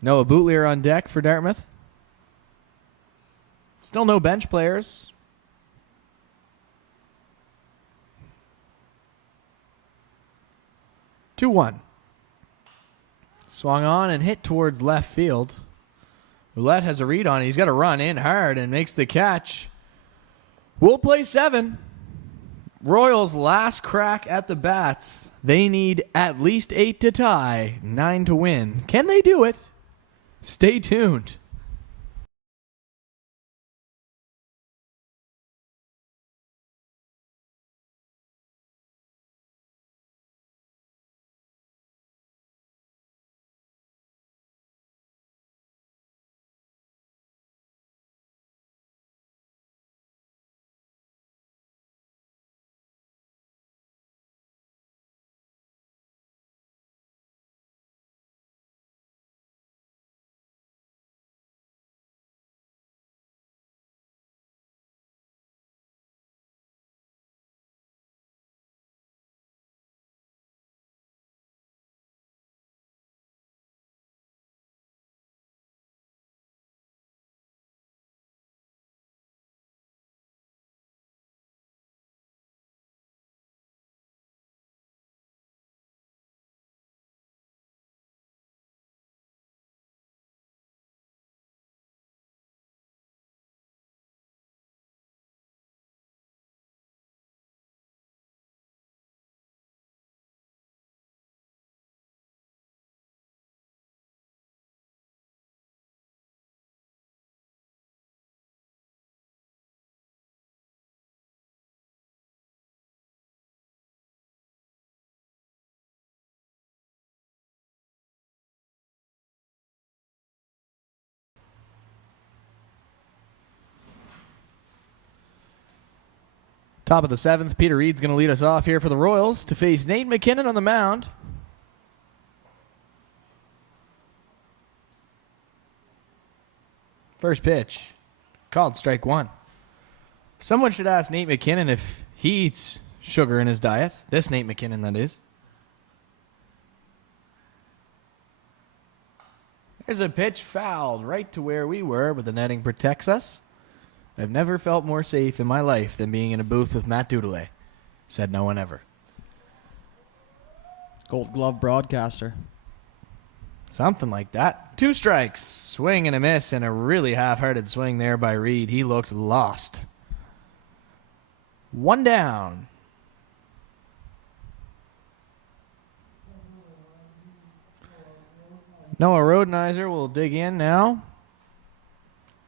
Noah Bootlier on deck for Dartmouth. Still no bench players. Two 2-1. Swung on and hit towards left field. Roulette has a read on it. He's got to run in hard and makes the catch. We'll play 7. Royals last crack at the bats. They need at least 8 to tie, 9 to win. Can they do it? Stay tuned. Top of the 7th, Peter Reed's going to lead us off here for the Royals to face Nate McKinnon on the mound. First pitch. Called strike one. Someone should ask Nate McKinnon if he eats sugar in his diet. This Nate McKinnon, that is. There's a pitch fouled right to where we were, but the netting protects us. I've never felt more safe in my life than being in a booth with Matt Dudelay. Said no one ever. Gold Glove broadcaster. Something like that. 2 strikes. Swing and a miss, and a really half-hearted swing there by Reed. He looked lost. 1 down. Noah Rodenizer will dig in now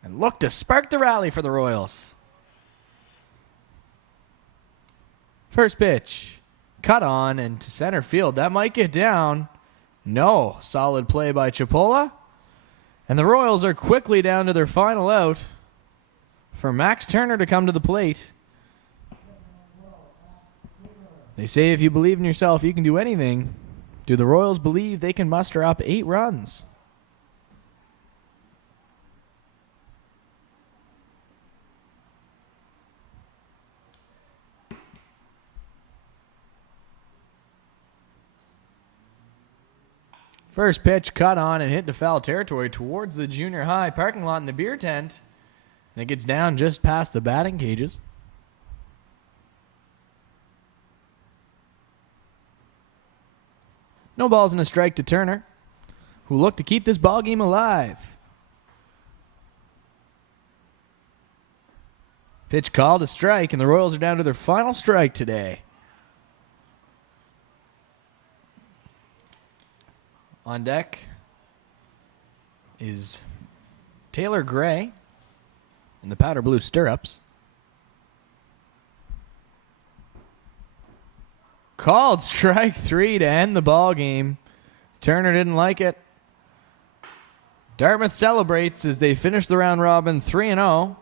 and look to spark the rally for the Royals. First pitch. Cut on and to center field. That might get down. No. Solid play by Chipola. And the Royals are quickly down to their final out for Max Turner to come to the plate. They say if you believe in yourself, you can do anything. Do the Royals believe they can muster up 8 runs? First pitch cut on and hit to foul territory towards the junior high parking lot in the beer tent. And it gets down just past the batting cages. No balls and a strike to Turner, who looked to keep this ball game alive. Pitch called a strike, and the Royals are down to their final strike today. On deck is Taylor Gray in the powder blue stirrups. Called strike 3 to end the ball game. Turner didn't like it. Dartmouth celebrates as they finish the round robin 3-0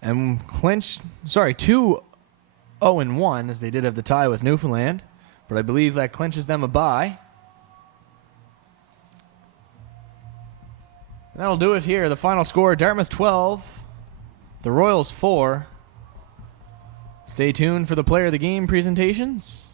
and clinch, 2-0-1 as they did have the tie with Newfoundland, but I believe that clinches them a bye. And that'll do it here. The final score, Dartmouth 12, the Royals 4. Stay tuned for the player of the game presentations.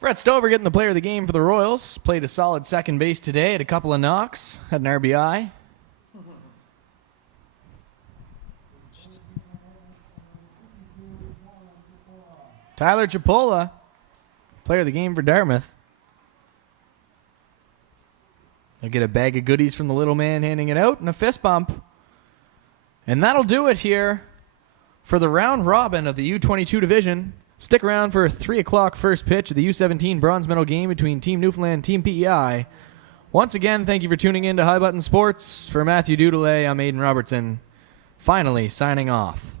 Brett Stover getting the player of the game for the Royals. Played a solid second base today, had a couple of knocks, had an RBI. Tyler Chipola, player of the game for Dartmouth. They'll get a bag of goodies from the little man handing it out and a fist bump. And that'll do it here for the round robin of the U22 division. Stick around for 3 o'clock first pitch of the U17 bronze medal game between Team Newfoundland and Team PEI. Once again, thank you for tuning in to High Button Sports. For Matthew Dudelay, I'm Aiden Robertson. Finally signing off.